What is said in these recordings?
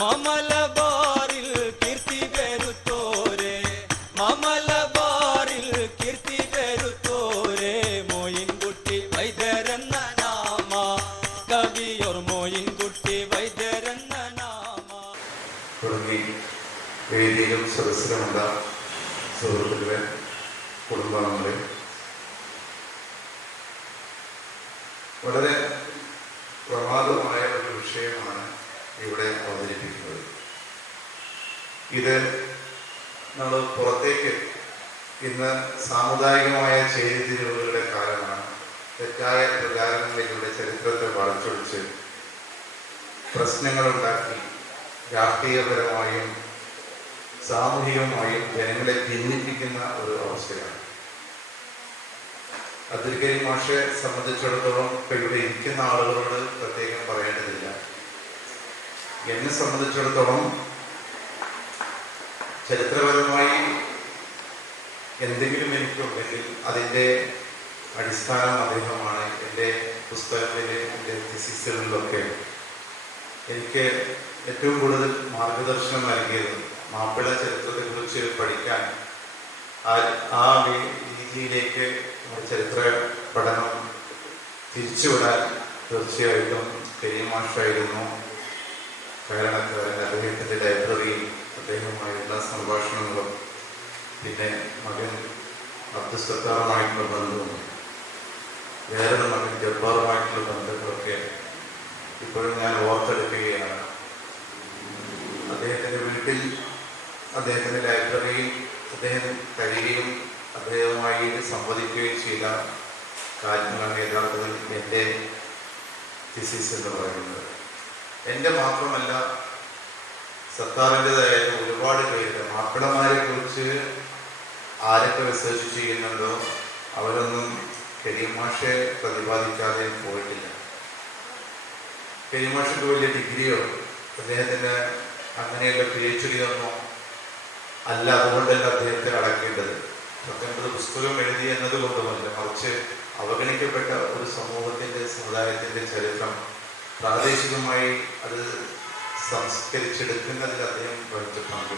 മമലബാറിൽ കീർത്തി പേരുത്തോരെ, മമലബാറിൽ കീർത്തി പേരുത്തോരെ, മോയിൻകുട്ടി വൈദ്യരെന്ന നാമ, കവിയോർ മോയിൻകുട്ടി വൈദ്യരെന്ന നാമ. തുടങ്ങി വേദിയിലും സദസ്സിലുമുള്ള സുഹൃത്തുക്കളെ, കുടുംബാംഗങ്ങളെ, വളരെ പ്രമാദമായ ഒരു വിഷയമാണ് ഇവിടെ അവതരിപ്പിക്കുന്നത്. ഇത് നമ്മൾ പുറത്തേക്ക് ഇന്ന് സാമുദായികമായ ചേരിതിരിവുകളുടെ കാലമാണ്. തെറ്റായ പ്രചാരണങ്ങളിലൂടെ ചരിത്രത്തെ വളച്ചൊടിച്ച് പ്രശ്നങ്ങളുണ്ടാക്കി രാഷ്ട്രീയപരമായും സാമൂഹികമായും ജനങ്ങളെ ഭിന്നിപ്പിക്കുന്ന ഒരു അവസ്ഥയാണ്. അബ്ദുൽ കരീം മാഷെ സംബന്ധിച്ചിടത്തോളം ഇപ്പൊ ഇവിടെ ഇരിക്കുന്ന ആളുകളോട് പ്രത്യേകം പറയേണ്ടതില്ല. എന്നെ സംബന്ധിച്ചിടത്തോളം ചരിത്രപരമായി എന്തെങ്കിലും എനിക്കുണ്ടെങ്കിൽ അതിൻ്റെ അടിസ്ഥാനം അദ്ദേഹമാണ്. എൻ്റെ പുസ്തകത്തിലെ എൻ്റെ തിസിസുകളിലൊക്കെ എനിക്ക് ഏറ്റവും കൂടുതൽ മാർഗദർശനം നൽകിയത് മാപ്പിള ചരിത്രത്തെക്കുറിച്ച് പഠിക്കാൻ ആ രീതിയിലേക്ക് ചരിത്ര പഠനം തിരിച്ചുവിടാൻ തീർച്ചയായിട്ടും കരീം മാഷായിരുന്നു കാരണക്കാരൻ. അദ്ദേഹത്തിൻ്റെ ലൈബ്രറിയിൽ അദ്ദേഹവുമായുള്ള സംഭാഷണങ്ങളും പിന്നെ മകൻ അബ്ദുൽ സത്താറുമായിട്ടുള്ള ബന്ധവും വേറൊരു മകൻ ജബ്ബാറുമായിട്ടുള്ള ബന്ധങ്ങളൊക്കെ ഇപ്പോഴും ഞാൻ ഓർത്തെടുക്കുകയാണ്. അദ്ദേഹത്തിൻ്റെ വീട്ടിൽ, അദ്ദേഹത്തിൻ്റെ ലൈബ്രറിയിൽ അദ്ദേഹം കഴിയുകയും അദ്ദേഹവുമായി സംവദിക്കുകയും ചെയ്ത കാര്യങ്ങളാണ് യഥാർത്ഥത്തിൽ എൻ്റെ തിസിസ് എന്ന് പറയുന്നത്. എൻ്റെ മാത്രമല്ല, സത്താറിൻ്റെതായാലും ഒരുപാട് പേര് മാപ്പിളമാരെ കുറിച്ച് ആരൊക്കെ റിസർച്ച് ചെയ്യുന്നുണ്ടോ അവരൊന്നും കരീം മാഷെ പ്രതിപാദിക്കാതെ പോയിട്ടില്ല. കരീം മാഷയ്ക്ക് വലിയ ഡിഗ്രിയോ അദ്ദേഹത്തിൻ്റെ അങ്ങനെയുള്ള PhD ഒന്നും അല്ല. അതുകൊണ്ടല്ല അദ്ദേഹത്തെ അടക്കേണ്ടത്. 19 പുസ്തകം എഴുതി എന്നതുകൊണ്ടുമല്ല, മറിച്ച് അവഗണിക്കപ്പെട്ട ഒരു സമൂഹത്തിൻ്റെ സമുദായത്തിൻ്റെ ചരിത്രം പ്രാദേശികമായി അത് സംസ്കരിച്ചെടുക്കുന്നതിൽ അദ്ദേഹം വഹിച്ചിട്ടുണ്ട്.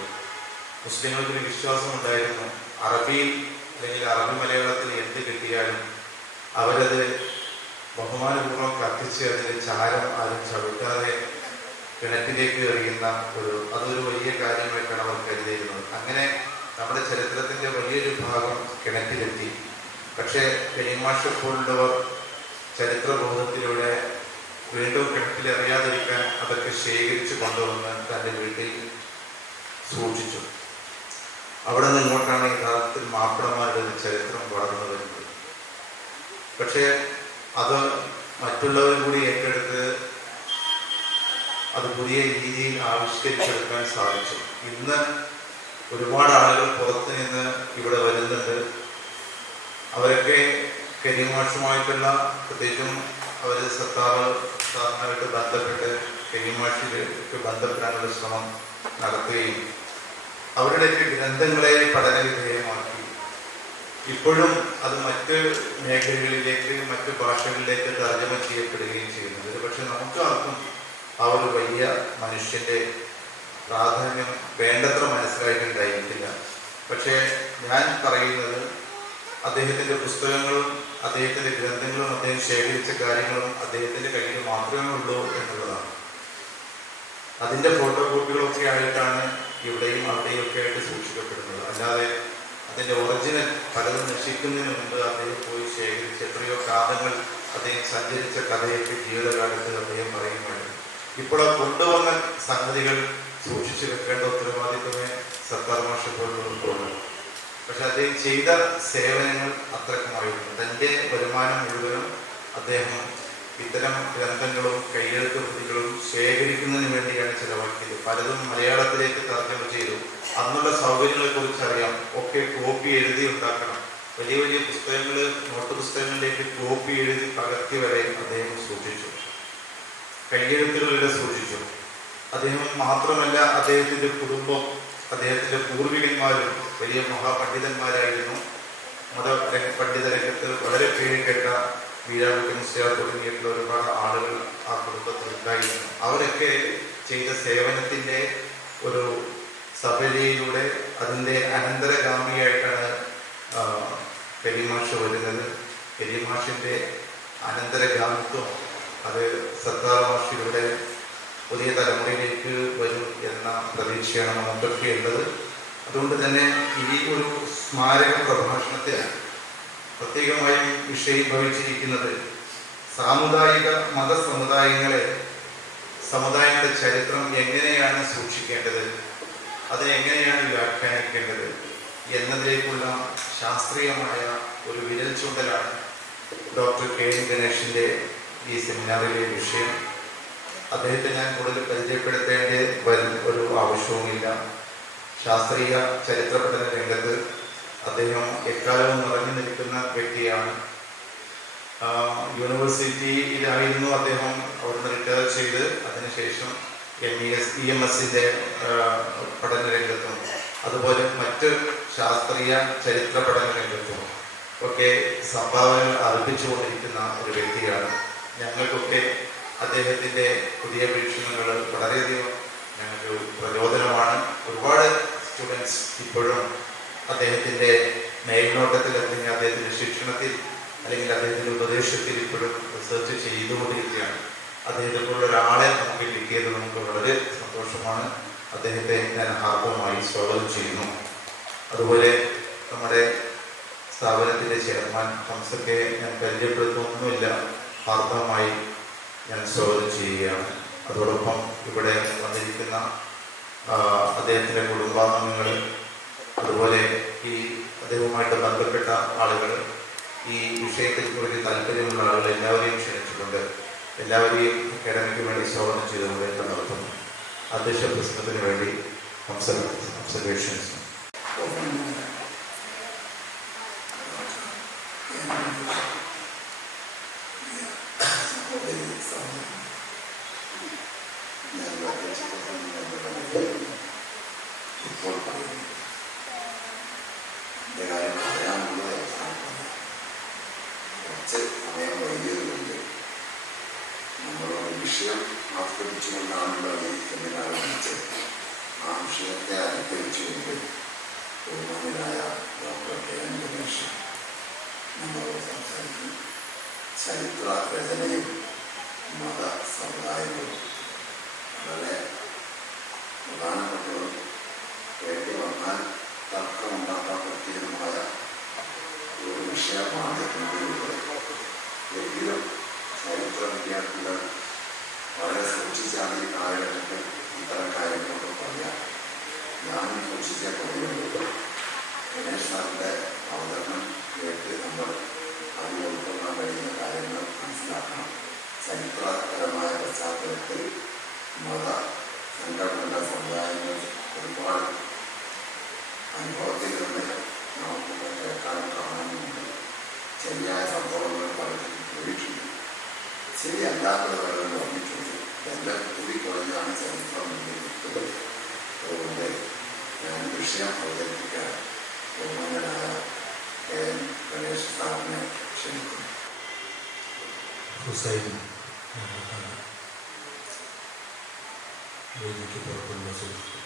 മുസ്ലിങ്ങൾക്കൊരു വിശ്വാസം ഉണ്ടായിരുന്നു, അറബിയിൽ അല്ലെങ്കിൽ അറബി മലയാളത്തിൽ എന്ത് കിട്ടിയാലും അവരത് ബഹുമാനപൂർവ്വം കത്തിച്ച് അതിന് ചാരം ആരും ചവിട്ടാതെ കിണറ്റിലേക്ക് എറിയുന്ന അതൊരു വലിയ കാര്യമായിട്ടാണ് അവർ കരുതിയിരുന്നത്. അങ്ങനെ നമ്മുടെ ചരിത്രത്തിൻ്റെ വലിയൊരു ഭാഗം കിണറ്റിലെത്തി. പക്ഷേ കരീം മാഷെ പോലുള്ളവർ ചരിത്രബോധത്തിലൂടെ വീണ്ടും കിണറ്റിലെറിയാതിരിക്കാൻ അതൊക്കെ ശേഖരിച്ചു കൊണ്ടുവന്ന് തൻ്റെ വീട്ടിൽ സൂക്ഷിച്ചു. അവിടെ നിന്ന് ഇങ്ങോട്ടാണ് യഥാർത്ഥത്തിൽ മാപ്പിളമാരുടെ ചരിത്രം വളർന്നു വരുന്നത്. പക്ഷേ അത് മറ്റുള്ളവരും കൂടി ഏറ്റെടുത്ത് അത് പുതിയ രീതിയിൽ ആവിഷ്കരിച്ചെടുക്കാൻ സാധിച്ചു. ഇന്ന് ഒരുപാട് ആളുകൾ പുറത്തു നിന്ന് ഇവിടെ വരുന്നുണ്ട്. അവരൊക്കെ കരീം മാഷുമായിട്ടുള്ള, പ്രത്യേകിച്ചും അവർ സാറിനായിട്ട് ബന്ധപ്പെട്ട് കരീം മാഷിലേക്ക് ബന്ധപ്പെടാനുള്ള ശ്രമം നടത്തുകയും അവരുടെയൊക്കെ ഗ്രന്ഥങ്ങളെ പഠന വിധേയമാക്കി ഇപ്പോഴും അത് മറ്റ് മേഖലകളിലേക്ക്, മറ്റ് ഭാഷകളിലേക്ക് തർജ്ജമ ചെയ്യപ്പെടുകയും ചെയ്യുന്നത്. പക്ഷെ നമുക്ക് ആർക്കും ആ ഒരു വലിയ മനുഷ്യൻ്റെ പ്രാധാന്യം വേണ്ടത്ര മനസ്സിലായിട്ടുണ്ടായിരിക്കില്ല. പക്ഷേ ഞാൻ പറയുന്നത് അദ്ദേഹത്തിൻ്റെ പുസ്തകങ്ങളും അദ്ദേഹത്തിൻ്റെ ഗ്രന്ഥങ്ങളും അദ്ദേഹം ശേഖരിച്ച കാര്യങ്ങളും അദ്ദേഹത്തിൻ്റെ കയ്യിൽ മാത്രമേ ഉള്ളൂ എന്നുള്ളതാണ്. അതിൻ്റെ ഫോട്ടോ കോപ്പികളൊക്കെ ആയിട്ടാണ് ഇവിടെയും അവിടെയും ഒക്കെ ആയിട്ട് സൂക്ഷിക്കപ്പെടുന്നത്. അല്ലാതെ അതിൻ്റെ ഒറിജിനൽ പലതും നശിക്കുന്നതിന് മുമ്പ് അദ്ദേഹം പോയി ശേഖരിച്ച് എത്രയോ കാലങ്ങൾ അദ്ദേഹം സഞ്ചരിച്ച കഥയൊക്കെ ജീവിതകാലത്ത് അദ്ദേഹം പറയുന്നുണ്ട്. ഇപ്പോൾ ആ കൊണ്ടുവന്ന സംഗതികൾ സൂക്ഷിച്ചു വെക്കേണ്ട ഉത്തരവാദിത്വമേ സത്താർ മാഷെ പോലുള്ളവർക്കുള്ളൂ. പക്ഷെ അദ്ദേഹം ചെയ്ത സേവനങ്ങൾ അത്രക്കുമായിരുന്നു. തൻ്റെ വരുമാനം മുഴുവനും അദ്ദേഹം ഇത്തരം ഗ്രന്ഥങ്ങളും കൈയെഴുത്ത് കൃതികളും ശേഖരിക്കുന്നതിന് വേണ്ടിയാണ് ചിലവാക്കിയത്. പലതും മലയാളത്തിലേക്ക് തർജ്ജമ ചെയ്തു. അന്നുള്ള സൗകര്യങ്ങളെ കുറിച്ച് അറിയാം. ഒക്കെ കോപ്പി എഴുതി ഉണ്ടാക്കണം. വലിയ വലിയ പുസ്തകങ്ങൾ, നോട്ട് പുസ്തകങ്ങളിലേക്ക് കോപ്പി എഴുതി പകർത്തി വരെ അദ്ദേഹം സൂക്ഷിച്ചു. കൈയെഴുത്തുകളിലൂടെ സൂക്ഷിച്ചു. അദ്ദേഹം മാത്രമല്ല, അദ്ദേഹത്തിൻ്റെ കുടുംബം, അദ്ദേഹത്തിൻ്റെ പൂർവികന്മാരും വലിയ മഹാപണ്ഡിതന്മാരായിരുന്നു. പണ്ഡിത രംഗത്ത് വളരെ പേര് കേട്ട വീരാകുട്ടി മുസ്ലിയാർ തുടങ്ങിയിട്ടുള്ള ഒരുപാട് ആളുകൾ ആ കുടുംബത്തിൽ ഉണ്ടായിരുന്നു. അവരൊക്കെ ചെയ്ത സേവനത്തിൻ്റെ ഒരു സഫലതയിലൂടെ അതിൻ്റെ അനന്തരഗാമിയായിട്ടാണ് കരീമാഷ് വരുന്നത്. കരീമാഷിൻ്റെ അനന്തരഗാമിത്വം അത് സത്താർ മാഷിലൂടെ പുതിയ തലമുറയിലേക്ക് വരും എന്ന പ്രതീക്ഷയാണ് നമുക്കൊക്കെ ഉള്ളത്. അതുകൊണ്ട് തന്നെ ഈ ഒരു സ്മാരക പ്രഭാഷണത്തിൽ പ്രത്യേകമായും വിഷയീഭവിച്ചിരിക്കുന്നത് സാമുദായിക മതസമുദായങ്ങളുടെ ചരിത്രം എങ്ങനെയാണ് സൂക്ഷിക്കേണ്ടത്, അതിനെങ്ങനെയാണ് വ്യാഖ്യാനിക്കേണ്ടത് എന്നതിലേക്കുള്ള ശാസ്ത്രീയമായ ഒരു വിരൽ ചൂണ്ടലാണ് ഡോക്ടർ കെ എൻ ഗണേഷിൻ്റെ ഈ സെമിനാറിലെ വിഷയം. അദ്ദേഹത്തെ ഞാൻ കൂടുതൽ പരിചയപ്പെടുത്തേണ്ട ഒരു ആവശ്യവുമില്ല. ശാസ്ത്രീയ ചരിത്ര പഠന രംഗത്ത് അദ്ദേഹം എക്കാലവും നിറഞ്ഞു നിൽക്കുന്ന വ്യക്തിയാണ്. യൂണിവേഴ്സിറ്റിയിലായിരുന്നു അദ്ദേഹം അവിടുന്ന് റിട്ടയർ ചെയ്ത് അതിനുശേഷം EMS പഠന രംഗത്തും അതുപോലെ മറ്റ് ശാസ്ത്രീയ ചരിത്ര പഠന രംഗത്തും ഒക്കെ സംഭാവനകൾ അർപ്പിച്ചുകൊണ്ടിരിക്കുന്ന ഒരു വ്യക്തിയാണ്. ഞങ്ങൾക്കൊക്കെ അദ്ദേഹത്തിൻ്റെ പുതിയ വീക്ഷണങ്ങൾ വളരെയധികം ഞങ്ങൾക്ക് പ്രചോദനമാണ്. ഒരുപാട് സ്റ്റുഡൻസ് ഇപ്പോഴും അദ്ദേഹത്തിൻ്റെ മേൽനോട്ടത്തിൽ അല്ലെങ്കിൽ അദ്ദേഹത്തിൻ്റെ ശിക്ഷണത്തിൽ അല്ലെങ്കിൽ അദ്ദേഹത്തിൻ്റെ ഉപദേശത്തിൽ ഇപ്പോഴും റിസർച്ച് ചെയ്തുകൊണ്ടിരിക്കുകയാണ്. അദ്ദേഹത്തെ പോലുള്ള ഒരാളെ നമുക്ക് കിട്ടിയത് നമുക്ക് വളരെ സന്തോഷമാണ്. അദ്ദേഹത്തെ ഞാൻ ഹാർദവമായി സ്വാഗതം ചെയ്യുന്നു. അതുപോലെ നമ്മുടെ സ്ഥാപനത്തിൻ്റെ ചെയർമാൻ ഹംസക്കെ ഞാൻ പരിചയപ്പെടുത്തുന്നൊന്നുമില്ല, ഹാർദവമായി ഞാൻ സ്വാഗതം ചെയ്യുകയാണ്. അതോടൊപ്പം ഇവിടെ വന്നിരിക്കുന്ന അദ്ദേഹത്തിൻ്റെ കുടുംബാംഗങ്ങൾ, അതുപോലെ ഈ അദ്ദേഹവുമായിട്ട് ബന്ധപ്പെട്ട ആളുകൾ, ഈ വിഷയത്തെക്കുറിച്ച് താല്പര്യമുള്ള ആളുകൾ എല്ലാവരെയും ക്ഷണിച്ചിട്ടുണ്ട്. എല്ലാവരെയും അക്കാഡമിക്ക് വേണ്ടി സ്വാഗതം ചെയ്തുകൊണ്ട് നടത്തുന്നു. അധ്യക്ഷ പ്രസംഗത്തിന് വേണ്ടി ഒബ്സർവേഷൻസ്. ഇപ്പോൾ പറയുന്നു എൻ്റെ കാര്യം പറയാനുള്ളത് കുറച്ച് സമയം വൈകിയതുകൊണ്ട് നമ്മളൊരു വിഷയം ആസ്വദിച്ചുകൊണ്ടാണല്ലോ ഈ സെമിനാർ വിളിച്ചത്. ആ വിഷയത്തെ അനുകരിച്ചുകൊണ്ട് ബഹുമാന്യനായ ഡോക്ടർ കെ എൻ ഗണേഷ് നമ്മളോട് സംസാരിക്കും. ചരിത്ര രചനയും മത സമുദായങ്ങളും വളരെ പ്രധാനപ്പെട്ടതും വേണ്ടി വന്നാൽ തർക്കമുണ്ടാക്കാൻ പറ്റിയതുമായ ഒരു വിഷയമാണ് ഇന്ത്യയിലുള്ളത്. എങ്കിലും ചരിത്ര വിദ്യാർത്ഥികൾ വളരെ സൂക്ഷിച്ചാണ് ഈ കാലഘട്ടത്തിൽ ഇത്തരം കാര്യങ്ങളൊക്കെ പറയാം. ഞാനും സൂക്ഷിച്ച കഴിയുന്നത് ഗണേഷ് സാറിൻ്റെ അവതരണം കേട്ട് നമ്മൾ അതിൽ ഉൾക്കൊള്ളാൻ കഴിയുന്ന കാര്യങ്ങൾ മനസ്സിലാക്കണം. ചരിത്രപരമായ പശ്ചാത്തലത്തിൽ മത സംഘടന സമുദായങ്ങൾ ഒരുപാട് അനുഭവത്തിൽ നിന്ന് നമുക്ക് കേൾക്കാനും കാണാനുമുണ്ട്. ശരിയായ സംഭവങ്ങൾ പലരും പോയിട്ടുണ്ട്, ശരിയല്ലാത്തത് പലരും പറഞ്ഞിട്ടുണ്ട്. എല്ലാം കൂടിക്കുറഞ്ഞാണ് ചരിത്രം മുന്നിൽ. അതുകൊണ്ട് ഞാൻ വിഷയം അവതരിപ്പിക്കാൻ ബഹുമാന്യനായ കെ എൻ ഗണേഷ് സാറിനെ ക്ഷണിക്കുന്നു. വേദിക്ക് പുറത്തുള്ള സുഹൃത്ത്,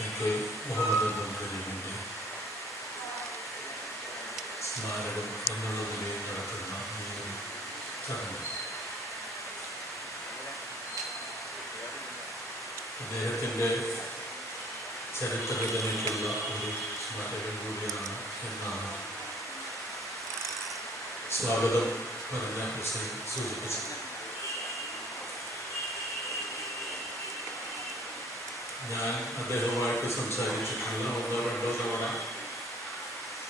എനിക്ക് മുഹമ്മദ് അബ്ദുൽ കരീമിൻ്റെ സ്മാരകം എന്നുള്ള നിലയിൽ നടത്തുന്ന ഈ ഒരു ചടങ്ങ് അദ്ദേഹത്തിൻ്റെ ചരിത്രരചനയ്ക്കുള്ള ഒരു സ്മാരകം കൂടിയാണ് എന്നാണ് സ്വാഗതം പറഞ്ഞ ഹുസൈൻ സൂചിപ്പിച്ചത്. ഞാൻ അദ്ദേഹവുമായിട്ട് സംസാരിച്ചിട്ടുള്ള 1-2 തവണ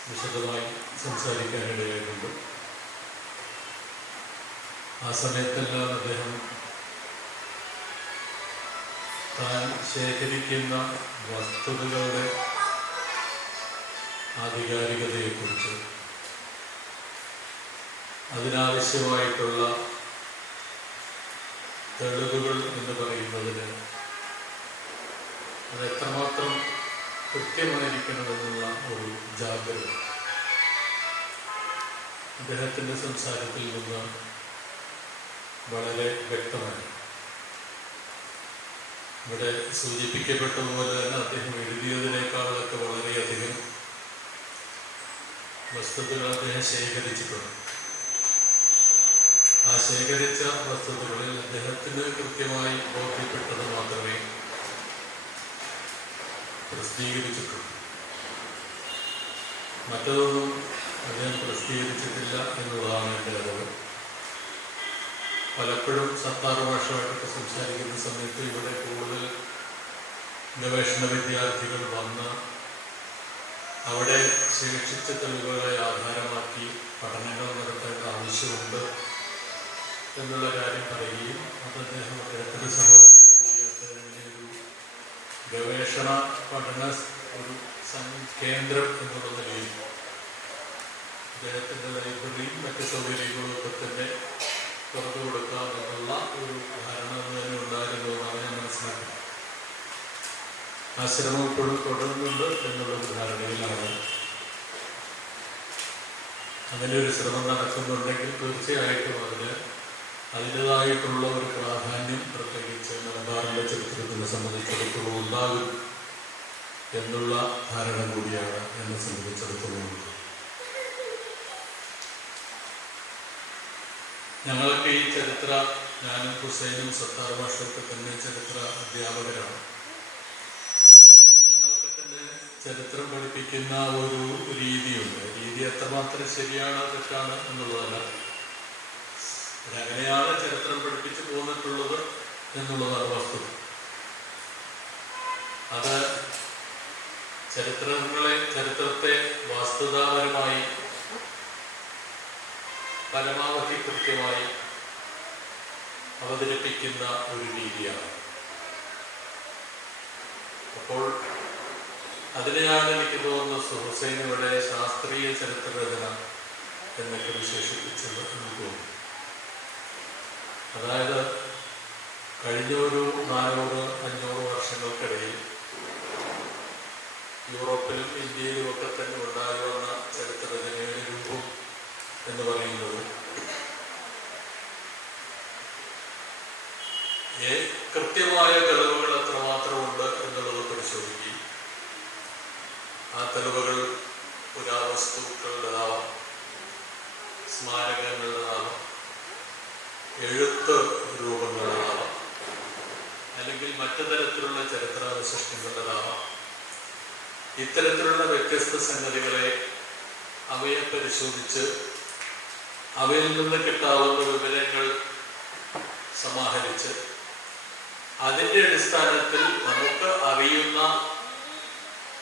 വിശദമായി സംസാരിക്കാനിടയായിട്ടുണ്ട്. ആ സമയത്തെല്ലാം അദ്ദേഹം താൻ ശേഖരിക്കുന്ന വസ്തുതകളുടെ ആധികാരികതയെക്കുറിച്ച്, അതിനാവശ്യമായിട്ടുള്ള തെളിവുകൾ എന്ന് പറയുന്നതിന് അത് എത്രമാത്രം കൃത്യമായിരിക്കണമെന്നുള്ള ഒരു ജാഗ്രത അദ്ദേഹത്തിൻ്റെ സംസാരത്തിൽ നിന്ന് വളരെ വ്യക്തമായി. ഇവിടെ സൂചിപ്പിക്കപ്പെട്ടതുപോലെ തന്നെ അദ്ദേഹം എഴുതിയതിനേക്കാളൊക്കെ വളരെയധികം വസ്തുതകൾ അദ്ദേഹം ശേഖരിച്ചിട്ടുണ്ട്. ആ ശേഖരിച്ച വസ്തുതകളിൽ അദ്ദേഹത്തിന് കൃത്യമായി ബോധ്യപ്പെട്ടത് മാത്രമേ പ്രസിദ്ധീകരിച്ചിട്ടുള്ളൂ. മറ്റതൊന്നും അദ്ദേഹം പ്രസിദ്ധീകരിച്ചിട്ടില്ല എന്നുള്ളതാണ് എൻ്റെ അറിവ്. പലപ്പോഴും സത്താർ ഭാഷമായിട്ടൊക്കെ സംസാരിക്കുന്ന സമയത്ത് ഇവിടെ കൂടുതൽ ഗവേഷണ വിദ്യാർത്ഥികൾ വന്ന് അവിടെ ശേഷിച്ച തെളിവുകളെ ആധാരമാക്കി പഠനങ്ങൾ നടത്തേണ്ട ആവശ്യമുണ്ട് എന്നുള്ള കാര്യം പറയുകയും അത് അദ്ദേഹത്തിൻ്റെ സഹോദരനും കൂടി അദ്ദേഹത്തിൻ്റെ ഒരു ഗവേഷണ പഠന ഒരു കേന്ദ്രം എന്നുള്ള നിലയിൽ അദ്ദേഹത്തിൻ്റെ ലൈബ്രറിയും മറ്റ് സൗകര്യങ്ങളും ഒക്കെ തന്നെ തുറന്നു കൊടുക്കാം എന്നുള്ള ഒരു ധാരണ തന്നെ ഉണ്ടായിരുന്നു എന്നാണ് ഞാൻ മനസ്സിലാക്കുന്നത്. ആ ശ്രമം ഇപ്പോഴും തുടരുന്നുണ്ട് എന്നുള്ളൊരു ധാരണയിലാണ്. അങ്ങനെ ഒരു ശ്രമം നടക്കുന്നുണ്ടെങ്കിൽ തീർച്ചയായിട്ടും അതിൻ്റെതായിട്ടുള്ള ഒരു പ്രാധാന്യം പ്രത്യേകിച്ച് മലബാറിൻ്റെ ചരിത്രത്തിനെ സംബന്ധിച്ചിടത്തോളം ഉണ്ടാകും എന്നുള്ള ധാരണ കൂടിയാണ് എന്നെ സംബന്ധിച്ചിടത്തോളം ഉള്ളത്. ഞങ്ങൾക്ക് ഈ ചരിത്ര, ഞാനും ഹുസൈനും സത്താർ മാഷൊക്കെ തന്നെ ചരിത്ര അധ്യാപകരാണ്. ഞങ്ങൾക്ക് തന്നെ ചരിത്രം പഠിപ്പിക്കുന്ന ഒരു രീതിയുണ്ട്. രീതി എത്രമാത്രം ശരിയാണ് തെറ്റാണ് എന്നുള്ളതല്ല, അങ്ങനെയാണ് ചരിത്രം പഠിപ്പിച്ചു പോന്നിട്ടുള്ളത് എന്നുള്ളതാണ് വസ്തുത. അത് ചരിത്രത്തെ വസ്തുതാപരമായി പരമാവധി കൃത്യമായി അവതരിപ്പിക്കുന്ന ഒരു രീതിയാണ്. അപ്പോൾ അതിനെയാണ് എനിക്ക് തോന്നുന്നത് ഹുസൈൻ ഇവിടെ ശാസ്ത്രീയ ചരിത്രരചന എന്നൊക്കെ വിശേഷിപ്പിച്ചത് എന്ന് തോന്നുന്നു. അതായത് കഴിഞ്ഞ ഒരു 400-500 വർഷങ്ങൾക്കിടയിൽ യൂറോപ്പിലും ഇന്ത്യയിലും ഒക്കെ തന്നെ ഉണ്ടായി വന്ന ചരിത്രരചനയുടെ രൂപം എന്ന് പറയുന്നത് കൃത്യമായ തെളിവുകൾ എത്രമാത്രമുണ്ട് എന്നുള്ളത് പരിശോധിക്കുകയും ആ തെളിവുകൾ പുരാവസ്തുക്കളുടേതാവാം, സ്മാരകങ്ങളുടേതാവാം, എഴുത്ത് രൂപങ്ങളുടേതാവാം, അല്ലെങ്കിൽ മറ്റു തരത്തിലുള്ള ചരിത്രാവശിഷ്ടങ്ങളുടേതാവാം. ഇത്തരത്തിലുള്ള വ്യത്യസ്ത സംഗതികളെ അവയെ പരിശോധിച്ച് അവയിൽ നിന്ന് കിട്ടാവുന്ന വിവരങ്ങൾ സമാഹരിച്ച് അതിൻ്റെ അടിസ്ഥാനത്തിൽ നമുക്ക് അറിയുന്ന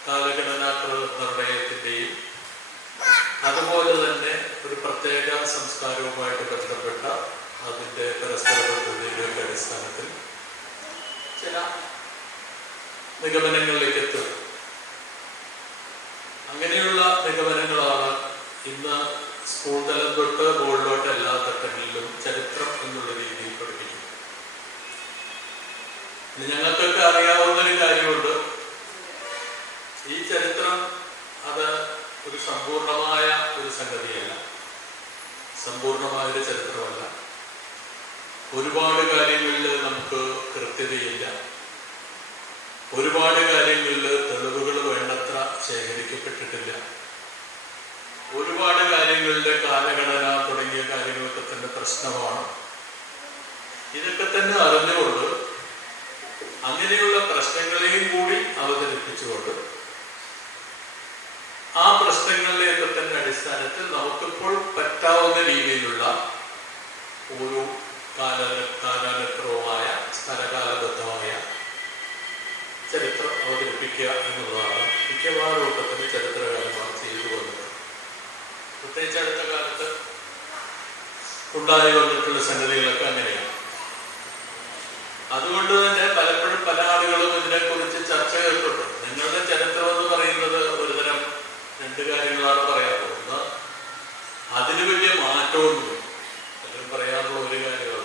കാലഗണനാ നിർണയത്തിൻ്റെയും അതുപോലെ തന്നെ ഒരു പ്രത്യേക സംസ്കാരവുമായിട്ട് ബന്ധപ്പെട്ട അതിൻ്റെ പരസ്പര ബന്ധത്തിൻ്റെയൊക്കെ അടിസ്ഥാനത്തിൽ ചില നിഗമനങ്ങളിലേക്ക് എത്തുക. അങ്ങനെയുള്ള നിഗമനങ്ങളാണ് ഇന്ന് സ്കൂൾ തലം തൊട്ട് മുകളിലോട്ട് എല്ലാ തട്ടങ്ങളിലും ചരിത്രം എന്നുള്ള രീതിയിൽ പഠിപ്പിക്കുന്നത്. ഞങ്ങൾക്കൊക്കെ അറിയാവുന്നൊരു കാര്യമുണ്ട്, ഈ ചരിത്രം അത് ഒരു സമ്പൂർണമായ ഒരു സംഗതിയല്ല, സമ്പൂർണമായൊരു ചരിത്രമല്ല. ഒരുപാട് കാര്യങ്ങളിൽ നമുക്ക് കൃത്യതയില്ല, ഒരുപാട് കാര്യങ്ങളിൽ തെളിവുകൾ വേണ്ടത്ര ശേഖരിക്കപ്പെട്ടിട്ടില്ല, ഒരുപാട് കാര്യങ്ങളുടെ കാലഘടന തുടങ്ങിയ കാര്യങ്ങളൊക്കെ തന്നെ പ്രശ്നമാണ്. ഇതൊക്കെ തന്നെ അറിഞ്ഞുകൊണ്ട് അങ്ങനെയുള്ള പ്രശ്നങ്ങളെയും കൂടി അവതരിപ്പിച്ചുകൊണ്ട് ആ പ്രശ്നങ്ങളിലെയൊക്കെ തന്നെ അടിസ്ഥാനത്തിൽ നമുക്കിപ്പോൾ പറ്റാവുന്ന രീതിയിലുള്ള ഒരു കാലാനുക്രമമായ സ്ഥലകാലബദ്ധമായ ചരിത്രം അവതരിപ്പിക്കുക എന്നുള്ളതാണ് മിക്കവാറും ഒക്കെ തന്നെ ചരിത്രകാരന്മാർ ചെയ്തു വന്നത്. പ്രത്യേകിച്ച് അടുത്ത കാലത്ത് ഉണ്ടായി വന്നിട്ടുള്ള സംഗതികളൊക്കെ അങ്ങനെയാണ്. അതുകൊണ്ട് തന്നെ പലപ്പോഴും പല ആളുകളും ഇതിനെക്കുറിച്ച് ചർച്ച ചെയ്തിട്ടുണ്ട്. നിങ്ങളുടെ ചരിത്രം എന്ന് പറയുന്നത് ഒരുതരം രണ്ട് കാര്യങ്ങളാണ് പറയാറുള്ളത്. ഒന്ന്, അതിന് വലിയ മാറ്റമൊന്നുമില്ല, പലരും പറയാറുള്ള ഒരു കാര്യമാണ്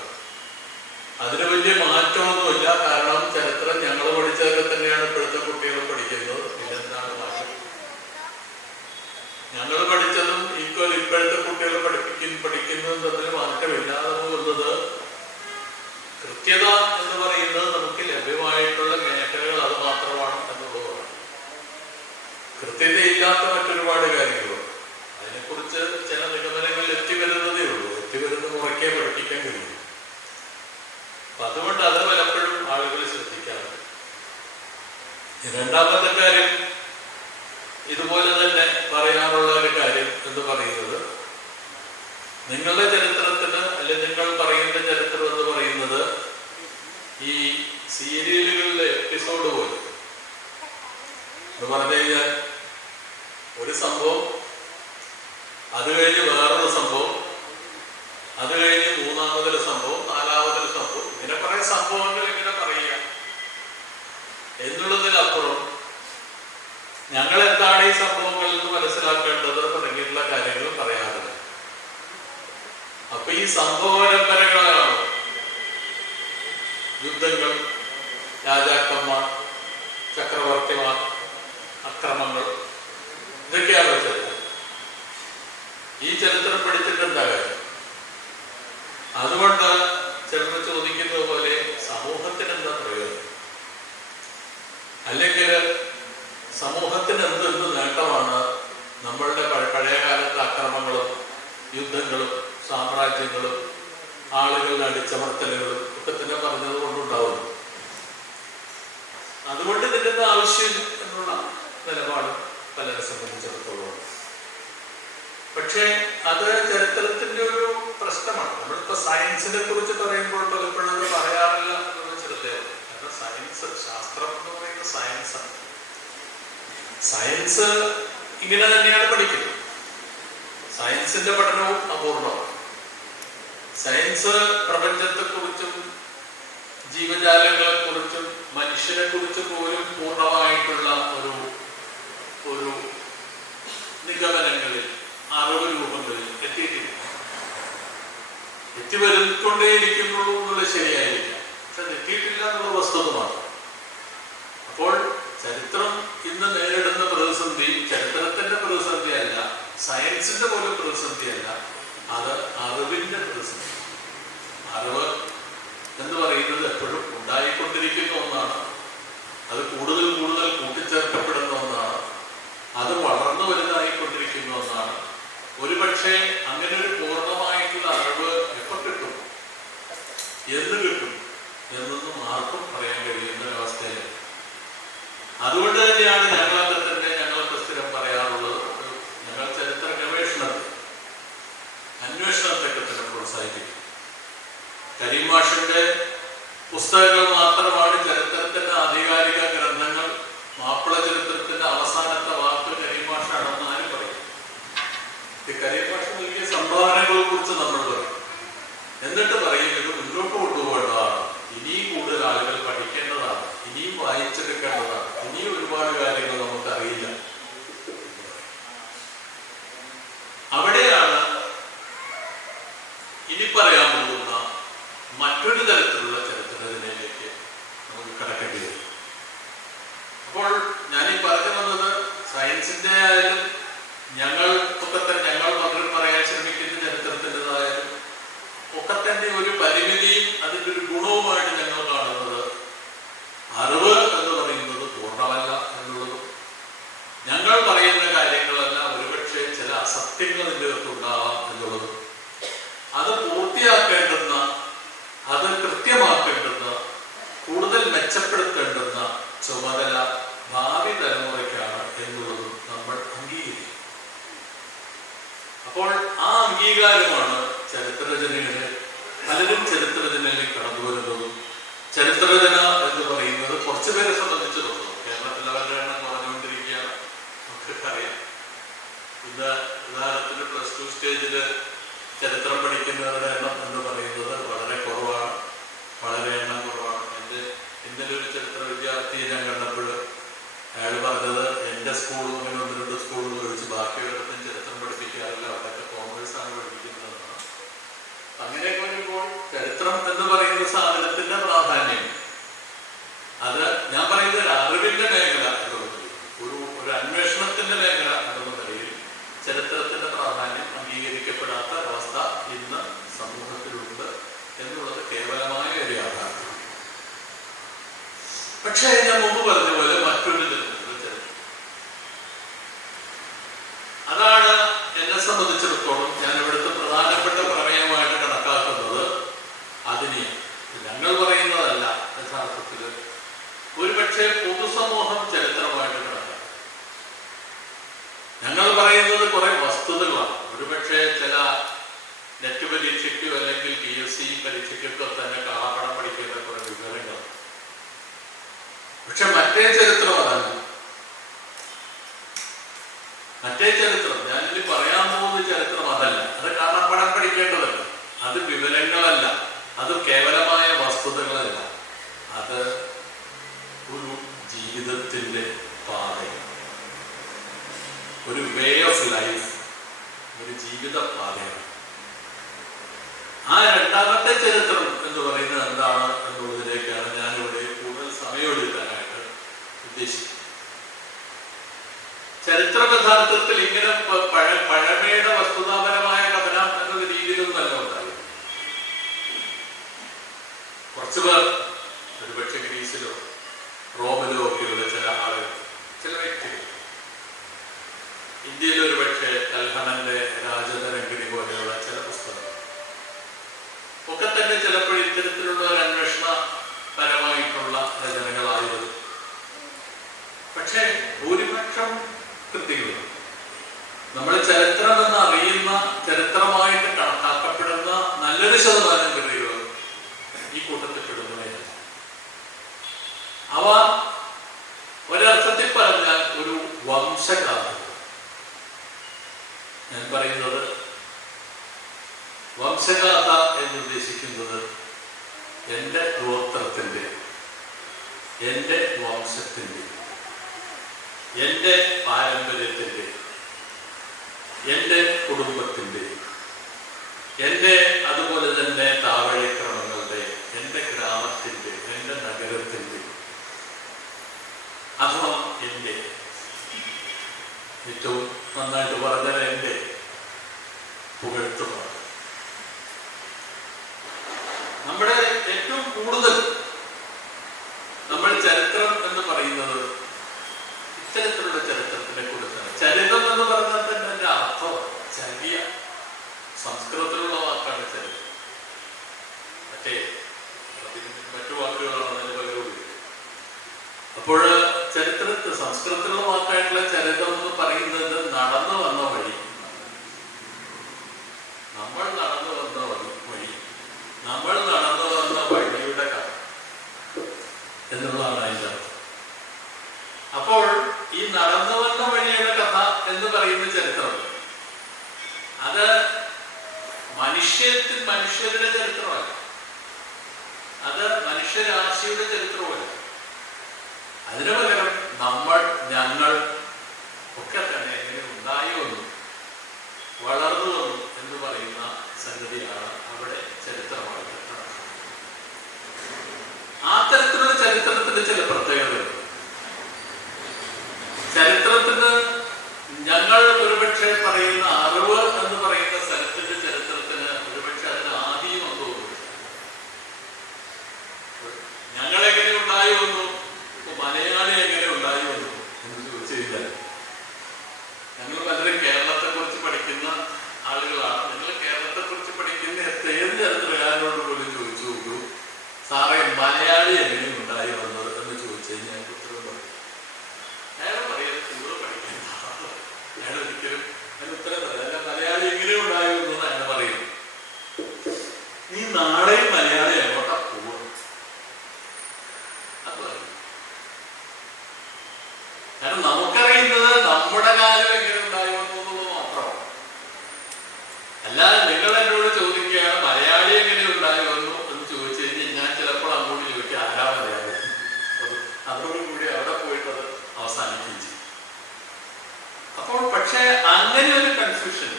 അതിന് വലിയ മാറ്റമൊന്നുമില്ല. കാരണം ചരിത്രം ഞങ്ങൾ പഠിച്ചതൊക്കെ തന്നെയാണ് ഇപ്പോഴത്തെ കുട്ടികളും പഠിക്കുന്നത്. പിന്നെന്താണ് മാറ്റം? ഞങ്ങൾ പഠിച്ചതും ഇപ്പോഴത്തെ കുട്ടികൾ പഠിപ്പിക്കുന്നത് അപ്പൊ ഈ സംഭവ പരമ്പരകളാണ് യുദ്ധങ്ങൾ, രാജാക്കന്മാർ, ചക്രവർത്തിമാർ, അക്രമങ്ങൾ, ഇതൊക്കെയാണ് ചരിത്രം. ഈ ചരിത്രം പഠിച്ചിട്ടുണ്ടാകാം. അതുകൊണ്ട് ചിലർ ചോദിക്കുന്നത് പോലെ സമൂഹത്തിന് എന്താ പ്രയോജനം, അല്ലെങ്കിൽ സമൂഹത്തിന് എന്തെന്ത് നേട്ടമാണ് നമ്മളുടെ പഴയകാലത്തെ അക്രമങ്ങളും യുദ്ധങ്ങളും സാമ്രാജ്യങ്ങളും ആളുകളുടെ അടിച്ചമർത്തലുകളും ഒക്കെ തന്നെ പറഞ്ഞത് കൊണ്ടുണ്ടാവുന്നു. അതുകൊണ്ട് ഇതിൻ്റെ ആവശ്യം എന്നുള്ള നിലപാട് പലരെ സംബന്ധിച്ചിടത്തോളം. പക്ഷേ അത് ചരിത്രത്തിന്റെ ഒരു പ്രശ്നമാണ്. നമ്മളിപ്പോ സയൻസിനെ കുറിച്ച് പറയുമ്പോൾ പലപ്പോഴും അത് പറയാറില്ല എന്നുള്ള ശ്രദ്ധയാണ്. കാരണം സയൻസ്, ശാസ്ത്രം എന്ന് പറയുന്ന സയൻസാണ്. സയൻസ് ഇങ്ങനെ തന്നെയാണ് പഠിക്കുന്നത്. സയൻസിന്റെ പഠനവും അപൂർണമാണ്. സയൻസ് പ്രപഞ്ചത്തെക്കുറിച്ചും ജീവജാലങ്ങളെ കുറിച്ചും മനുഷ്യനെ കുറിച്ച് പോലും പൂർണ്ണമായിട്ടുള്ള ഒരു നിഗമനങ്ങളിൽ, അറിവ് രൂപങ്ങളിൽ എത്തിയിട്ടില്ല. എത്തിവരുക്കൊണ്ടേയിരിക്കുന്നുള്ളൂ എന്നുള്ളത് ശരിയായിരിക്കാം, പക്ഷെ എത്തിയിട്ടില്ല എന്നുള്ള വസ്തുത മാത്രം. അപ്പോൾ ചരിത്രം ഇന്ന് നേരിടുന്ന പ്രതിസന്ധി ചരിത്രത്തിന്റെ പ്രതിസന്ധിയല്ല, സയൻസിന്റെ പോലും പ്രതിസന്ധിയല്ല, അത് അറിവിന്റെ പ്രതിസന്ധി. അറിവ് എന്ന് പറയുന്നത് എപ്പോഴും ഉണ്ടായിക്കൊണ്ടിരിക്കുന്ന ഒന്നാണ്. അത് കൂടുതൽ കൂടുതൽ കൂട്ടിച്ചേർക്കപ്പെടുന്ന ഒന്നാണ്. അത് വളർന്നു വലുതായിക്കൊണ്ടിരിക്കുന്ന ഒന്നാണ്. ഒരുപക്ഷെ അങ്ങനെ ഒരു പൂർണ്ണമായിട്ടുള്ള അറിവ് എപ്പോൾ കിട്ടും, എന്ന് കിട്ടും എന്നൊന്നും ആർക്കും പറയാൻ കഴിയുന്ന ഒരവസ്ഥയില്ല. അതുകൊണ്ട് തന്നെയാണ് ഞങ്ങളൊക്കെ സ്ഥിരം പറയാറുള്ളത്, ഞങ്ങൾ ചരിത്ര അന്വേഷണത്തെയൊക്കെ തന്നെ പ്രോത്സാഹിപ്പിക്കും. കരീം മാഷിന്റെ പുസ്തകങ്ങൾ മാത്രമാണ് ചരിത്രത്തിന്റെ ആധികാരിക ഗ്രന്ഥങ്ങൾ. മാപ്പിള ചരിത്രത്തിന്റെ അവസാനത്തെ വാക്ക് കരീം മാഷാണെന്ന് ആരും പറയും. കരീം മാഷ് നൽകിയ സംഭാവനകളെ കുറിച്ച് നമ്മൾ പറയും. എന്നിട്ട് പറയും ഇത് മുന്നോട്ട് കൊണ്ടുപോകേണ്ടതാണ്, ഇനിയും കൂടുതൽ ആളുകൾ പഠിക്കേണ്ടതാണ്, ഇനിയും വായിച്ചെടുക്കേണ്ടതാണ്, ഇനിയും ഒരുപാട് കാര്യങ്ങൾ നമുക്കറിയില്ല. അവിടെയാണ് ഇനി പറയാൻ പോകുന്ന മറ്റൊരു തരത്തിലുള്ള ചരിത്രരചനയിലേക്ക് നമുക്ക് കടക്കേണ്ടി വരും. അപ്പോൾ ഞാനീ പറഞ്ഞു വന്നത് സയൻസിന്റെ ആയാലും ഞങ്ങൾ പലരും പറയാൻ ശ്രമിക്കുന്ന ചരിത്രത്തിൻ്റെതായാലും ഒക്കെ തന്നെ ഒരു പരിമിതിയും അതിൻ്റെ ഒരു ഗുണവുമായിട്ട് ഞങ്ങൾ കാണുന്നത് അറിവ് എന്ന് പറയുന്നത് പൂർണ്ണമല്ല എന്നുള്ളതും, ഞങ്ങൾ പറയുന്ന കാര്യങ്ങളെല്ലാം ഒരുപക്ഷെ ചില അസത്യങ്ങൾ ഇതിൻ്റെ അകത്തുണ്ടാവാം എന്നുള്ളതും, അത് പൂർത്തിയാക്കേണ്ടുന്ന, അത് കൃത്യമാക്കേണ്ടുന്ന, കൂടുതൽ മെച്ചപ്പെടുത്തേണ്ടുന്ന ചുമതല ഭാവി തലമുറയ്ക്കാണ് എന്നുള്ളതും നമ്മൾ അംഗീകരിക്കും. അപ്പോൾ ആ അംഗീകാരമാണ് ചരിത്രരചനയില് പലരും ചരിത്രരചനയിലേക്ക് കടന്നു വരുന്നതും. ചരിത്രരചന എന്ന് പറയുന്നത് കുറച്ചുപേരെ സംബന്ധിച്ചിടത്തോളം കേരളത്തിൽ അവരുടെ എണ്ണം കുറഞ്ഞുകൊണ്ടിരിക്കുകയാണ്, നമുക്കറിയാം. ഇന്ന് ഉദാഹരണത്തിന് +2 സ്റ്റേജില് ചരിത്രം പഠിക്കുന്നവരുടെ എണ്ണം എന്ന് പറയുന്നത് വളരെ കുറവാണ്, വളരെ എണ്ണം കുറവാണ്. ഇന്നലെ ഒരു ചരിത്ര വിദ്യാർത്ഥിയെ ഞാൻ കണ്ടപ്പോൾ അയാൾ പറഞ്ഞത് എൻ്റെ സ്കൂളും അങ്ങനെ 1-2 സ്കൂളുകൾ ഒഴിച്ച് ബാക്കിയുള്ളടത്തും ചരിത്രം പഠിപ്പിക്കാറില്ല, അവിടെയൊക്കെ കോമേഴ്സാണ് പഠിപ്പിക്കുന്നതെന്നാണ്. അങ്ങനെയൊക്കെ വരുമ്പോൾ ചരിത്രം എന്ന് പറയുന്ന സാധനത്തിന്റെ പ്രാധാന്യം, അത് ഞാൻ പറയുന്നത് ഒരു അറിവിന്റെ മേഖല എന്നുള്ളത്, ഒരു അന്വേഷണത്തിന്റെ മേഖല എന്നുള്ള നിലയിൽ ചരിത്രത്തിന്റെ പ്രാധാന്യം അംഗീകരിക്കപ്പെടാത്ത അവസ്ഥ ഇന്ന് സമൂഹത്തിലുണ്ട് എന്നുള്ളത് കേവലമായ ഒരു യാഥാർത്ഥ്യം. പക്ഷേ ഞാൻ മുമ്പ് പറഞ്ഞ പോലെ മറ്റൊരു ചരിത്രം, അതാണ് എന്നെ സംബന്ധിച്ചിടത്തോളം ഞാൻ ഇവിടുത്തെ പ്രധാനപ്പെട്ട പ്രമേയമായിട്ട് കണക്കാക്കുന്നത്. അതിനെ ഞങ്ങൾ പറയുന്നതല്ല, യഥാർത്ഥത്തിൽ ഒരുപക്ഷെ പൊതുസമൂഹം ചരിത്രമായിട്ട് കണക്കാക്കും. ഞങ്ങൾ പറയുന്നത് കുറെ വസ്തുതകളാണ്. ഒരുപക്ഷെ ചില നെറ്റ് പരീക്ഷയ്ക്കോ അല്ലെങ്കിൽ PSC പരീക്ഷയ്ക്കൊക്കെ തന്നെ കാണാപ്പടം പഠിക്കേണ്ട കുറെ വിവരങ്ങളാണ്. പക്ഷെ മറ്റേ ചരിത്രം അതല്ല. മറ്റേ ചരിത്രം ഞാനിത് പറയാൻ പോകുന്ന ചരിത്രം അതല്ല. അത് കാണാപ്പടം പഠിക്കേണ്ടതല്ല, അത് വിവരങ്ങളല്ല, അത് കേവലമായ വസ്തുതകളല്ല, അത് ഒരു ജീവിതത്തിന്റെ പാതയാണ്, ഒരു വേ ഓഫ് ലൈഫ്, ഒരു ജീവിത പാതയാണ്. യഥാർത്ഥത്തിൽ ഇങ്ങനെ പഴമയുടെ വസ്തുതാപരമായ കഥനം എന്ന രീതിയിലൊന്നും അല്ല ഉണ്ടായി. കുറച്ചു പേർ ഒരുപക്ഷെ ഗ്രീസിലോ റോമിലോ ഒക്കെയുള്ള ചില ആളുകൾ, ചില വ്യക്തികൾ, ഇന്ത്യയിൽ ഒരുപക്ഷെ കൽഹണന്റെ രാജതരംഗിണി പോലെയുള്ള ചില പുസ്തകങ്ങൾ ഒക്കെ തന്നെ ചിലപ്പോൾ ഇത്തരത്തിലുള്ള ഒരു അന്വേഷണപരമായിട്ടുള്ള രചനകളായിരുന്നു. പക്ഷേ ഭൂരിപക്ഷം കൃതികളും നമ്മൾ ചരിത്രമെന്ന് അറിയുന്ന, ചരിത്രമായിട്ട് കണക്കാക്കപ്പെടുന്ന നല്ലൊരു ശതമാനം കൃതികൾ ഈ കൂട്ടത്തിൽപ്പെടുന്നവയല്ല. അവ ഒരർത്ഥത്തിൽ പറഞ്ഞാൽ ഒരു വംശഗാഥ. ഞാൻ പറയുന്നത് വംശഗാഥ എന്നുദ്ദേശിക്കുന്നത് എൻ്റെ ഗോത്രത്തിൻ്റെ, എൻ്റെ വംശത്തിൻ്റെ, എൻ്റെ പാരമ്പര്യത്തിൻ്റെ, എൻ്റെ കുടുംബത്തിൻ്റെ, എൻ്റെ അതുപോലെ തന്നെ താവഴിക്രമങ്ങളുടെ, എൻ്റെ ഗ്രാമത്തിൻ്റെ, എൻ്റെ നഗരത്തിൻ്റെ, അഥവാ എൻ്റെ, ഏറ്റവും നന്നായിട്ട് പറഞ്ഞാൽ എൻ്റെ പുകഴ്ത്തുമാണ്. നമ്മുടെ ഏറ്റവും കൂടുതൽ നമ്മൾ ചരിത്രം എന്ന് പറയുന്നത് ഇത്തരത്തിലുള്ള ചരിത്രത്തിനെ കുറിച്ചാണ്. ചരിതം എന്ന് പറഞ്ഞാൽ തന്നെ അതിൻ്റെ അർത്ഥം ചര്യ, സംസ്കൃതത്തിലുള്ള വാക്കാണ് ചരിത്രം. മറ്റു വാക്കുകളാണ് അതിന് പകരം. അപ്പോൾ ചരിത്രത്തിൽ സംസ്കൃതത്തിലുള്ള വാക്കായിട്ടുള്ള ചരിതം എന്ന് പറയുന്നത് നടന്നു വന്ന വഴി, നമ്മൾ നടന്നു വന്ന വഴി, നമ്മൾ നടന്നു വന്ന വഴിയുടെ കഥ എന്നുള്ളതാണ് അതിൻ്റെ അർത്ഥം. അപ്പോൾ ഈ നടന്നു വന്ന വഴിയുടെ കഥ എന്ന് പറയുന്ന ചരിത്രം അത് മനുഷ്യരുടെ ചരിത്രമല്ല, അത് മനുഷ്യരാശിയുടെ ചരിത്രമല്ല. അതിനു പകരം ഞങ്ങൾ ഒക്കെ തന്നെ എങ്ങനെ ഉണ്ടായി വന്നു, വളർന്നു വന്നു എന്ന് പറയുന്ന സംഗതിയാണ് അവിടെ ചരിത്രമായിട്ട് കണക്കാക്കുന്നത്. ആ തരത്തിലുള്ള ചരിത്രത്തിന്റെ ചില പ്രത്യേകതകളുണ്ട്. ചരിത്രത്തിന് ഞങ്ങൾ ഒരുപക്ഷെ പറയുന്ന അറിവ് എന്ന് പറയുന്ന സ്ഥലത്തിന്റെ ചരിത്രത്തിന് ഒരുപക്ഷെ അതിന് ആദിയും തോന്നുന്നു. ഞങ്ങൾ എങ്ങനെ ഉണ്ടായി വന്നു, മലയാളി എങ്ങനെ ഉണ്ടായി വന്നു എന്ന് ചോദിച്ചു കഴിഞ്ഞാൽ, ഞങ്ങൾ പലരും കേരളത്തെ കുറിച്ച് പഠിക്കുന്ന ആളുകളാണ്. നിങ്ങൾ കേരളത്തെ കുറിച്ച് പഠിക്കുന്ന ഏത് ചരിത്രകാരനോട് പോലും ചോദിച്ചു നോക്കൂ, സാറേ മലയാളി എങ്ങനെ ഉണ്ടായി വന്നത് എന്ന് ചോദിച്ചു കഴിഞ്ഞാൽ ഉത്തരം പറയും. അയാൾ പറയാൻ കൂടുതൽ പഠിക്കുന്ന അയാൾ ഒരിക്കലും അതിന് ഉത്തരം പറയാം. മലയാളി എങ്ങനെ ഉണ്ടായി വന്നു എന്ന് അയാൾ പറയും. നീ നാളെയും മലയാളി എങ്ങോട്ടാ പോവുക? അത് പറയും. കാരണം നമുക്കറിയുന്നത് നമ്മുടെ കാലം എങ്ങനെ ഉണ്ടായി വന്നു എന്നുള്ളത് മാത്രമാണ്. അല്ലാതെ നിങ്ങൾ എന്നോട് ചോദിക്കുകയാണ് മലയാളി എങ്ങനെ ഉണ്ടായി വന്നു എന്ന് ചോദിച്ചു കഴിഞ്ഞാൽ ഞാൻ ചിലപ്പോൾ അങ്ങോട്ട് ചോദിക്കുക ആരാ മലയാളി. അതോടുകൂടി അവിടെ പോയിട്ടത് അവസാനിക്കുകയും ചെയ്യും. അപ്പോൾ പക്ഷെ അങ്ങനെ ഒരു കൺഫ്യൂഷൻ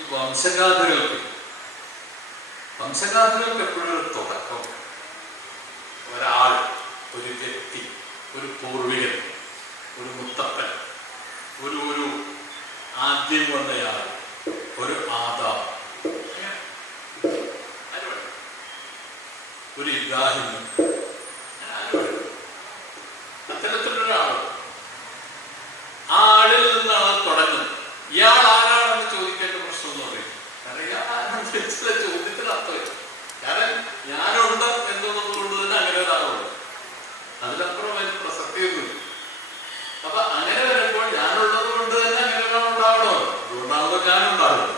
ഈ വംശഗാഥകൾക്ക് എപ്പോഴും ഒരു തുടക്കം, ഒരാൾ, ഒരു വ്യക്തി, ഒരു പൂർവികൻ, ഒരു മുത്തപ്പൻ, ഒരു ആദ്യം വന്നയാൾ, ഒരു ആദാം, ഒരു ഇബ്രാഹിം, അത്തരത്തിലൊരാൾ. ആ ആളിൽ നിന്നാണ് തുടങ്ങുന്നത്. ഇയാൾ ആരാണെന്ന് ചോദിക്കേണ്ട പ്രശ്നം എന്ന് പറയും. കാരണം ഇയാളാണെന്ന് ചില ചോദ്യത്തിന് അർത്ഥമില്ല. കാരണം ഞാനുണ്ട് എന്നുള്ളത് കൊണ്ട് തന്നെ അങ്ങനെ ഒരാളുണ്ട്, അതിലപ്പുറം അതിന് പ്രസക്തിയൊന്നുമില്ല. അപ്പൊ അങ്ങനെ വരുമ്പോൾ ഞാനുള്ളത് കൊണ്ട് തന്നെ അങ്ങനെ ഒരാളുണ്ടാവണമല്ലോ, അതുകൊണ്ടാണല്ലോ ഞാനുണ്ടാവുന്നത്.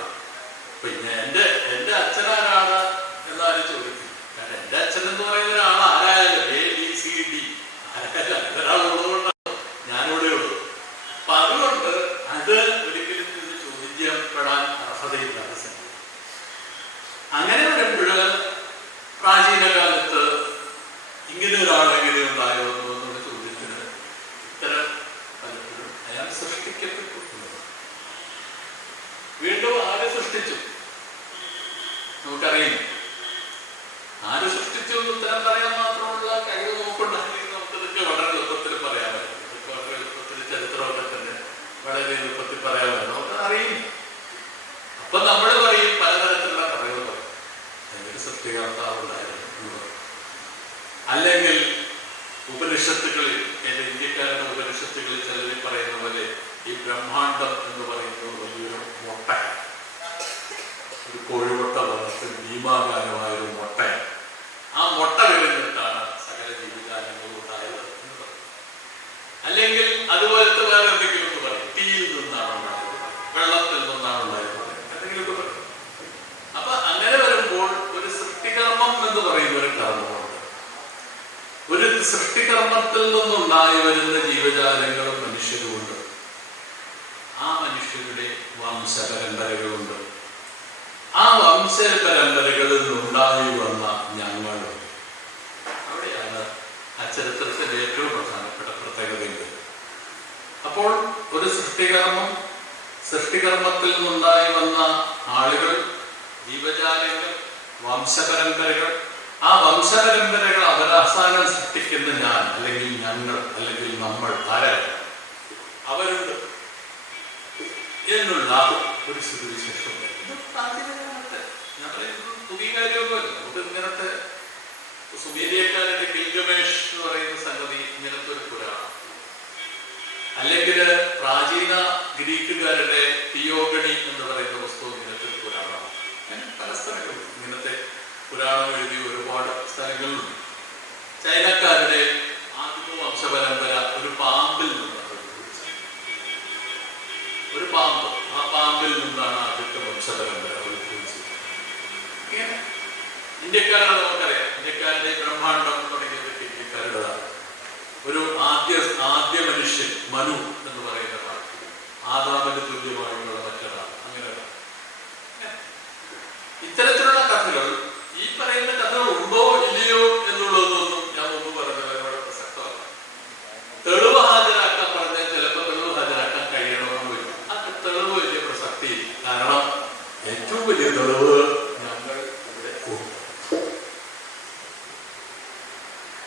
പിന്നെ എന്റെ അച്ഛനാരാണ് എന്നാലും ചോദിക്കും. കാരണം എന്റെ അച്ഛൻ എന്ന് പറയുന്ന ഒരാൾ ആരായാലും ABCD ആരായാലും ഒരാളുള്ളത് കൊണ്ടാണ് ഞാനിവിടെ ഉള്ളൂ. അപ്പൊ അതുകൊണ്ട് അത് ഒരിക്കലും ഇത് ചോദിക്കപ്പെടാൻ അർഹതയില്ലാത്ത സംഗതി. അങ്ങനെ വരുമ്പോൾ പ്രാചീന കാലത്ത് ഇങ്ങനെ ഒരാൾ എങ്ങനെ ഉണ്ടായോ എന്നുള്ള ചോദ്യത്തിന് ഉത്തരം പലപ്പോഴും അയാൾ സൃഷ്ടിക്കപ്പെട്ടിട്ടുണ്ട്. വീണ്ടും ആരെ സൃഷ്ടിച്ചു നമുക്കറിയില്ല. ആര് സൃഷ്ടിച്ചു എന്ന് ഉത്തരം പറയാൻ മാത്രമുള്ള കഴിവ് നമുക്കുണ്ടാക്കി നമുക്കിതൊക്കെ വളരെ എളുപ്പത്തിൽ പറയാമായിരുന്നു. വളരെ എളുപ്പത്തിൽ ചരിത്രമൊക്കെ തന്നെ വളരെ സൃഷ്ടികർത്താവുണ്ടായിരുന്നു എന്ന് പറയും. അല്ലെങ്കിൽ ഉപനിഷത്തുകളിൽ, ഇന്ത്യക്കാരുടെ ഉപനിഷത്തുകളിൽ ചിലർ പറയുന്ന പോലെ ഈ ബ്രഹ്മാണ്ടം എന്ന് പറയുന്നത് വലിയൊരു മുട്ടയാണ്, ഒരു കോഴിമുട്ട വളർത്തി ഭീമാകാരമായൊരു മുട്ടയാണ്. ആ മുട്ട വിരിഞ്ഞിട്ടാണ് സകല ജീവിജാലങ്ങളും ഉണ്ടായത് എന്ന് പറയും. അല്ലെങ്കിൽ അതുപോലത്തെ വേറെ എന്തെങ്കിലും എന്ന് പറയും, തീയിൽ നിന്നാണ് ഉണ്ടായത്, വെള്ളത്തിൽ നിന്നാണ് ഉണ്ടായത്, എന്തെങ്കിലുമൊക്കെ പറയും. അപ്പൊ അങ്ങനെ വരുമ്പോൾ ഒരു സൃഷ്ടികർമ്മം എന്ന് പറയുന്ന ഒരു കർമ്മമുണ്ട്. ഒരു സൃഷ്ടികർമ്മത്തിൽ നിന്നുണ്ടായി വരുന്ന ജീവജാലങ്ങളും മനുഷ്യരുമുണ്ട്. ആ മനുഷ്യരുടെ വംശപരമ്പരകളുണ്ട്. ആ വംശപരമ്പരകളിൽ നിന്നുണ്ടായി വന്ന ഞങ്ങളും. അവിടെയാണ് ആ ചരിത്രത്തിന്റെ ഏറ്റവും പ്രധാനപ്പെട്ട പ്രത്യേകതയുണ്ട്. അപ്പോൾ ഒരു സൃഷ്ടികർമ്മത്തിൽ നിന്നുണ്ടായി വന്ന ആളുകൾ, ജീവജാലങ്ങൾ, വംശപരമ്പരകൾ. ആ വംശപരമ്പരകൾ അവസാനം സൃഷ്ടിക്കുന്ന ഞാൻ, അല്ലെങ്കിൽ ഞങ്ങൾ, അല്ലെങ്കിൽ നമ്മൾ, ആരാണ് അവരുണ്ട് എന്നുള്ള ഒരു സുവിശേഷമുണ്ട്. ഇത് പ്രാചീനകാലത്തെ, ഞാൻ പറയുന്നത് പുതിയ കാര്യമൊന്നുമല്ല. നമുക്ക് ഇങ്ങനത്തെ സുമേരിയക്കാരുടെ ഗിൽഗമേഷ് എന്ന് പറയുന്ന സംഗതി ഇങ്ങനത്തെ ഒരു പുരാണം, അല്ലെങ്കിൽ പ്രാചീന ഗ്രീക്കുകാരുടെ തിയോഗണി എന്ന് പറയുന്ന പുസ്തകം ഇങ്ങനത്തെ ഒരു പുരാണമാണ്. പല സ്ഥലങ്ങളുണ്ട് ഇങ്ങനത്തെ പുരാണം എഴുതിയ ഒരുപാട് സ്ഥലങ്ങളുണ്ട്. ചൈനക്കാരുടെ ആദിമ വംശപരമ്പര ഒരു പാമ്പിൽ നിന്നാണ്, ഒരു പാമ്പ്, ആ പാമ്പിൽ നിന്നാണ് ആദ്യത്തെ വംശപരമ്പര ഉത്ഭവിച്ചത്. ഇന്ത്യക്കാരുടെ നമുക്കറിയാം, ഇന്ത്യക്കാരുടെ ബ്രഹ്മാണ്ടം തുടങ്ങിയതൊക്കെ ഇന്ത്യക്കാരുടേതാണ്. ഒരു ആദ്യ മനുഷ്യൻ മനു എന്ന് പറയുന്ന ഒരാൾ, ആദാമിന് തുല്യമായുള്ള മറ്റൊരാൾ, അങ്ങനെയുള്ള ഇത്തരത്തിലുള്ള കഥകൾ, ഈ പറയുന്ന കഥകൾ ഉണ്ടോ ഇല്ലയോ എന്നുള്ളതൊന്നും ഞാൻ മുമ്പ് പറഞ്ഞത് ഇവിടെ പ്രസക്തമല്ല. തെളിവ് ഹാജരാക്കാൻ പറഞ്ഞാൽ ചിലപ്പോൾ തെളിവ് ഹാജരാക്കാൻ കഴിയണമെന്ന് വരും. ആ തെളിവ് വലിയ പ്രസക്തിയില്ല. കാരണം ഏറ്റവും വലിയ തെളിവ്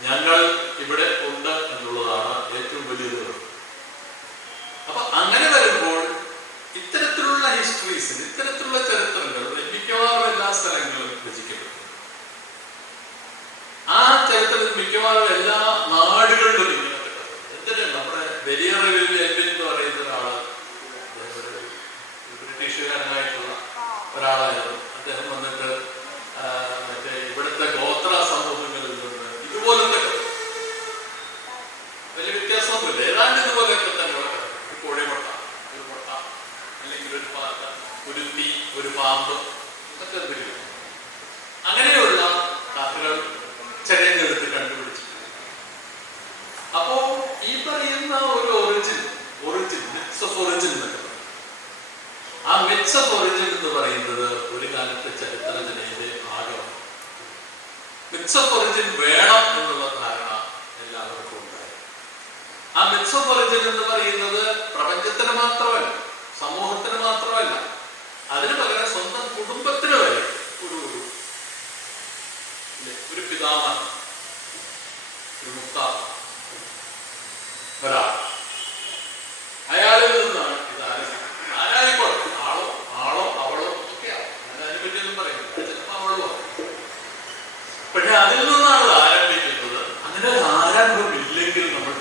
ഞങ്ങൾ ഇവിടെ ഉണ്ട് എന്നുള്ളതാണ് ഏറ്റവും വലിയ തെളിവ്. അപ്പൊ അങ്ങനെ വരുമ്പോൾ ഇത്തരത്തിലുള്ള ഹിസ്റ്ററീസ്, ഇത്തരത്തിലുള്ള ചരിത്രങ്ങൾ മിക്കവാറും എല്ലാ സ്ഥലങ്ങളിലും രചിക്കപ്പെട്ടു. ആ ചരിത്രത്തിൽ മിക്കവാറും എല്ലാ നാടുകളിലും ഇങ്ങനത്തെ കഥ. എന്തിനാ നമ്മുടെ വെരിയറിവിൽ എൽവിൻ എന്ന് പറയുന്ന ഒരാള്, ബ്രിട്ടീഷുകാരനായിട്ടുള്ള ഒരാളായിരുന്നു. അദ്ദേഹം വന്നിട്ട് മറ്റേ ഇവിടുത്തെ ഗോത്ര സമൂഹങ്ങളിൽ നിന്ന് ഇതുപോലത്തെ കഥ, വലിയ വ്യത്യാസമൊന്നുമില്ല, ഏതാണ്ട് ഇതുപോലെയൊക്കെ തന്നെയുള്ള കഥ. ഒരു കോഴിമുട്ട, ഒരു മുട്ട, അല്ലെങ്കിൽ ഒരു തീ, ഒരു പാമ്പ്, ഒക്കെ എന്തെങ്കിലും അങ്ങനെയുള്ള കഥകൾ ചെറിയെടുത്ത് കണ്ടുപിടിച്ചു. അപ്പോ ഈ പറയുന്ന ഒരു ഒറിജിൻ മിത്സ് ഓഫ് ഒറിജിൻ എന്നൊക്കെ പറയും. ആ മിത്സ് ഓഫ് ഒറിജിൻ എന്ന് പറയുന്നത് ഒരു കാലത്തെ ചരിത്രരചനയിലെ ഭാഗമാണ്. മിത്സ് ഓഫ് ഒറിജിൻ വേണം എന്നുള്ള ധാരണ എല്ലാവർക്കും ഉണ്ടായി. ആ മിത്സ് ഓഫ് ഒറിജിൻ എന്ന് പറയുന്നത് പ്രപഞ്ചത്തിന് മാത്രമല്ല, സമൂഹത്തിന് മാത്രമല്ല, അതിന് പകരം സ്വന്തം കുടുംബത്തിന് വരെ ഒരു പിതാമഹൻ, ഒരു മുത്താത്ത, ഒരാൾ, അയാളിൽ നിന്നാണ് ഇത് ആരംഭിക്കുന്നത്. ആരായിക്കോട്ടെ, ആളോ അവളോ ഒക്കെയാണ്, ഞാൻ അതിനെപ്പറ്റിയൊന്നും പറയുന്നില്ല, ചിലപ്പോൾ അവളോ. പക്ഷെ അതിൽ നിന്നാണ് ഇത് ആരംഭിക്കുന്നത്. അങ്ങനെ ഒരു ആരംഭം ഇല്ലെങ്കിൽ നമ്മൾ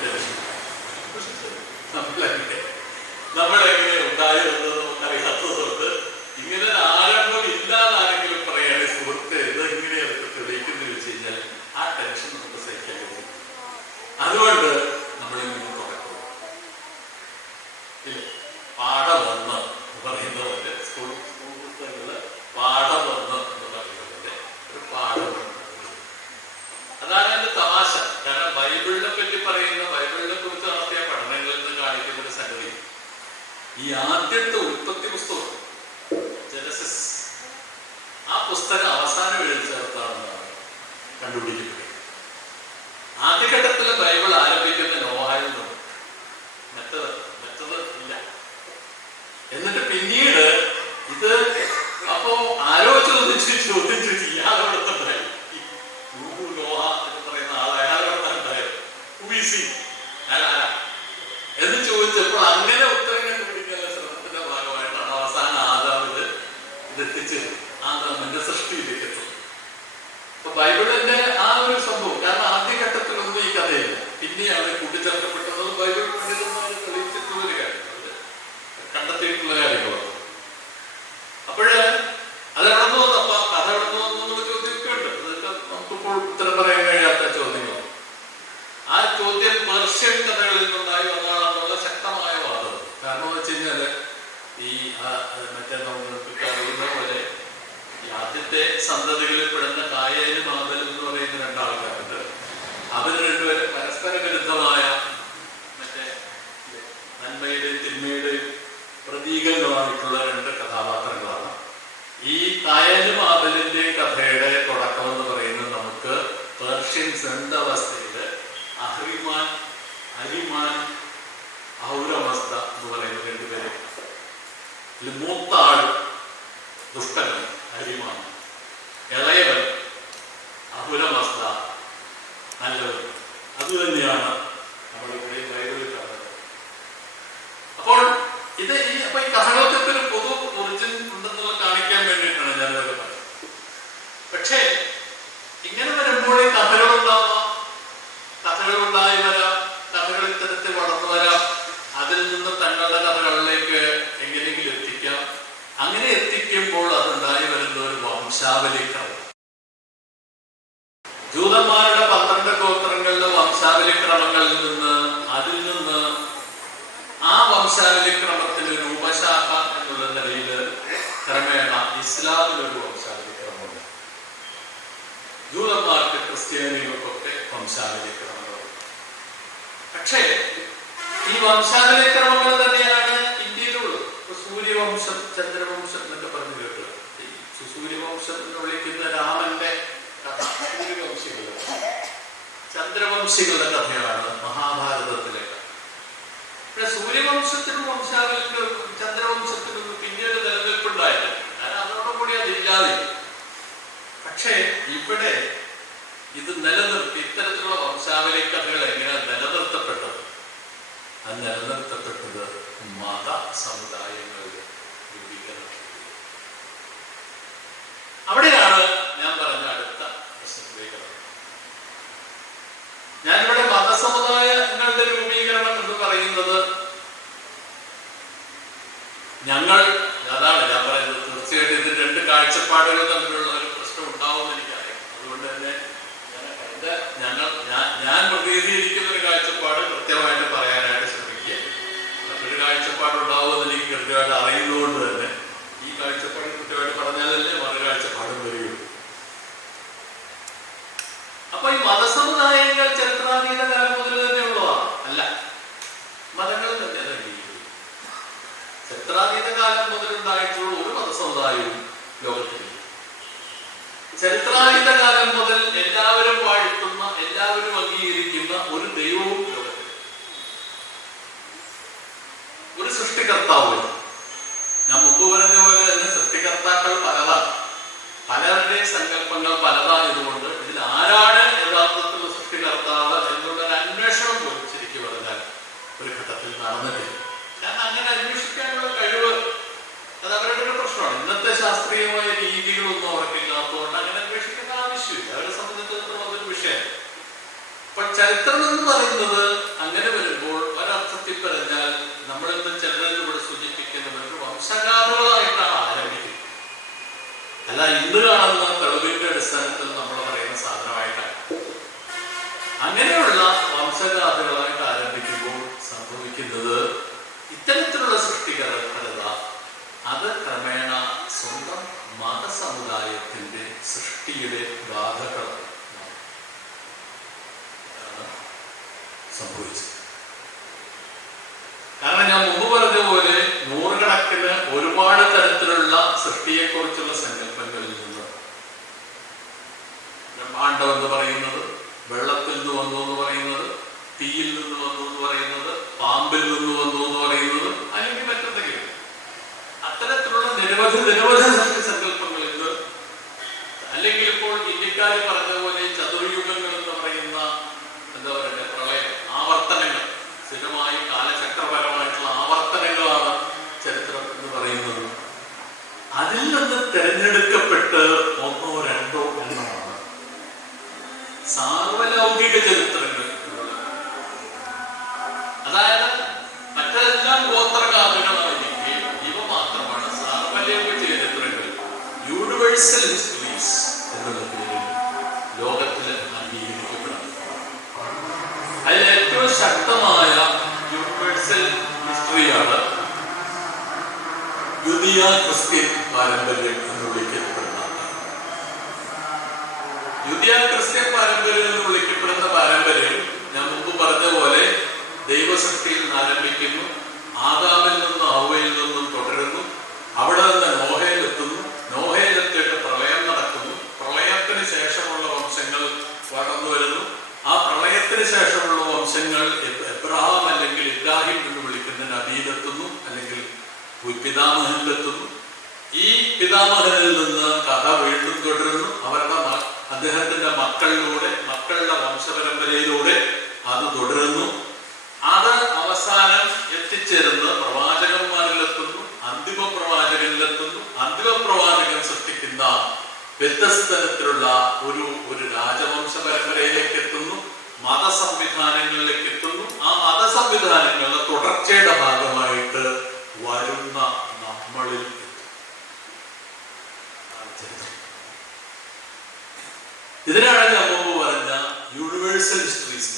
നമ്മളെങ്ങനെ ഉണ്ടായിരുന്നത് നമുക്കറിയാത്തതുകൊണ്ട് ഇങ്ങനെ ഒരു ആരംഭം ഇല്ലാതെ ആരെങ്കിലും പറയുകയാണെങ്കിൽ സുഹൃത്ത് ഇത് ഇങ്ങനെയൊക്കെ തെളിയിക്കുന്നു വെച്ച് കഴിഞ്ഞാൽ ആ ടെൻഷൻ നമുക്ക് സഹിക്കാൻ കഴിയും. അതുകൊണ്ട് നമ്മളിങ്ങനെ തുടക്കം ഇല്ല, പാഠം ഒന്ന് പറയുന്ന പോലെ സ്കൂൾ പുസ്തകങ്ങള് പാഠം ഒന്ന് എന്ന് പറയുന്നത് ഒരു പാഠം. അതാണ് എന്റെ തമാശ. കാരണം ബൈബിളിനെ പറ്റി പറയുന്ന, ബൈബിളിനെ കുറിച്ച് നടത്തിയ പഠനങ്ങളിൽ നിന്ന് കാണിക്കുന്ന ഒരു സംഗതി, ഈ ആദ്യത്തെ ഉൽപ്പത്തി പുസ്തകം ജനസിസ്, ആ പുസ്തകം അവസാനം എഴുതി ചേർത്താണെന്നാണ് കണ്ടുപിടിക്കപ്പെട്ടത്. ആദ്യഘട്ടത്തിലെ ബൈബിൾ ആരംഭിക്കുന്ന നോഹയിൽ നിന്നും, മറ്റത് ഇല്ല. എന്നിട്ട് പിന്നീട് ഇത് അപ്പോ ആരോ ചോദിച്ചു ഇയാളെടുത്തുണ്ടായി, നോഹ എന്ന് പറയുന്ന ആൾ അയാളെടുത്തുണ്ടായത് അയാളാരാ എന്ന് ചോദിച്ചപ്പോൾ അങ്ങനെ ഉത്തരം കണ്ടുപിടിക്കാനുള്ള ശ്രമത്തിന്റെ ഭാഗമായിട്ടാണ് അവസാനം ആദാം ഇത് എത്തിച്ചത്. ആദാമിന്റെ സൃഷ്ടിയിലേക്ക് എത്തുന്നത്. ബൈബിളിന്റെ ആ ഒരു സംഭവം, കാരണം ആദ്യഘട്ടത്തിലൊന്നും ഈ കഥയില്ല, പിന്നെയാണ് കൂട്ടിച്ചേർക്കപ്പെട്ടത്. ബൈബിൾ പണ്ഡിതന്മാർ തെളിയിച്ചിട്ടുള്ള ഒരു കാര്യം, കണ്ടെത്തിയിട്ടുള്ള കാര്യങ്ങളാണ്. അപ്പോഴ് അതെവിടെന്ന് വന്നു, അപ്പൊ കഥ എവിടെന്ന് വന്നു എന്നുള്ള ചോദ്യമൊക്കെ ഉണ്ട്. അതൊക്കെ നമുക്കിപ്പോൾ ഉത്തരം പറയാൻ കഴിയാത്ത ചോദ്യങ്ങളാണ്. ആ ചോദ്യം പേർഷ്യൻ കഥകളിൽ നിന്നുണ്ടായി വന്നതാണെന്നുള്ള ശക്തമായ വാദം. കാരണം എന്ന് വെച്ച് കഴിഞ്ഞാല് ഈ മറ്റേ നമുക്ക് അറിയുന്ന പോലെ ഈ ആദ്യത്തെ സന്തതികളിൽ പെടുന്ന കായേനും ആബലും എന്ന് പറയുന്ന രണ്ടാൾക്കാരുണ്ട്. അവർ രണ്ടുപേരും പരസ്പര വിരുദ്ധമായ മറ്റേ നന്മയുടെയും തിന്മയുടെയും പ്രതീകങ്ങളായിട്ടുള്ള രണ്ട് കഥാപാത്രങ്ങളാണ്. ഈ കായേനും ആബലിന്റെയും കഥയുടെ തുടക്കം എന്ന് പറയുന്നത് നമുക്ക് പേർഷ്യൻ സന്താവസ്ഥയില് അഹ്രിമാൻ, അരിമാൻ, ഔരമസ്ത എന്ന് പറയുന്ന രണ്ടുപേരെ. മൂത്ത ആൾ ദുഷ്ടൻ അരിമാൻ, ഇളയവൻ അഹുരമസ്ത നല്ലവൻ. അത് തന്നെയാണ് നമ്മളിവിടെ ബൈബിളിൽ കാണുന്നത്. അപ്പോൾ ഇത് ഈ കഥകൾക്ക് ഒരു പൊതു ഒറിജിൻ ഉണ്ടെന്നുള്ള കാണിക്കാൻ വേണ്ടിയിട്ടാണ് ഞാനിതൊക്കെ പറയുന്നത്. പക്ഷേ ഇങ്ങനെ വരുമ്പോൾ ഈ കഥകളുണ്ടാവാം, കഥകളുണ്ടായി വരാം, കഥകൾ ഇത്തരത്തിൽ വളർന്നു വരാം, അതിൽ നിന്ന് തങ്ങളുടെ കഥകളിലേക്ക് എങ്ങനെയെങ്കിലും എത്തിക്കാം. അങ്ങനെ എത്തിക്കുമ്പോൾ അതുണ്ടായി വരുന്ന ഒരു വംശാവലിക്രമം. ജൂതന്മാരുടെ 12 ഗോത്രങ്ങളിലെ വംശാവലിക്രമങ്ങളിൽ നിന്ന്, അതിൽ നിന്ന് ആ വംശാവലിക്രമത്തിന് രൂപശാഖ എന്നുള്ള നിലയിൽ ക്രമേണ ഇസ്ലാമിലൊരു വംശാവലിക്രമമുണ്ട്. ജൂതന്മാർക്ക്, ക്രിസ്ത്യാനികൾക്കൊക്കെ വംശാവലിക്രമങ്ങളുണ്ട്. പക്ഷേ ഈ വംശാവലിക്രമങ്ങൾ തന്നെയാണ് ഇന്ത്യയിലുള്ളത്. സൂര്യവംശം, ചന്ദ്രവംശം എന്നൊക്കെ പറഞ്ഞു കേട്ടു. ഈ സൂര്യവംശം എന്ന് വിളിക്കുന്ന രാമന്റെ കഥ സൂര്യവംശികളുടെ, ചന്ദ്രവംശികളുടെ കഥയാണ് മഹാഭാരതത്തിലെ കഥ. പക്ഷെ സൂര്യവംശത്തിനും ചന്ദ്രവംശത്തിനും പിന്നീട് നിലനിൽപ്പുണ്ടായില്ല, കാരണം അതോടുകൂടി അതില്ലാതെ. പക്ഷേ ഇവിടെ ഇത് നിലനിർത്തി, ഇത്തരത്തിലുള്ള വംശാവലി കഥകൾ എങ്ങനെയാണ് നിലനിർത്തപ്പെട്ടത്? അത് നിലനിർത്തപ്പെട്ടത് മത സമുദായങ്ങളുടെ രൂപീകരണം. അവിടെയാണ് ഞാൻ പറഞ്ഞ അടുത്ത പ്രശ്നത്തിലേക്ക്. ഞാനിവിടെ മതസമുദായങ്ങളുടെ രൂപീകരണം എന്ന് പറയുന്നത് ഞങ്ങൾ, അതാണ് ഞാൻ പറയുന്നത്. തീർച്ചയായിട്ടും ഇത് രണ്ട് കാഴ്ചപ്പാടുകൾ തമ്മിലുള്ള ഒരു പ്രശ്നം ഉണ്ടാവുമെന്ന് എനിക്കറിയാം. അതുകൊണ്ട് തന്നെ ഞാൻ പ്രതിനിധീകരിക്കുന്ന ഒരു കാഴ്ചപ്പാട് കൃത്യമായിട്ട് പറയാനായിട്ട് ശ്രമിക്കുക. മറ്റൊരു കാഴ്ചപ്പാടുണ്ടാവുമെന്ന് എനിക്ക് കൃത്യമായിട്ട് അറിയുന്നതുകൊണ്ട് തന്നെ ഈ കാഴ്ചപ്പാട് കൃത്യമായിട്ട് പറഞ്ഞാലല്ലേ മറു കാഴ്ചപ്പാടും വരികയുള്ളൂ. അപ്പൊ ഈ മതസമുദായങ്ങൾ ചരിത്രാതീത കാലം മുതൽ തന്നെ ഉള്ളതാണ് അല്ല, മതങ്ങൾ തന്നെ ചരിത്രാതീത കാലം മുതൽ ഉണ്ടായിട്ടുള്ള ഒരു മതസമുദായവും ലോകത്തിലില്ല. ചരിത്രാതീത കാലം മുതൽ എല്ലാവരും വാഴ്ത്തുന്ന, എല്ലാവരും അംഗീകരിക്കുന്ന ഒരു ദൈവവും ലോകത്തിൽ, ഒരു സൃഷ്ടികർത്താവ്. ഞാൻ മുമ്പ് പറഞ്ഞ പോലെ തന്നെ സൃഷ്ടികർത്താക്കൾ പലതാണ്, പലരുടെ സങ്കല്പങ്ങൾ പലതായതുകൊണ്ട് ഇതിൽ ആരാണ് യഥാർത്ഥത്തിലുള്ള സൃഷ്ടികർത്താവ് എന്നുള്ളൊരു അന്വേഷണം പോലും ശരിക്കും പറഞ്ഞാൽ ഒരു ഘട്ടത്തിൽ നടന്നിട്ടില്ല. കാരണം അങ്ങനെ അന്വേഷിക്കാനുള്ള കഴിവ് അത് അവരുടെ ഒരു പ്രശ്നമാണ്. ഇന്നത്തെ ശാസ്ത്രീയമായ രീതികളൊന്നും അവർക്കില്ലാത്തതുകൊണ്ട് അങ്ങനെ അന്വേഷിക്കേണ്ട ആവശ്യമില്ല. അവരെ സംബന്ധിച്ചിടത്തോളം അതൊരു വിഷയം. അപ്പൊ ചരിത്രം എന്ന് പറയുന്നത് അങ്ങനെ വരുമ്പോൾ ഒരർത്ഥത്തിൽ പറഞ്ഞാൽ നമ്മളിന്ന് ചിലരിലൂടെ സൂചിപ്പിക്കുന്നത് ഒരു വംശഗാഥകളായിട്ടാണ് ആരംഭിക്കുന്നത്. അല്ല ഇന്ന് കാണുന്ന തെളിവിന്റെ അടിസ്ഥാനത്തിൽ നമ്മൾ പറയുന്ന സാധനമായിട്ടാണ്. അങ്ങനെയുള്ള വംശഗാഥകളായിട്ട് ആരംഭിക്കുമ്പോൾ സംഭവിക്കുന്നത് ഇത്തരത്തിലുള്ള സൃഷ്ടികരത അത് ക്രമേണ സ്വന്തം മതസമുദായത്തിന്റെ സൃഷ്ടിയുടെ ഗാഥകൾ സംഭവിച്ചത്. കാരണം ഞാൻ മുമ്പ് പറഞ്ഞ പോലെ നൂറുകണക്കിന് ഒരുപാട് തരത്തിലുള്ള സൃഷ്ടിയെക്കുറിച്ചുള്ള സങ്കല്പങ്ങളിൽ നിന്ന് ബ്രഹ്മാണ്ഡം എന്ന് പറയുന്നത് വെള്ളത്തിൽ നിന്ന് വന്നു എന്ന് പറയുന്നത്, തീയിൽ നിന്ന് വന്നു എന്ന് പറയുന്നത്, പാമ്പിൽ നിന്ന് വന്നു എന്ന് പറയുന്നത്, അല്ലെങ്കിൽ മറ്റെന്തെങ്കിലും അത്തരത്തിലുള്ള നിരവധി സങ്കല്പങ്ങളിൽ നിന്ന്, അല്ലെങ്കിൽ ഇപ്പോൾ ഇന്ത്യക്കാർ പറഞ്ഞതുപോലെ ചതുർയുഗങ്ങൾ എന്ന് പറയുന്ന എന്താ പറയുക പ്രളയം, ആവർത്തനങ്ങൾ, സ്ഥിരമായി കാലചക്രപരമായിട്ടുള്ള ആവർത്തനങ്ങളാണ് ചരിത്രം എന്ന് പറയുന്നത്. അതിൽ നിന്ന് തിരഞ്ഞെടുക്കപ്പെട്ട് ഒന്നോ രണ്ടോ എണ്ണമാണ് സാർവലൗകിക ചരിത്രങ്ങൾ. അതായത് മറ്റെല്ലാം ഗോത്രഗാഥകളായിരിക്കെ ഇവ മാത്രമാണ് സാർവലൗകിക ചരിത്രങ്ങൾ, യൂണിവേഴ്സൽ ഹിസ്റ്ററീസ് എന്നുള്ള പേരിൽ ലോകത്തിൽ അംഗീകരിക്കപ്പെടുന്നത്. അതിൽ ഏറ്റവും ശക്തമായ യൂണിവേഴ്സൽ ഹിസ്റ്ററിയാണ് യൂദിയ ക്രിസ്ത്യൻ പാരമ്പര്യം എന്ന് വിളിക്കപ്പെടുന്ന യൂദിയ ക്രിസ്ത്യൻ പാരമ്പര്യം എന്ന് വിളിക്കപ്പെടുന്ന പാരമ്പര്യം ഞാൻ മുമ്പ് പറഞ്ഞ പോലെ ദൈവശക്തിയിൽ നിന്ന് ആരംഭിക്കുന്നു, ആദാമിൽ നിന്നും ഹവ്വയിൽ നിന്നും തുടരുന്നു, അവിടെ നിന്ന് നോഹയിലെത്തുന്നു, നോഹയിലെത്തിയിട്ട് പ്രളയം നടക്കുന്നു, പ്രളയത്തിന് ശേഷമുള്ള വംശങ്ങൾ വളർന്നു വരുന്നു, ആ പ്രളയത്തിന് ശേഷമുള്ള വംശങ്ങൾ എബ്രഹാം അല്ലെങ്കിൽ ഇബ്രാഹിം എന്ന് വിളിക്കുന്ന നബിയിലെത്തുന്നു, അല്ലെങ്കിൽ പിതാമഹനിലെത്തുന്നു. ഈ പിതാമഹനിൽ നിന്ന് കഥ വീണ്ടും തുടരുന്നു, അവരുടെ അദ്ദേഹത്തിന്റെ മക്കളിലൂടെ, മക്കളുടെ വംശപരമ്പരയിലൂടെ അത് തുടരുന്നു. അത് അവസാനം എത്തിച്ചേർന്ന് പ്രവാചകന്മാരിലെത്തുന്നു, അന്തിമ പ്രവാചകനിലെത്തുന്നു. അന്തിമ പ്രവാചകൻ സൃഷ്ടിക്കുന്ന വ്യത്യസ്ത തരത്തിലുള്ള ഒരു രാജവംശ പരമ്പരയിലേക്ക് എത്തുന്നു, മതസംവിധാനങ്ങളിലേക്ക് എത്തുന്നു. ആ മതസംവിധാനങ്ങളുടെ തുടർച്ചയുടെ ഭാഗമായിട്ട് വരുന്ന നമ്മളിൽ ഇതിനാണ് ഞാൻ മുമ്പ് പറഞ്ഞ യൂണിവേഴ്സൽ ഹിസ്റ്ററീസ്.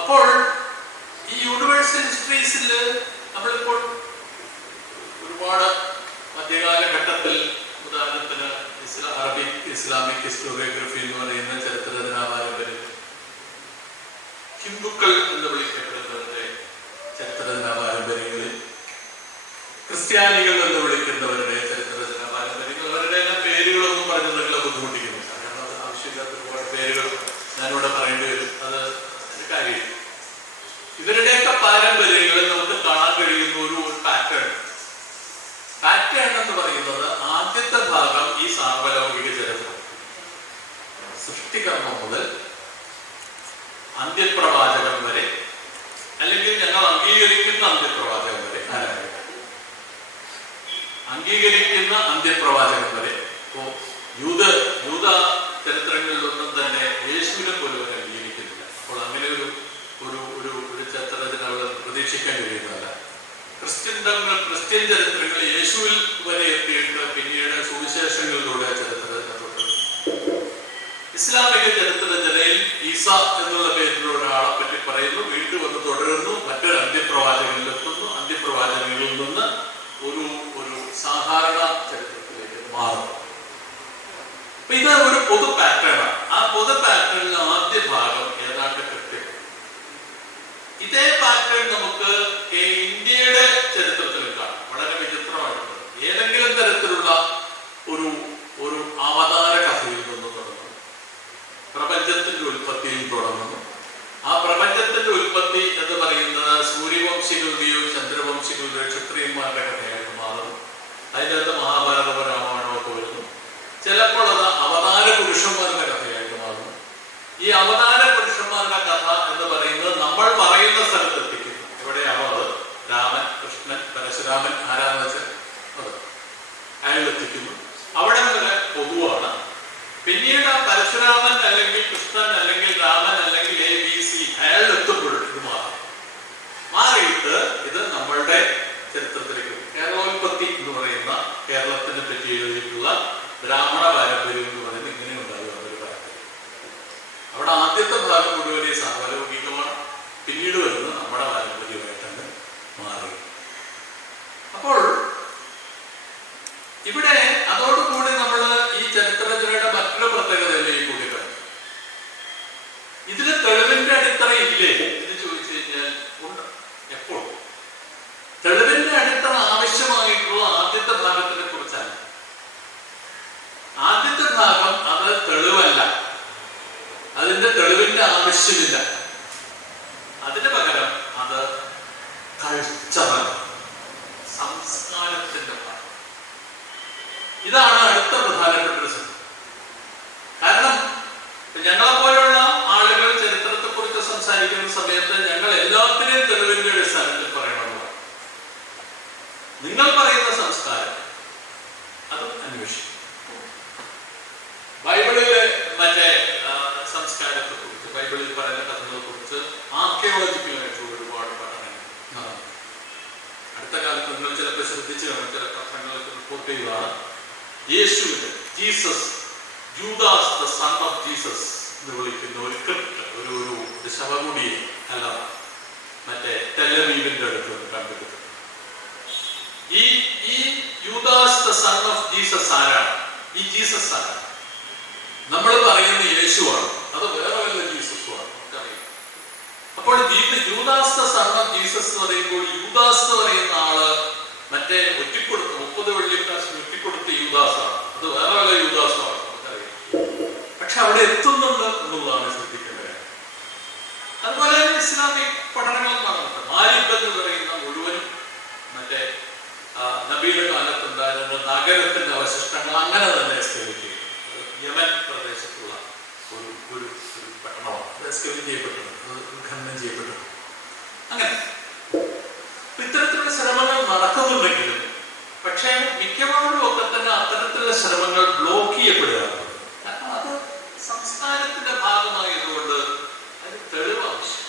അപ്പോൾ ഈ യൂണിവേഴ്സൽ ഹിസ്റ്ററീസിൽ നമ്മളിപ്പോൾ ഒരുപാട് മധ്യകാലഘട്ടത്തിൽ, ഉദാഹരണത്തിന് അറബിക് ഇസ്ലാമിക് ഹിസ്റ്റോറിയോഗ്രഫി എന്ന് പറയുന്ന ചരിത്രരചനാ പാരമ്പര്യം, ഹിന്ദുക്കൾ എന്ന് വിളിക്കപ്പെടുന്നവരുടെ ചരിത്രരചനാ പാരമ്പര്യങ്ങളിൽ, ക്രിസ്ത്യാനികൾ എന്ന് വിളിക്കുന്നവരുടെ ചരിത്രരചനാ പാരമ്പര്യങ്ങൾ, അവരുടെ എല്ലാം പേരുകളൊന്നും പറഞ്ഞു നിങ്ങളെ ബുദ്ധിമുട്ടിക്കുന്നില്ല. കാരണം അത് ആവശ്യമില്ലാത്ത ഒരുപാട് പേരുകൾ ഞാനിവിടെ പറയേണ്ടി വരും, അത് കാര്യമില്ല. ഇവരുടെയൊക്കെ പാരമ്പര്യങ്ങളിൽ നമുക്ക് കാണാൻ കഴിയുന്ന ഒരു പാറ്റേൺ എന്ന് പറയുന്നത്, ആദ്യത്തെ ഭാഗം ഈ സാർവലൗകിക ചരിത്രം, സൃഷ്ടികർമ്മം മുതൽ അന്ത്യപ്രവാചകൻ വരെ, അല്ലെങ്കിൽ ഞങ്ങൾ അംഗീകരിക്കുന്ന അന്ത്യപ്രവാചകൻ വരെ, അംഗീകരിക്കുന്ന അന്ത്യപ്രവാചകൻ വരെ. ഇപ്പോ യൂത ചരിത്രങ്ങളിലൊന്നും തന്നെ യേശുവിനെ പോലും അവർ അംഗീകരിക്കുന്നില്ല. അപ്പോൾ അങ്ങനെ ഒരു ചരിത്രത്തിന് അവർ പ്രതീക്ഷിക്കാൻ കഴിയുന്നതല്ല. ക്രിസ്ത്യൻ ചരിത്രങ്ങൾ യേശുവിൽ വരെ എത്തിയിട്ട് പിന്നീട് സുവിശേഷങ്ങളിലൂടെ ചരിത്രരചന തുടരുന്നു. ഇസ്ലാമിക ചരിത്രരചനയിൽ ഈസ എന്നുള്ള പേരിലുള്ള ഒരാളെ പറ്റി പറയുന്നു, വീണ്ടും വന്ന് തുടരുന്നു, മറ്റൊരു അന്ത്യപ്രവാചകനിലെത്തുന്നു, അന്ത്യപ്രവാചകനിൽ നിന്ന് ഒരു സാധാരണ ചരിത്രത്തിലേക്ക് മാറുന്നു. അപ്പൊ ഇത് ഒരു പൊതു പാറ്റേണാണ്. ആ പൊതു പാറ്റേണിൽ ആദ്യ ഭാഗം ഏതാണ്ട് കൃത്യം. ഇതേ പാറ്റേൺ നമുക്ക് ഇന്ത്യയുടെ ചരിത്രത്തിൽ കാണാം. വളരെ വിചിത്രമായിട്ടുണ്ട്. ഏതെങ്കിലും തരത്തിലുള്ള ഒരു അവതാര കഥയിൽ നിന്ന് തുടങ്ങുന്നു, പ്രപഞ്ചത്തിന്റെ ഉൽപ്പത്തിയിൽ തുടങ്ങുന്നു. ആ പ്രപഞ്ചത്തിന്റെ ഉൽപ്പത്തി എന്ന് പറയുന്നത് സൂര്യവംശികളുടെയോ ചന്ദ്രവംശികളുടെയോ ക്ഷത്രിയന്മാരുടെ കഥയായിട്ട് മാറുന്നു. അതിൻ്റെ അകത്ത് മഹാഭാരതമോ രാമായണമോ ഒക്കെ വരുന്നു. ചിലപ്പോൾ അത് അവതാര പുരുഷന്മാരുടെ കഥയായിട്ട് മാറുന്നു. ഈ അവതാര പുരുഷന്മാരുടെ കഥ എന്ന് പറയുന്നത് നമ്മൾ പറയുന്ന സ്ഥലത്ത് എത്തിക്കുന്നു. എവിടെയാണോ അത്, രാമൻ, കൃഷ്ണൻ, പരശുരാമൻ, ആരാന്ന് വെച്ചാൽ അത് അയാൾ എത്തിക്കുന്നു. അവിടെ വരെ പൊതുവാണ്. പിന്നീട് പരശുരാമൻ അല്ലെങ്കിൽ കൃഷ്ണൻ അല്ലെങ്കിൽ രാമൻ അല്ലെങ്കിൽ ABC അയാൾ എത്തുമ്പോൾ ഇത് മാറിയിട്ട് ഇത് നമ്മളുടെ ചരിത്രത്തിലേക്ക്, കേരളോൽപ്പത്തി എന്ന് പറയുന്ന കേരളത്തിനെ പറ്റി എഴുതിയിട്ടുള്ള ബ്രാഹ്മണ പാരമ്പര്യം എന്ന് പറയുന്നത് ഇങ്ങനെ ഉണ്ടാകുന്ന ഒരു പാരമ്പര്യം. അവിടെ ആദ്യത്തെ ഭാഗം മുഴുവനെ സാർവലൗകികമാണ്, പിന്നീട് വരുന്നത് നമ്മുടെ പാരമ്പര്യമായിട്ടാണ് മാറി. അപ്പോൾ ഇവിടെ അതോടുകൂടി നമ്മൾ ഈ ചരിത്രരചനയുടെ മറ്റൊരു പ്രത്യേകതയിലേക്ക് കൂടി കണ്ടു. ഇതിന് തെളിവിന്റെ അടിത്തറ ഇല്ലേ എന്ന് ചോദിച്ചു കഴിഞ്ഞാൽ ഉണ്ട്. എപ്പോൾ തെളിവിന്റെ അടിത്തറ ആവശ്യമായിട്ടുള്ള ആദ്യത്തെ ഭാഗത്തിനെ കുറിച്ചല്ല. ആദ്യത്തെ ഭാഗം അത് തെളിവല്ല, അതിന്റെ തെളിവിന്റെ ആവശ്യമില്ല. അതിന് പകരം അത് കൾച്ചറൽ, സംസ്കാരത്തിന്റെ ഭാഗം. ഇതാണ് അടുത്ത പ്രധാനപ്പെട്ട ഒരു സംഭവം. കാരണം ഞങ്ങളെപ്പോലുള്ള ആളുകൾ ചരിത്രത്തെ കുറിച്ച് സംസാരിക്കുന്ന സമയത്ത് ഞങ്ങൾ എല്ലാത്തിനെയും തെളിവിന്റെ അടിസ്ഥാനത്തിൽ പറയണമെന്ന്. നിങ്ങൾ പറയുന്ന സംസ്കാരം അതും അന്വേഷിക്കും. ബൈബിളില് മറ്റേ യേശുവിന് Jesus, Judas the son of Jesus എന്ന് വിളിക്കുന്ന ഒരു ക്രിപ്റ്റ്, ഒരു ശവകുടിയെ അല്ല മറ്റേ ടെലവീവിന്റെ അടുത്ത് കണ്ടുപിടിക്കും. ഈ യൂദാസ് ദ സൺ ഓഫ് ജീസസ് ആരാണ്? ഈ ജീസസ് ആരാണ്? നമ്മൾ പറയുന്ന യേശുവാണ്, അത് വേറെ വല്ല ജീസസുമാണ് നമുക്കറിയാം. അപ്പോൾ യൂദാസ് ദ സൺ ഓഫ് ജീസസ് എന്ന് പറയുമ്പോൾ യൂദാസ് എന്ന് പറയുന്ന ആള് മറ്റേ ഒറ്റിക്കൊടുത്ത് 30 വെള്ളിക്കാശിന് ഒറ്റിക്കൊടുത്ത യൂദാസാണ്, അത് വേറെ വല്ല യൂദാസുമാണ് നമുക്കറിയാം. പക്ഷെ അവിടെ എത്തുന്നുണ്ട് എന്നുള്ളതാണ് ശ്രദ്ധിക്കേണ്ടത്. അതുപോലെ തന്നെ ഇസ്ലാമിക് പഠനങ്ങൾ നടന്നത് മാലിബ് എന്ന് പറയുന്ന മുഴുവനും മറ്റേ നബിയുടെ കാലത്തുണ്ടായിരുന്ന നഗരത്തിന്റെ അവശിഷ്ടങ്ങൾ അങ്ങനെ തന്നെ എസ്കേപ്പ് ചെയ്തു. യമൻ പ്രദേശത്തുള്ള ഒരു പട്ടണമാണ് എസ്കേപ്പ് ചെയ്യപ്പെട്ടത്, ഖനനം ചെയ്യപ്പെട്ടത്. അങ്ങനെ ഇത്തരത്തിലുള്ള ശ്രമങ്ങൾ നടക്കുന്നുണ്ടെങ്കിലും പക്ഷേ മിക്കവാറും ഒക്കെ തന്നെ അത്തരത്തിലുള്ള ശ്രമങ്ങൾ ബ്ലോക്ക് ചെയ്യപ്പെടുകയാണ്. കാരണം അത് സംസ്കാരത്തിന്റെ ഭാഗമായതുകൊണ്ട് അതിന് തെളിവ് ആവശ്യം.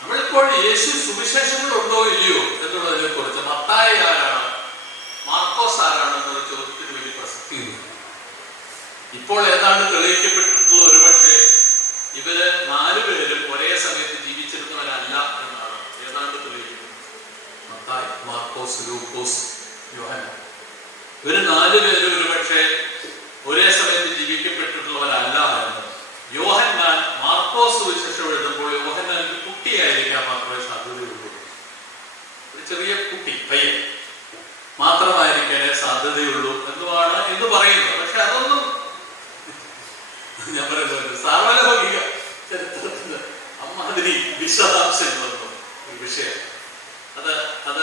നമ്മളിപ്പോൾ യേശു സുവിശേഷങ്ങൾ ഉണ്ടോ ഇല്ലയോ എന്നുള്ളതിനെ കുറിച്ച് മത്തായി ആരാണ്, മാർക്കോസ് ആരാണ് എന്നുള്ള ചോദ്യത്തിന് വേണ്ടി പ്രസക്തിയുണ്ട്. ഇപ്പോൾ ഏതാണ്ട് തെളിയിക്കപ്പെട്ടിട്ടുള്ള ഒരുപക്ഷെ ഇവര് 4 പേരും ഒരേ സമയത്ത് ജീവിച്ചിരുന്നവരല്ല എന്നാണ് ഏതാണ്ട് തെളിയിക്കുന്നത്. മത്തായി, മാർക്കോസ്, ലൂക്കോസ്, യോഹന്നാൻ, ഇവര് 4 പേരും ഒരുപക്ഷെ ഒരേ സമയത്ത് ജീവിക്കപ്പെട്ടിട്ടുള്ളവരല്ല എന്ന് യോഹന്നാൻ മാർക്കോസ് സുവിശേഷം എഴുതുമ്പോൾ യോഹന്നാൻ ഒരു കുട്ടിയായിരിക്കാൻ മാത്രമേ സാധ്യതയുള്ളൂ. ഒരു ചെറിയ കുട്ടി പയ്യൻ മാത്രമായിരിക്കാനേ സാധ്യതയുള്ളൂ എന്ന് പറയുന്നത്. പക്ഷെ അതൊന്നും ഞാൻ പറയുന്നത് സാർവലൗകിക ചരിത്രത്തിന് അമ്മാതിരി വിശദാംശങ്ങളൊന്നും ഒരു വിഷയം. അത്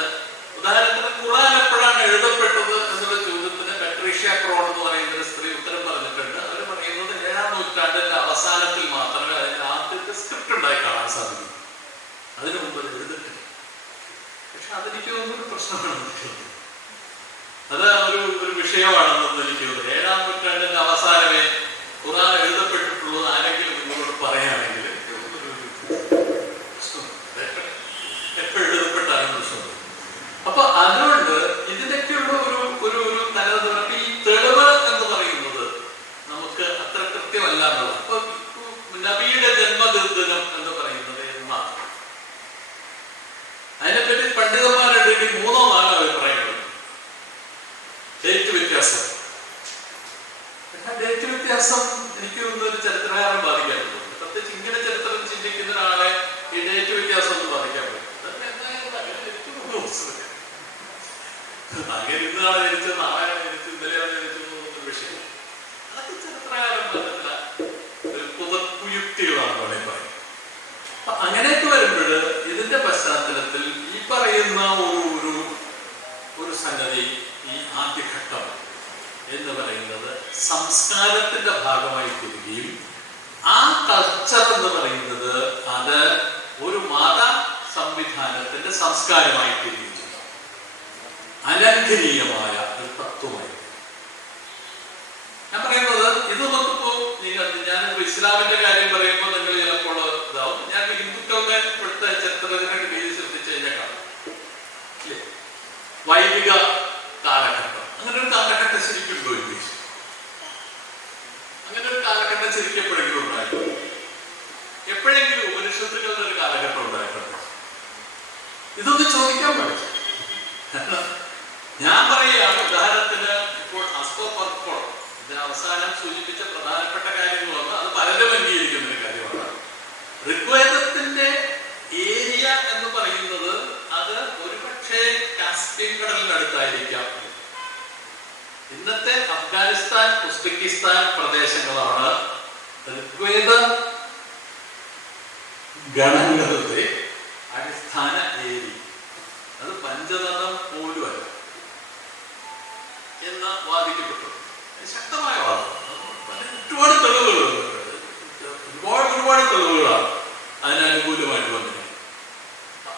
ഉദാഹരണത്തിന് ഖുർആൻ എപ്പോഴാണ് എഴുതപ്പെട്ടത് എന്നുള്ള ചോദ്യത്തിന് പെട്രീഷ്യ ക്രോൺ എന്ന് പറയുന്ന ഒരു സ്ത്രീ ഉത്തരം പറഞ്ഞിട്ടുണ്ട്. അവർ പറയുന്നത് 7-ാം നൂറ്റാണ്ടിന്റെ അവസാനത്തിൽ മാത്രമേ അതിന്റെ ആദ്യത്തെ സ്ക്രിപ്റ്റ് ഉണ്ടായി കാണാൻ സാധിക്കൂ. അതിനു മുമ്പ് അത് എഴുതിട്ടില്ല. പക്ഷെ അതെനിക്ക് തോന്നുന്നൊരു പ്രശ്നമാണ്. അത് ഒരു വിഷയമാണെന്നൊന്നും എനിക്ക് തോന്നുന്നു. 7-ാം നൂറ്റാണ്ടിന്റെ അവസാനമേ ഖുർആൻ എഴുതപ്പെട്ടിട്ടുള്ളത് ആരെങ്കിലും നിങ്ങളോട് പറയുകയാണെങ്കിൽ എപ്പോൾ എഴുതപ്പെട്ടാലും പ്രശ്നം. അപ്പൊ അതുകൊണ്ട് ഇതിനൊക്കെയുള്ള ഒരു തലതിറക്കി ഈ തെളിവ് എന്ന് പറയുന്നത് നമുക്ക് അത്ര കൃത്യമല്ല എന്നുള്ളത്. അപ്പൊ നബിയുടെ ജന്മദിനം എന്ന് പറയുന്നത് എന്നാണ്. അതിനെപ്പറ്റി പണ്ഡിതന്മാരുടെ 3-4 അഭിപ്രായങ്ങളുണ്ട്. ഡേറ്റ് വ്യത്യാസം. ഡേറ്റ് വ്യത്യാസം എനിക്ക് ഒരു ചരിത്രകാരൻ ബാധിക്കാറുണ്ട്. പ്രത്യേകിച്ച് ഇങ്ങനെ ചരിത്രം ചിന്തിക്കുന്ന ഒരാളെ ഈ ഡേറ്റ് വ്യത്യാസം ഒന്നും ബാധിക്കാൻ പറ്റും. അങ്ങനെ ഇന്നാണ് ജനിച്ചത്, നാളെയാണ് ജനിച്ചത്, ഇന്നലെയാണ് ജനിച്ചത് എന്നൊരു വിഷയം. അതൊക്കെ ചരിത്രകാരൻ പറഞ്ഞില്ല ഒരു പുതുയുക്തികളാണ് വേണമെങ്കിൽ പറയും. അപ്പൊ അങ്ങനെയൊക്കെ വരുമ്പോൾ ഇതിന്റെ പശ്ചാത്തലത്തിൽ ഈ പറയുന്ന ഒരു സംഗതി, ഈ ആദ്യഘട്ടം എന്ന് പറയുന്നത് സംസ്കാരത്തിന്റെ ഭാഗമായി തീരുകയും ആ കൾച്ചർ എന്ന് പറയുന്നത് അത് ഒരു മത സംവിധാനത്തിന്റെ സംസ്കാരമായി തീരുകയും അലംഘനീയമായ ഒരു തത്വമായി. ഞാൻ പറയുന്നത് ഇത് നോക്കുമ്പോ ഞാനിപ്പോ ഇസ്ലാമിന്റെ കാര്യം പറയുമ്പോൾ നിങ്ങൾ ചിലപ്പോൾ ഇതാവും. ഞാൻ ഹിന്ദുക്കളുടെ ഇപ്പോഴത്തെ ചരിത്രത്തിനെ രീതി ശ്രദ്ധിച്ചു കഴിഞ്ഞാൽ കാണാം. വൈദിക കാലഘട്ടം, അങ്ങനെ ഒരു കാലഘട്ടം ശരിക്കും ഉണ്ടോ? അങ്ങനെ ഒരു കാലഘട്ടം ശരിക്കും എപ്പോഴെങ്കിലും ഉണ്ടായിട്ടുണ്ട്? എപ്പോഴെങ്കിലും ഉപനിഷത്തുകളുടെ ഒരു കാലഘട്ടം ഉണ്ടായിട്ടുണ്ട്? ഇതൊന്നും ചോദിക്കാൻ പാടില്ല. ഞാൻ പറയുകയാണ്, ഉദാഹരണത്തിന് ഇപ്പോൾ അസ്കോപർപ്പോൾ ഇതിന് അവസാനം സൂചിപ്പിച്ച പ്രധാനപ്പെട്ട കാര്യങ്ങളൊന്ന്, അത് പലരും അംഗീകരിക്കുന്ന ഒരു കാര്യമാണ്. ഋഗ്വേദത്തിന്റെ ഏരിയ എന്ന് പറയുന്നത് അത് ഒരുപക്ഷെ കാസ്പിയൻ കടലിനടുത്തായിരിക്കാം. ഇന്നത്തെ അഫ്ഗാനിസ്ഥാൻ, ഉസ്ബെക്കിസ്ഥാൻ പ്രദേശങ്ങളാണ് ഋഗ്വേദ ഗണങ്ങളുടെ അടിസ്ഥാന ഏരിയ. അത് പഞ്ചതന്ത്രം പോലും അല്ല എന്ന് വാദിക്കപ്പെട്ടു. ശക്തമായ വാദം. ഒരുപാട് തെളിവുകളുണ്ട്, ഒരുപാട് തെളിവുകളാണ് അതിനനുകൂലമായിട്ട് വന്നത്.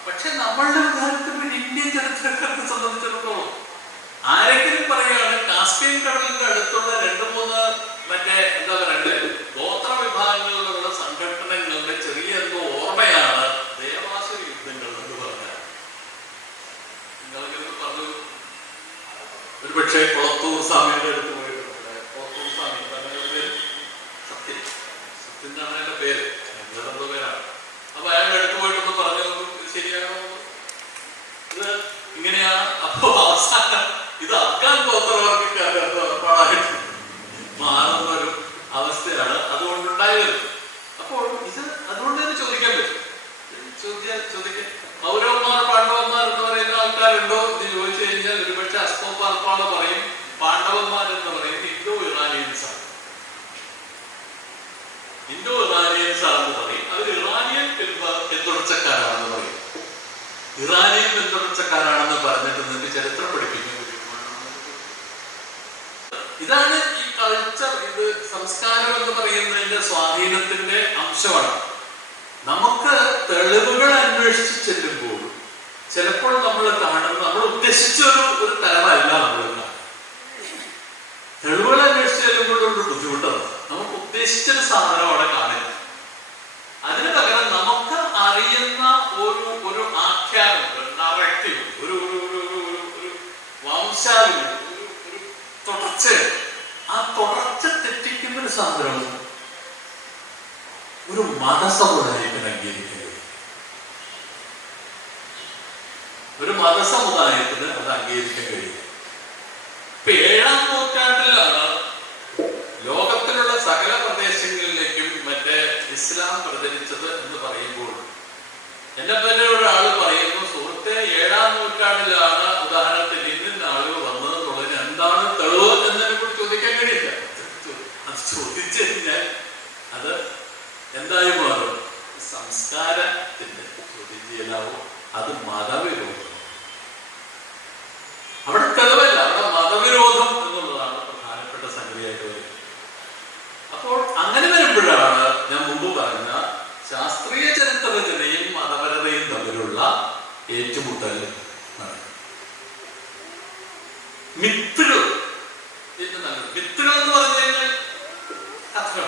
പക്ഷെ നമ്മളുടെ ഉദാഹരണത്തിന് ഇന്ത്യൻ ചരിത്രക്കാരെ സംബന്ധിച്ചിടത്തോളം ആരെങ്കിലും പറയുകയാണ് കാസ്പിയൻ കടലിന്റെ അടുത്തുള്ള 2-3 മറ്റേ എന്താ പറയണ്ടേ ഗോത്ര വിഭാഗങ്ങളിലുള്ള സംഘടനകളുടെ ചെറിയ എന്തോ ഓർമ്മയാണ് ദേവാസുര യുദ്ധങ്ങൾ എന്ന് പറഞ്ഞാൽ. നിങ്ങളിങ്ങനെ പറഞ്ഞു ഒരുപക്ഷെ ഒരുപക്ഷെ കൊളത്തൂർ സ്വാമിയുടെ അടുത്ത് പോയിട്ടുണ്ട്. കൊളത്തൂർ സ്വാമി സത്യം എന്നാണ് എന്റെ പേര്, വേറെന്തോ പേരാണ്. അപ്പൊ അയാളുടെ അടുത്ത് പോയിട്ടൊന്ന് പറഞ്ഞു, ശരിയാണോ ഇത് ഇങ്ങനെയാ. അപ്പൊ അവസാനം ഇത് അഫ്ഗാൻ ഗോത്രവർഗക്കാരുടെ ഏർപ്പാടായിട്ട് മാറുന്ന ഒരു അവസ്ഥയാണ് അതുകൊണ്ടുണ്ടായത്. അപ്പോൾ ഇത് അതുകൊണ്ട് തന്നെ ചോദിക്കാൻ പറ്റും, ചോദിക്കാൻ കൗരവന്മാർ പാണ്ഡവന്മാർ എന്ന് പറയുന്ന ആൾക്കാരുണ്ടോ എന്ന് ചോദിച്ചു കഴിഞ്ഞാൽ ഒരുപക്ഷെ അസ്തോപാൽപ്പാള പറയും, പാണ്ഡവന്മാർ എന്ന് പറയും ഇൻഡോ ഇറാനിയൻസ് ആണ്. ഇൻഡോ ഇറാനിയൻസ് ആണെന്ന് പറയും. അവർ ഇറാനിയൻ പിന്തുടർച്ചക്കാരാണെന്ന് പറയും. ഇറാനിയൻ പിന്തുടർച്ചക്കാരാണെന്ന് പറഞ്ഞിട്ട് നിങ്ങൾക്ക് ചരിത്രം പഠിപ്പിക്കും. ഇതാണ് ഈ കൾച്ചർ, ഇത് സംസ്കാരം എന്ന് പറയുന്നതിന്റെ സ്വാധീനത്തിന്റെ അംശമാണ്. നമുക്ക് തെളിവുകൾ അന്വേഷിച്ച് ചെല്ലുമ്പോൾ ചിലപ്പോൾ നമ്മൾ കാണുന്ന നമ്മൾ ഉദ്ദേശിച്ച ഒരു തലമല്ല നമ്മൾ കാണുന്നത്. തെളിവുകൾ അന്വേഷിച്ച് ചെല്ലുമ്പോഴൊരു ബുദ്ധിമുട്ടാണ്. നമുക്ക് ഉദ്ദേശിച്ചൊരു സാധനം അവിടെ കാണില്ല. അതിന് പകരം നമുക്ക് അറിയുന്ന ഒരു ആഖ്യാനം, നറേറ്റീവ്, ഒരു വംശാവലി, ഒരു തുടർച്ച, ആ തുടർച്ച തെറ്റിക്കുന്ന ഒരു സാധനം ഒരു മതസമുദായത്തിന് അംഗീകരിക്കാൻ കഴിയും. ഒരു മതസമുദായത്തിന് അത് അംഗീകരിക്കാൻ കഴിയും. ഇപ്പൊ 7-ാം നൂറ്റാണ്ടിലാണ് ലോകത്തിലുള്ള സകല പ്രദേശങ്ങളിലേക്കും മറ്റേ ഇസ്ലാം പ്രചരിച്ചത് എന്ന് പറയുമ്പോൾ എന്നെ തന്നെ ഒരാൾ പറയുന്നു, സുഹൃത്തെ 7-ാം നൂറ്റാണ്ടിലാണ് ഉദാഹരണത്തിന് ഇന്ന ആളുകൾ വന്നതെന്നുള്ളതിന് എന്താണ് തെളിവ് എന്നതിനെ കുറിച്ച് ചോദിക്കാൻ കഴിയില്ല. അത് ചോദിച്ചു കഴിഞ്ഞാൽ അത് എന്തായി മാറും? സംസ്കാരത്തിന്റെ ചോദ്യം ചെയ്യലാവും. അത് മതവിരോധം. അവിടെ തെളിവല്ല, അവിടെ മതവിരോധം എന്നുള്ളതാണ് പ്രധാനപ്പെട്ട സംഗതിയായിട്ട് വരുന്നത്. അപ്പോൾ അങ്ങനെ വരുമ്പോഴാണ് ഞാൻ മുമ്പ് പറഞ്ഞ ശാസ്ത്രീയ ചരിത്രരചനയും മതപരതയും തമ്മിലുള്ള ഏറ്റുമുട്ടൽ നടക്കും. മിത്തുകൾ മിത്തുകൾ എന്ന് പറഞ്ഞു കഴിഞ്ഞാൽ കഥകൾ.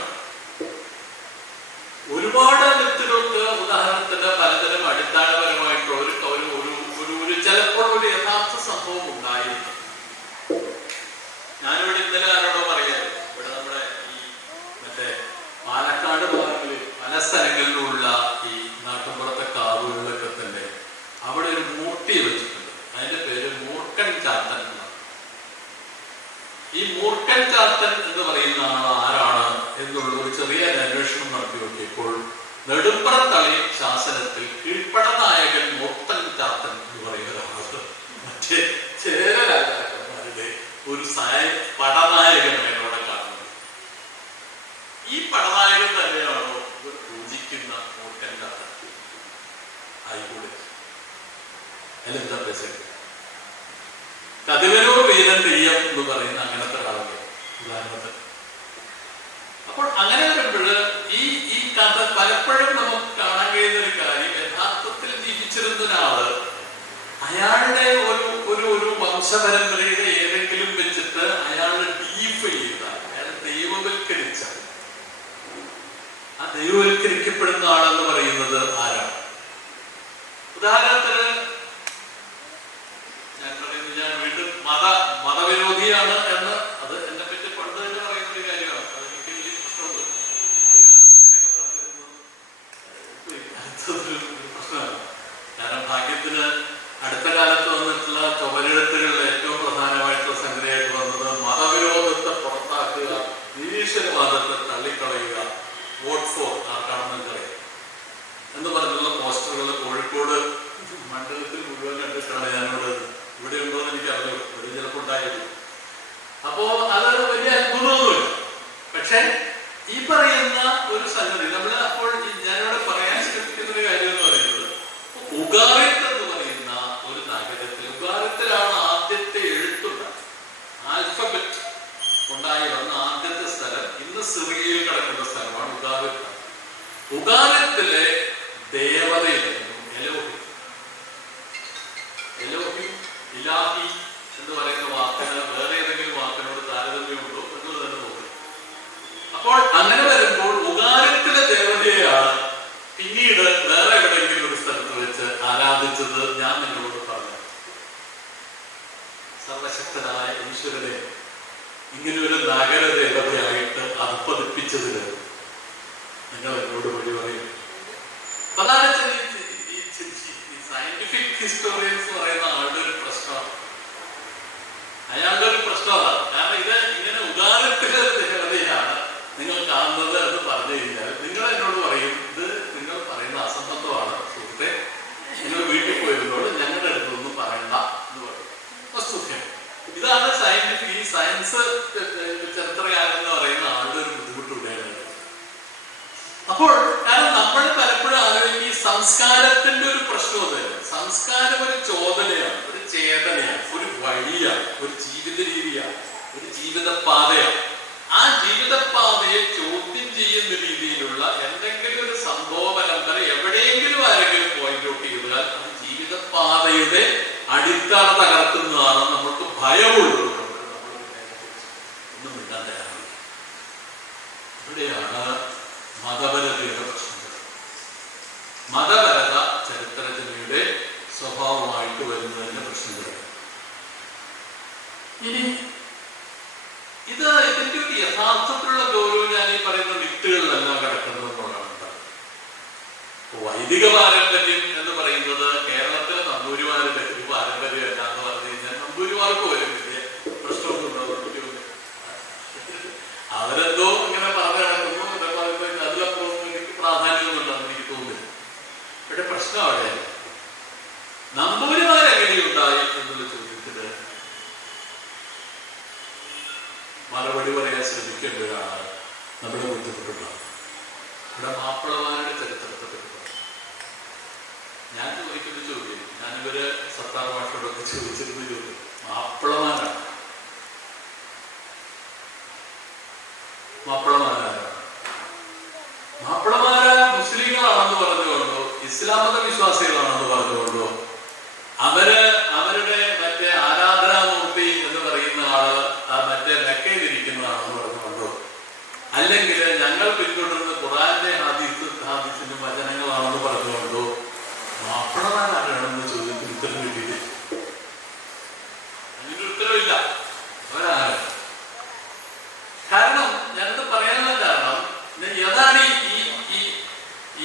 ഒരുപാട് മിത്തുകൾക്ക് ഉദാഹരണത്തിന് പലതരം അടിസ്ഥാനപരമായിട്ടുള്ള ഒരു ചിലപ്പോൾ ഒരു യഥാർത്ഥ സംഭവം ഉണ്ടായിരിക്കും. ഞാനിവിടെ ഇന്നലെ ആരോടോ പറയായിരുന്നു, ഇവിടെ നമ്മുടെ ഈ മറ്റേ പാലക്കാട് ഭാഗങ്ങളിൽ പല സ്ഥലങ്ങളിലുള്ള ഈ നാട്ടുമ്പുറത്തെ കാവുകളിലൊക്കെ തന്നെ അവിടെ ഒരു മൂർത്തി വെച്ചിട്ടുണ്ട്. അതിന്റെ പേര് മൂർഖൻ ചാത്തൻ എന്നാണ്. ഈ മൂർഖൻ ചാത്തൻ എന്ന് പറയുന്ന ആൾ ആരാണ് എന്നുള്ള ഒരു ചെറിയ അന്വേഷണം നടത്തി നോക്കിയപ്പോൾ നെടുമ്പ്രത്തളി ശാസനത്തിൽ കീഴ്പ്പടനായകൻ മൂർഖൻ ചാത്തൻ എന്ന് പറയുന്ന ഒരാള് മറ്റേ ചേര രാജാക്കന്മാരുടെ ഒരു പടനായകനാണ് അവിടെ കാണുന്നത്. ഈ പടനായകൻ തന്നെയാണോ ഇവർ പൂജിക്കുന്ന മൂർഖൻ ചാത്തൻ? ആയിക്കൂടെ? അതിലെന്താ പ്രസക്തി? കതിവനൂർ വീരൻ തെയ്യം എന്ന് പറയുന്ന അങ്ങനത്തെ ആളുകൾ ഉദാഹരണത്തിന്. അപ്പോൾ അങ്ങനെ വരുമ്പോൾ ഈ കഥ പലപ്പോഴും നമുക്ക് കാണാൻ കഴിയുന്ന ഒരു കാര്യം, യഥാർത്ഥത്തിൽ ജീവിച്ചിരുന്ന ഒരാള് അയാളുടെ ഒരു വംശപരമ്പരയുടെ ഏതെങ്കിലും വെച്ചിട്ട് അയാളെ ഡീഫൈ ചെയ്താൽ, അയാൾ ദൈവവൽക്കരിച്ച, ആ ദൈവവൽക്കരിക്കപ്പെടുന്ന ആളെന്ന് പറയുന്നത് ആരാണ്? ഉദാഹരണത്തിന് ഞാൻ വീണ്ടും മതവിരോധിയാണ് എന്ന്, അത് എന്നെ പറ്റി പണ്ട് തന്നെ പറയുന്ന ഒരു കാര്യമാണ്. അതെനിക്ക് വലിയ പ്രശ്നമൊന്നും ഒരു കാലത്ത് അങ്ങനെയൊക്കെ പറഞ്ഞിരുന്നത് പ്രശ്നമാണ്. കാരണം ഭാഗ്യത്തിന് അടുത്ത കാലത്ത് വന്നിട്ടുള്ള ചുവരെഴുത്തുകളിൽ ഏറ്റവും പ്രധാനമായിട്ടുള്ള സംഗതിയായിട്ട് വന്നത് മതവിരോധത്തെ പുറത്താക്കുക, നിരീശ്വരവാദത്തെ തള്ളിക്കളയുക, വോട്ട് ഫോർ ആർക്കാണെന്ന് അറിയാം എന്ന് പറഞ്ഞുള്ള പോസ്റ്ററുകൾ കോഴിക്കോട് മണ്ഡലത്തിൽ മുഴുവൻ കണ്ടിട്ടാണ് ഞാനിവിടെ. ഇവിടെ ഉണ്ടോ എന്ന് എനിക്ക് അറിഞ്ഞു, ഇവിടെ ചിലപ്പോൾ ഉണ്ടായിരുന്നു. അപ്പോ അത് വലിയ അത്ഭുതമൊന്നുമില്ല. പക്ഷെ ഈ പറയുന്ന ഒരു സംഗതി നമ്മൾ അപ്പോൾ ഞാനിവിടെ പറയാൻ ശ്രമിക്കുന്ന ഒരു കാര്യം എന്ന് പറയുന്നത്, ഉഗാറിത്ത് എന്ന് പറയുന്ന ഒരു നഗരത്തിൽ, ഉഗാറിത്തിലാണ് ആദ്യത്തെ എഴുത്തുണ്ടായത്, ആൽഫബറ്റ് ഉണ്ടായി വന്ന ആദ്യത്തെ സ്ഥലം. ഇന്ന് സിറിയയിൽ കിടക്കുന്ന സ്ഥലമാണ് ഉഗാറിത്ത്. ഉഗാറിത്തിലെ ദേവതയായിരുന്നു എലോഹിം. എലോഹിം, ഇലാഹി എന്ന് പറയുന്ന വാക്കിന് വേറെ ഏതെങ്കിലും വാക്കിനോട് താരതമ്യമുണ്ടോ എന്നുള്ളത് തന്നെ നോക്കണം. അപ്പോൾ അങ്ങനെ വരുമ്പോൾ ഉഗാരത്തിലെ ദേവതയാണ് പിന്നീട് വേറെ എവിടെയെങ്കിലും ഒരു സ്ഥലത്ത് വെച്ച് ആരാധിച്ചത്. ഞാൻ നിങ്ങളോട് പറഞ്ഞു, സർവശക്തനായ ഈശ്വരനെ ഇങ്ങനെ ഒരു നഗരദേവതയായിട്ട് അർപ്പതിപ്പിച്ചതിന് നിങ്ങൾ എന്നോട് വഴി പറയും. അതാണ് സയന്റിഫിക് ഹിസ്റ്റോറിയൻസ് പറയുന്ന ആളുടെ ഒരു പ്രശ്നമാണ്. അയാളുടെ ഒരു പ്രശ്നമാണ്. കാരണം ഇത് ഇങ്ങനെ ഉദാഹരണത്തിലെ ദേവതയാണ് നിങ്ങൾ കാണുന്നത് എന്ന് പറഞ്ഞു കഴിഞ്ഞാൽ നിങ്ങൾ എന്നോട് പറയും ഇത് നിങ്ങൾ പറയുന്ന അസംബന്ധമാണ് സുഹൃത്തെ, നിങ്ങൾ വീട്ടിൽ പോയിരുന്നോട് ഞങ്ങളുടെ അടുത്തൊന്നും പറയണ്ട എന്ന് പറയും. വസ്തുത ഇതാണ് സയന്റിഫിക് ഈ സയൻസ് ചരിത്രകാരൻ എന്ന് പറയുന്ന ആളുടെ ഒരു ബുദ്ധിമുട്ടുണ്ടായിരുന്നു. അപ്പോൾ കാരണം നമ്മൾ പലപ്പോഴും ആലോചിക്കും ഈ സംസ്കാരത്തിന്റെ ഒരു പ്രശ്നം തന്നെയാണ്. സംസ്കാരം ഒരു ചോദനയാണ്, ഒരു ചേതനയാണ്, ഒരു വഴിയാണ്, ഒരു ജീവിത രീതിയാണ്, ഒരു ജീവിത പാതയാണ്. ആ ജീവിതപാതയെ ചോദ്യം ചെയ്യുന്ന രീതിയിലുള്ള എന്തെങ്കിലും ഒരു സംഭവ പരമ്പര എവിടെയെങ്കിലും ആരെങ്കിലും പോയിന്റ് ഔട്ട് ചെയ്താൽ അത് ജീവിതപാതയുടെ അടിത്തറ തകർക്കുന്നതാണ്. നമുക്ക് ഭയമുള്ളത് ഒന്നും മിണ്ടാൻ തയ്യാറാണ്. ഇവിടെയാണ് മതപരതയുടെ പ്രശ്നങ്ങൾ. മതപരത ചരിത്രരചനയുടെ സ്വഭാവമായിട്ട് വരുന്നതിന്റെ പ്രശ്നങ്ങൾ. ഇനി ഇതിന്റെ ഒരു യഥാർത്ഥത്തിലുള്ള ഗൗരവം ഞാൻ ഈ പറയുന്ന മിത്തുകളിലെല്ലാം കിടക്കുന്നതെന്നുള്ളതാണ്. വൈദിക പാരമ്പര്യം എന്ന് പറയുന്നത് കേരളത്തിലെ നമ്പൂരിമാരുടെ ഒരു പാരമ്പര്യം എന്താന്ന് പറഞ്ഞു കഴിഞ്ഞാൽ നമ്പൂരിമാർക്ക് പോലും വലിയ പ്രശ്നമൊന്നും അവരെന്തോ ഇങ്ങനെ പറഞ്ഞു നടക്കുന്നു. അതിലപ്പുറം എനിക്ക് പ്രാധാന്യമൊന്നുണ്ടെന്ന് എനിക്ക് തോന്നുന്നു. ഇവിടെ പ്രശ്നം അവിടെയല്ല. നമ്പൂരിമാരെങ്ങനെയുണ്ടായി എന്നുള്ള ചോദ്യത്തിന് മറുപടി പറയാൻ ശ്രമിക്കുമ്പോഴാണ് നമ്മുടെ ബുദ്ധിമുട്ടുണ്ടാകുന്നത്. ഇവിടെ മാപ്പിളമാരുടെ ചരിത്രത്തെ പറ്റി ഞാൻ ചോദിക്കുന്ന ചോദ്യം, ഞാനിവര് സത്താർ ഭാഷയോടൊക്കെ ചോദിച്ചിരുന്ന ചോദ്യം മാപ്പിളമാരാണ്. മാപ്പിളമാര് മുസ്ലിങ്ങളാണെന്ന് പറഞ്ഞുകൊണ്ടോ ഇസ്ലാം മത വിശ്വാസികളാണെന്ന് പറഞ്ഞുകൊണ്ടോ അവരുടെ മറ്റേ ആരാധനാമൂർത്തി എന്ന് പറയുന്ന ആള് മറ്റേ മെക്കയിലിരിക്കുന്നതാണെന്ന് പറഞ്ഞുകൊണ്ടോ അല്ലെങ്കിൽ ഞങ്ങൾ പിന്തുടരുന്ന ഖുർആന്റെ ഹദീസിന്റെ വചനങ്ങളാണെന്ന് പറഞ്ഞുകൊണ്ടോ മാപ്പിളമാരാണെന്ന് ചോദ്യത്തിന് ഉത്തരം കിട്ടിയില്ല. അതിന്റെ ഉത്തരവില്ല. അവരാണ്. കാരണം ഞാനത് പറയാനുള്ള കാരണം ഏതാണ്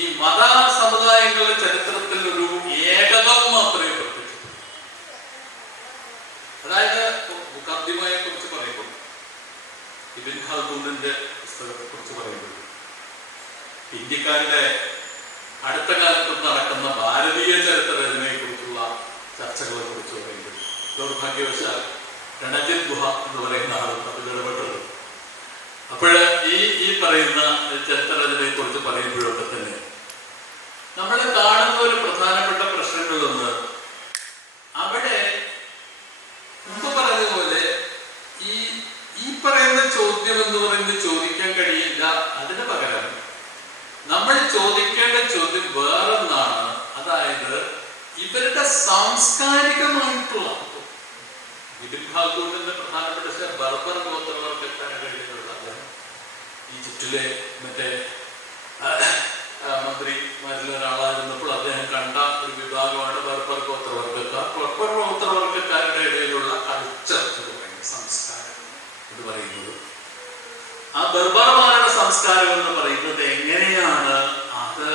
ഈ മത സമുദായങ്ങളുടെ ചരിത്രത്തിൽ ഒരു ഏകതം മാത്രമേ പ്രത്യക്ഷപ്പെട്ടു. അതായത് മുഖദ്ദിമയെ കുറിച്ച് പറയുമ്പോൾ, ഇബ്ൻ ഖൽദൂനിന്റെ പുസ്തകത്തെ കുറിച്ച് പറയുമ്പോൾ, ഇന്ത്യക്കാരുടെ അടുത്ത കാലത്ത് നടക്കുന്ന ഭാരതീയ ചരിത്രരചനയെ കുറിച്ചുള്ള ചർച്ചകളെ കുറിച്ച് പറയുമ്പോൾ ദൗർഭാഗ്യവശാൽ രണജിത് ഗുഹ എന്ന് പറയുന്ന ആൾ അത് ഇടപെട്ടത്. അപ്പോൾ ഈ പറയുന്ന ചരിത്രരചനയെ കുറിച്ച് പറയുമ്പോഴൊക്കെ തന്നെ നമ്മൾ കാണുന്ന ഒരു പ്രധാനപ്പെട്ട പ്രശ്നങ്ങളൊന്ന് അവിടെ മുമ്പ് പറഞ്ഞതുപോലെ ഈ പറയുന്ന ചോദ്യം എന്ന് പറയുന്നത് ചോദിക്കാൻ കഴിയില്ല. അതിന് പകരം നമ്മൾ ചോദിക്കേണ്ട ചോദ്യം വേറൊന്നാണ്. അതായത് ഇവരുടെ സാംസ്കാരികമായിട്ടുള്ള ഇബ്ൻ ഖൽദൂനിന്റെ പ്രധാനപ്പെട്ട ബർബർ ഗോത്രവർഗ്ഗക്കാരുള്ള ഈജിപ്തിലെ മറ്റേ മന്ത്രിമാരിൽ ഒരാളായിരുന്നപ്പോൾ അദ്ദേഹം കണ്ട ഒരു വിഭാഗമാണ് ബർബർ ഗോത്രവർഗ്ഗക്കാർ. ബർബർ ഗോത്രവർഗ്ഗക്കാരുടെ ഇടയിലുള്ള കൾച്ചർ എന്ന് പറയുന്നത്, സംസ്കാരം എന്ന് പറയുന്നത്, ആ ബർബർമാരുടെ സംസ്കാരം എന്ന് പറയുന്നത് എങ്ങനെയാണ് അത്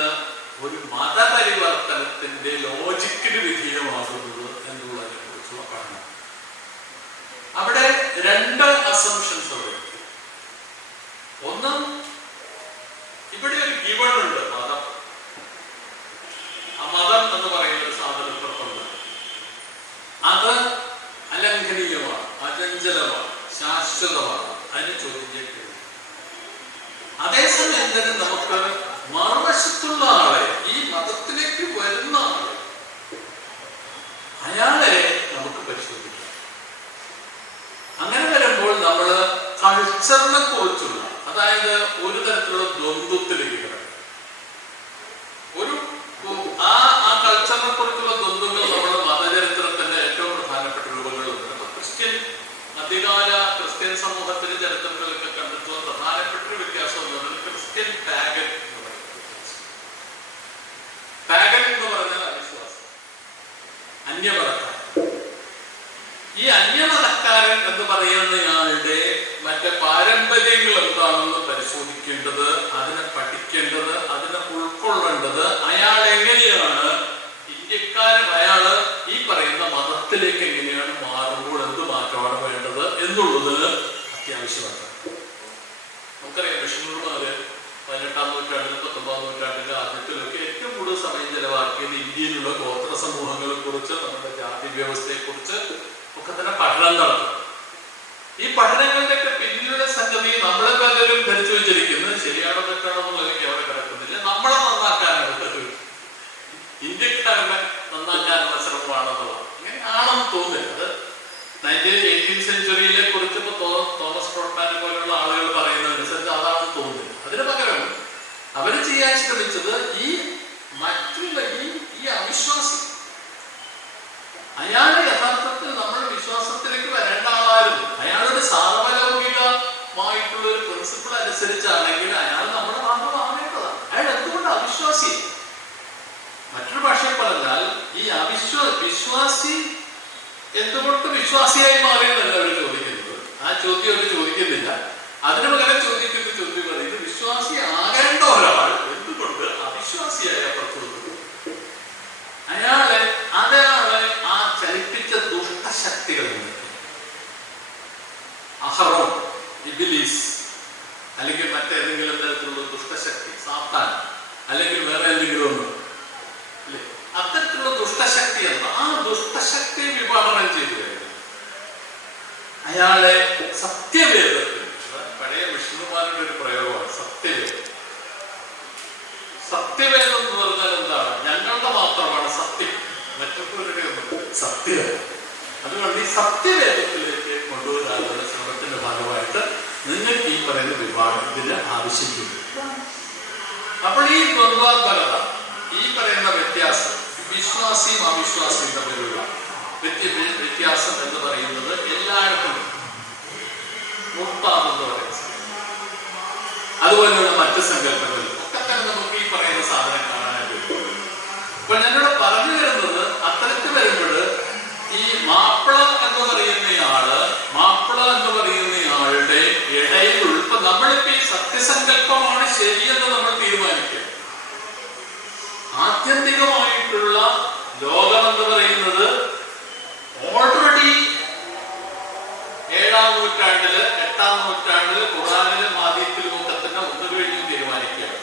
ഒരു മതപരിവർത്തനത്തിന്റെ ലോജിക്കിന് വിധേയമാകുന്നത് എന്നുള്ളതിനെ കുറിച്ചുള്ള പഠനം. അവിടെ രണ്ട് അസംഷൻസ് അവിടെ. ഒന്ന്, ഇവിടെ ഒരു ഗിവൺ ഉണ്ട്, മതം. ആ മതം എന്ന് പറയുന്ന ഒരു സാധനത്തിലുണ്ട്. അത് അലംഘനീയമാണ്, അചഞ്ചലമാണ്, ശാശ്വതമാണ്. അതിന് ചോദ്യം ചെയ്യപ്പെടും. അതേസമയം തന്നെ നമുക്ക് മറുവശത്തുള്ള ആളെ, ഈ മതത്തിലേക്ക് വരുന്ന ആളെ, അയാളെ നമുക്ക് പരിശോധിക്കാം. അങ്ങനെ വരുമ്പോൾ നമ്മൾ കൾച്ചറിനെ കുറിച്ചുള്ള, അതായത് ഒരു തരത്തിലുള്ള ദ്വന്ദ്വത്തിലേക്ക് കിടക്കും. ആ കൾച്ചറിനെ കുറിച്ചുള്ള ദ്വന്ദ്വങ്ങൾ നമ്മുടെ മതചരിത്രത്തിന്റെ ഏറ്റവും പ്രധാനപ്പെട്ട രൂപങ്ങളുണ്ട്. മധ്യകാല ക്രിസ്ത്യൻ സമൂഹത്തിന്റെ ചരിത്രങ്ങളിലൊക്കെ കണ്ടിട്ടുള്ള പ്രധാനപ്പെട്ട ഒരു വ്യത്യാസം എന്ന് പറയുന്നത് ക്രിസ്ത്യൻ പാഗൻ എന്ന് പറയുന്നത്. പാഗൻ എന്ന് പറഞ്ഞാൽ അവിശ്വാസം, അന്യമതക്കാരൻ. ഈ അന്യമതക്കാരൻ എന്ന് പറയുന്നയാളുടെ സൗന്ദര്യങ്ങൾ എന്താണെന്ന് പരിശോധിക്കേണ്ടത്, അതിനെ പഠിക്കേണ്ടത്, അതിനെ ഉൾക്കൊള്ളേണ്ടത് അയാൾ എങ്ങനെയാണ് അയാള് ഈ പറയുന്ന മതത്തിലേക്ക് എങ്ങനെയാണ് മാറുമ്പോൾ എന്ത് മാറ്റമാണ് വേണ്ടത് എന്നുള്ളത് അത്യാവശ്യമാണ്. നമുക്കറിയാം മിഷണറിമാര് 18-ാം നൂറ്റാണ്ടിൽ 19-ാം നൂറ്റാണ്ടിലെ ആദ്യത്തിലൊക്കെ ഏറ്റവും കൂടുതൽ സമയം ചെലവാക്കിയത് ഇന്ത്യയിലുള്ള ഗോത്ര സമൂഹങ്ങളെ കുറിച്ച്, നമ്മുടെ ജാതി വ്യവസ്ഥയെ കുറിച്ച് ഒക്കെ തന്നെ പഠനം നടത്തും. ഈ പഠനങ്ങളുടെയൊക്കെ പിന്നിലുള്ള സംഗതി നമ്മളെ പലരും ധരിച്ചു വെച്ചിരിക്കുന്നത് ശരിയാണോ തെറ്റാണോ എന്നുള്ളതൊക്കെ അവിടെ കിടക്കുന്നില്ല. നമ്മളെ നന്നാക്കാനുള്ളത്, ഇന്ത്യക്കാരനെ നന്നാക്കാനുള്ള ശ്രമമാണെന്നുള്ളത് അങ്ങനെയാണെന്ന് തോന്നുന്നത്. 18th സെഞ്ചുറിയിലെ കുറിച്ച് ഇപ്പൊ തോമസ് ട്രോട്ട്മാനെ പോലുള്ള ആളുകൾ പറയുന്നതനുസരിച്ച് അതാണെന്ന് തോന്നുന്നത്. അതിന് പകരം അവര് ചെയ്യാൻ ശ്രമിച്ചത് ഈ മറ്റുള്ള ഈ അവിശ്വാസി അയാളെ യഥാർത്ഥത്തിൽ നമ്മൾ വിശ്വാസത്തിലേക്ക് വരേണ്ട ആളായിരുന്നു. അയാളൊരു സാർവലൗകികമായിട്ടുള്ള ഒരു പ്രിൻസിപ്പിൾ അനുസരിച്ചാണെങ്കിൽ അയാൾ നമ്മുടെ ഭാഗമാകേണ്ടതാണ്. അയാൾ എന്തുകൊണ്ട് അവിശ്വാസി? മറ്റൊരു ഭാഷയിൽ പറഞ്ഞാൽ ഈ വിശ്വാസി എന്തുകൊണ്ട് വിശ്വാസിയായി മാറിയെന്നല്ല അവർ ചോദിക്കുന്നത്. ആ ചോദ്യം അവർ ചോദിക്കുന്നില്ല. അതിന് പകരം ചോദിക്കുന്ന ചോദ്യം പറയുന്നത് വിശ്വാസി ആകേണ്ട ഒരാൾ എന്തുകൊണ്ട് അവിശ്വാസിയായി അപ്പുറത്തു വന്നു? അയാളെ ആ ചലിപ്പിച്ച ദുഷ്ടശക്തികളിൽ നിന്ന് അഹറോൻ, ഇബ്ലീസ്, അല്ലെങ്കിൽ മറ്റേതെങ്കിലും തരത്തിലുള്ള ദുഷ്ടശക്തി, സാത്താൻ, അല്ലെങ്കിൽ വേറെ എന്തെങ്കിലും ഒന്ന്, അല്ലെ, അത്തരത്തിലുള്ള ദുഷ്ടശക്തി എന്ന ആ ദുഷ്ടശക്തി വിഭാവനം ചെയ്തു കഴിഞ്ഞു അയാളെ സത്യവേദത്തിൽ, പഴയ വിഷ്ണുമാരുടെ ഒരു പ്രയോഗമാണ് സത്യവേദം. സത്യവേദം എന്ന് പറഞ്ഞാൽ എന്താണ്? ഞങ്ങളുടെ മാത്രമാണ് സത്യം, മറ്റുള്ളവരുടെ ഒന്നും സത്യവേദം. അതുകൊണ്ട് ഈ സത്യവേദത്തിലേക്ക് കൊണ്ടുവരാനുള്ള ശ്രമത്തിന്റെ ഭാഗമായിട്ട് നിങ്ങൾക്ക് ഈ പറയുന്ന വിഭാഗത്തിന് ആവശ്യമില്ല. അപ്പോൾ ഈ ദ്വന്ദ്വാത്മകത, ഈ പറയുന്ന വ്യത്യാസം, വിശ്വാസിയും അവിശ്വാസിയും തമ്മിലുള്ള വ്യത്യാസം എന്ന് പറയുന്നത് എല്ലായിടത്തും മുട്ടാമെന്ന് പറയുന്നത്, അതുപോലെയുള്ള മറ്റ് സങ്കല്പങ്ങളിൽ ഒക്കെ തന്നെ നമുക്ക് ഈ പറയുന്ന സാധനം കാണാനായിട്ട് വരും. അപ്പൊ ഞാനിവിടെ പറഞ്ഞു വരുന്നത് അത്തരത്തിൽ വരുമ്പോൾ ഈ മാപ്പിള എന്ന് പറയുന്നയാളുടെ ഇടയിൽ നമ്മളിപ്പോ ഈ സത്യസങ്കല്പമാണ് ശരിയെന്ന് നമ്മൾ തീരുമാനിക്കുക. ആത്യന്തികമായിട്ടുള്ള ലോകം എന്ന് പറയുന്നത് ഓൾറെഡി 7-ാം നൂറ്റാണ്ടില് 8-ാം നൂറ്റാണ്ടില് ഖുർആനിലും ആദിത്തിലും ഒക്കെ തന്നെ ഒന്നു കഴിഞ്ഞും തീരുമാനിക്കുകയാണ്.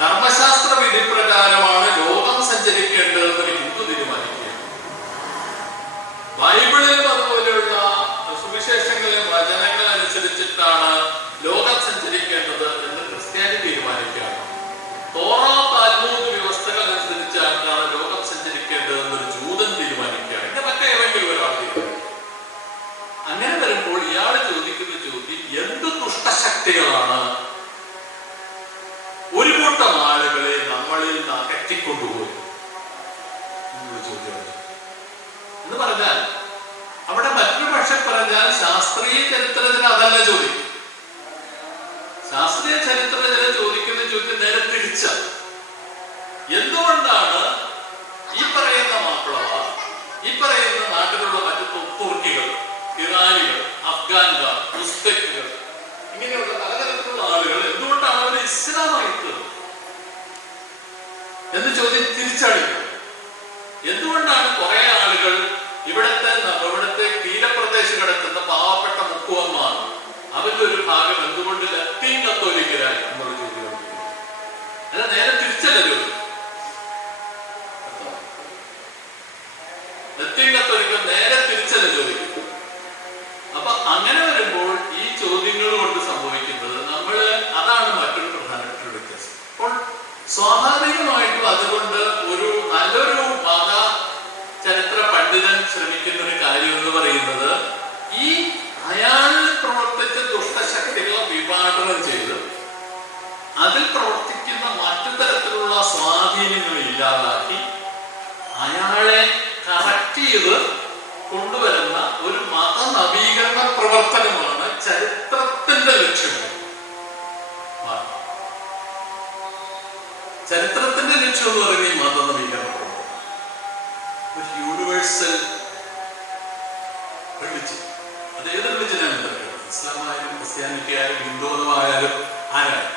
ധർമ്മശാസ്ത്ര വിധി പ്രകാരമാണ് ലോകം സഞ്ചരിക്കേണ്ടതെന്ന് ഹിന്ദു തീരുമാനിക്കുകയാണ്. ബൈബിളിലും അതുപോലെയുള്ള സുവിശേഷങ്ങളിലും വചനങ്ങൾ അനുസരിച്ചിട്ടാണ് ലോകം സഞ്ചരിക്കേണ്ടത് എന്ന് ക്രിസ്ത്യാനി തീരുമാനിക്കുകയാണ്. തോറ താൽമൂദ് വ്യവസ്ഥകൾ അനുസരിച്ചാണ് ലോകം സഞ്ചരിക്കേണ്ടതെന്നൊരു ജൂതൻ തീരുമാനിക്കുകയാണ്. ഇത് മറ്റേതെങ്കിലും ഒരാൾ തീരുമാനിക്കും. അങ്ങനെ വരുമ്പോൾ ഇയാൾ ചോദിക്കുന്ന ചോദ്യം, എന്ത് ദുഷ്ടശക്തികളാണ് ഒരു കൂട്ടം ആളുകളെ നമ്മളിൽ നിന്ന് അകറ്റിക്കൊണ്ടുപോയി എന്നുള്ള ചോദ്യമാണ്. എന്ന് പറഞ്ഞാൽ അവിടെ മറ്റൊരു പക്ഷ പറഞ്ഞാൽ ശാസ്ത്രീയ ചരിത്രത്തിന് അതല്ല ചോദിക്കും. ശാസ്ത്രീയ ചരിത്രത്തിന് ചോദിക്കുന്ന ചോദ്യം നേരെ തിരിച്ച, എന്തുകൊണ്ടാണ് ഈ പറയുന്ന മാപ്പിളമാർ, ഈ പറയുന്ന നാട്ടിലുള്ള മറ്റു തുർക്കികൾ, ഇറാനികൾ, അഫ്ഗാൻകാർ, ഉസ്ബെക്കുകൾ, ഇങ്ങനെയുള്ള പലതരത്തിലുള്ള ആളുകൾ എന്തുകൊണ്ടാണ് അവർ ഇസ്ലാമായിട്ട് എന്ന് ചോദ്യം തിരിച്ചടിക്കുക. എന്തുകൊണ്ടാണ് കുറെ ആളുകൾ ഇവിടുത്തെ തീരപ്രദേശം കിടക്കുന്ന പാവപ്പെട്ട മുക്കുവന്മാർ അവരുടെ ഒരു ഭാഗം എന്തുകൊണ്ട് ലത്തീൻ കത്തോലിക്കരായി എന്നുള്ള ചോദ്യം? അല്ല, നേരെ തിരിച്ചല്ല ചോദ്യം. ലത്തീൻ കത്തോലിക്കർ നേരെ തിരിച്ചല്ല ചോദിക്കും. അപ്പൊ അങ്ങനെ വരുമ്പോൾ ഈ ചോദ്യങ്ങൾ കൊണ്ട് സംഭവിക്കുന്നത് അതാണ് മറ്റൊരു പ്രധാനപ്പെട്ട വ്യത്യാസം. അപ്പോൾ സ്വാഭാവികമായിട്ടും അതുകൊണ്ട് നല്ലൊരു മത ചരിത്ര പണ്ഡിതൻ ശ്രമിക്കുന്ന ഒരു കാര്യം എന്ന് പറയുന്നത് ഈ അയാൾ പ്രവർത്തിച്ച ദുഷ്ടശക്തികളെ വിഭാടനം ചെയ്ത് അതിൽ പ്രവർത്തിക്കുന്ന മറ്റു തരത്തിലുള്ള സ്വാധീനങ്ങൾ ഇല്ലാതാക്കി അയാളെ കറക്റ്റ് ചെയ്ത് കൊണ്ടുവരുന്ന ഒരു മതനവീകരണ പ്രവർത്തനമാണ് ചരിത്രത്തിന്റെ ലക്ഷ്യം. ചരിത്രത്തിന്റെ ലക്ഷ്യം എന്ന് പറയുന്നത് ഈ മതനവീകരണ പ്രവർത്തനം, ഒരു യൂണിവേഴ്സൽ റിലിജൻ. അത് ഏത് റിലിജനാണ്? ഇസ്ലാമായാലും ക്രിസ്ത്യാനിറ്റി ആയാലും ഹിന്ദുമതമായാലും ആരായാലും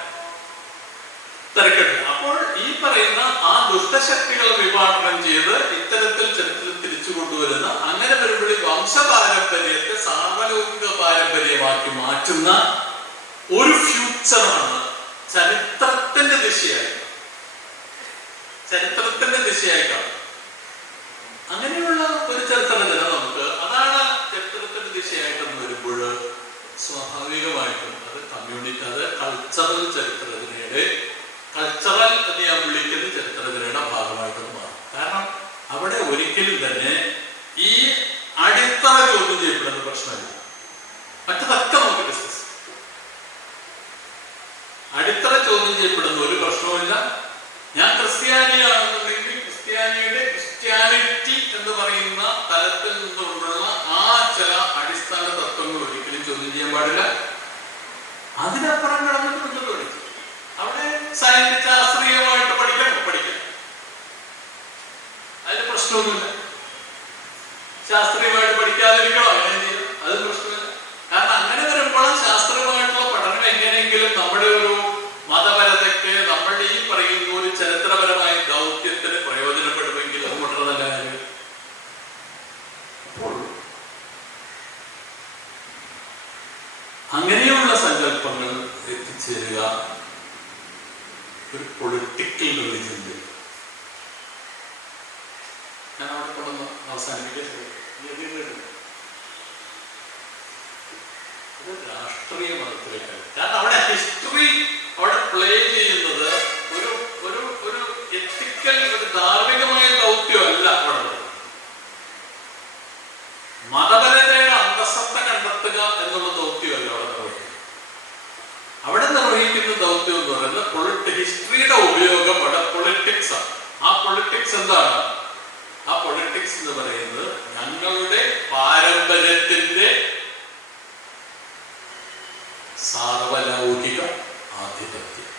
തിരക്കില്ല. അപ്പോൾ ഈ പറയുന്ന ആ ദുഷ്ടശക്തികൾ വിഭാവനം ചെയ്ത് ഇത്തരത്തിൽ ചരിത്രത്തിൽ തിരിച്ചു കൊണ്ടുവരുന്ന, അങ്ങനെ വരുമ്പോൾ വംശപാരമ്പര്യത്തെ സാർവലൗകിക പാരമ്പര്യമാക്കി മാറ്റുന്ന ഒരു ഫ്യൂച്ചറാണ് ചരിത്രത്തിന്റെ ദിശയായി കാണും. അങ്ങനെയുള്ള ഒരു ചരിത്രത്തിന് നമുക്ക് അതാണ് ചരിത്രത്തിന്റെ ദിശയായിട്ടെന്ന് വരുമ്പോൾ സ്വാഭാവികമായിട്ടും അത് കമ്മ്യൂണിറ്റി, അത് കൾച്ചറൽ ചരിത്രരചനയുടെ, കൾച്ചറൽ എന്ന് ഞാൻ വിളിക്കുന്ന ചരിത്രരചനയുടെ ഭാഗമായിട്ടൊന്ന് മാറും. കാരണം അവിടെ ഒരിക്കലും തന്നെ ഈ അടിത്തറ ചോദ്യം ചെയ്യപ്പെടുന്ന പ്രശ്നമില്ല. മറ്റതൊക്കെ നമുക്ക് ഡിസ്കസ്, അടിത്തറ ചോദ്യം ചെയ്യപ്പെടുന്ന ഒരു പ്രശ്നവുമില്ല. ഞാൻ ക്രിസ്ത്യാനിയാണെന്നുണ്ടെങ്കിൽ ക്രിസ്ത്യാനിറ്റി എന്ന് പറയുന്ന തലത്തിൽ നിന്നുകൊണ്ടുള്ള ആ ചില അടിസ്ഥാന തത്വങ്ങൾ ഒരിക്കലും ചോദ്യം ചെയ്യാൻ പാടില്ല. അതിനപ്പുറം കടന്നിട്ട് മുന്നോട്ട് പഠിക്കും. അവിടെ ശാസ്ത്രീയമായിട്ട് പഠിക്കാം, അതിന് പ്രശ്നമൊന്നുമില്ല. ശാസ്ത്രീയമായിട്ട് പഠിക്കാതിരിക്കണോ, അങ്ങനെ ചെയ്യും, അതും പ്രശ്നമില്ല. കാരണം അങ്ങനെ വരുമ്പോൾ ശാസ്ത്രീയമായിട്ടുള്ള പഠനം എങ്ങനെയെങ്കിലും നമ്മുടെ ഒരു മതപരതയ്ക്ക്, നമ്മളുടെ ഈ പറയുന്ന ഒരു ചരിത്രപരമായ ദൗത്യത്തിന് പ്രയോജനപ്പെടുമെങ്കിൽ അത് വളരെ നല്ല കാര്യം. അപ്പോൾ അങ്ങനെയുള്ള സങ്കല്പങ്ങൾ എത്തിച്ചേരുക ഒരു പൊളിറ്റിക്കൽ റിലിജന്റെ, ഞാൻ അവിടെ കൊണ്ടൊന്ന് അവസാനിപ്പിക്കാൻ രാഷ്ട്രീയ മതത്തിലേക്കാണ്. കാരണം അവിടെ ഹിസ്റ്ററി അവിടെ പ്ലേ ചെയ്യുന്നത് ഒരു ഒരു ഒരു എത്തിക്കൽ, ഒരു ധാർമ്മികമായ ദൗത്യമല്ല അവിടെ. മതപരതയുടെ അന്തസത്ത കണ്ടെത്തുക എന്നുള്ള ദൗത്യമല്ല അവിടെ നിർവഹിക്കുന്നത്. അവിടെ നിർവഹിക്കുന്ന ദൗത്യം എന്ന് പറയുന്നത് ഹിസ്റ്ററിയുടെ ഉപയോഗം അവിടെ പൊളിറ്റിക്സ് ആണ്. ആ പൊളിറ്റിക്സ് എന്താണ്? ആ പൊളിറ്റിക്സ് എന്ന് പറയുന്നത് ഞങ്ങളുടെ പാരമ്പര്യത്തിന്റെ സാർവലൗകിക ആധിപത്യം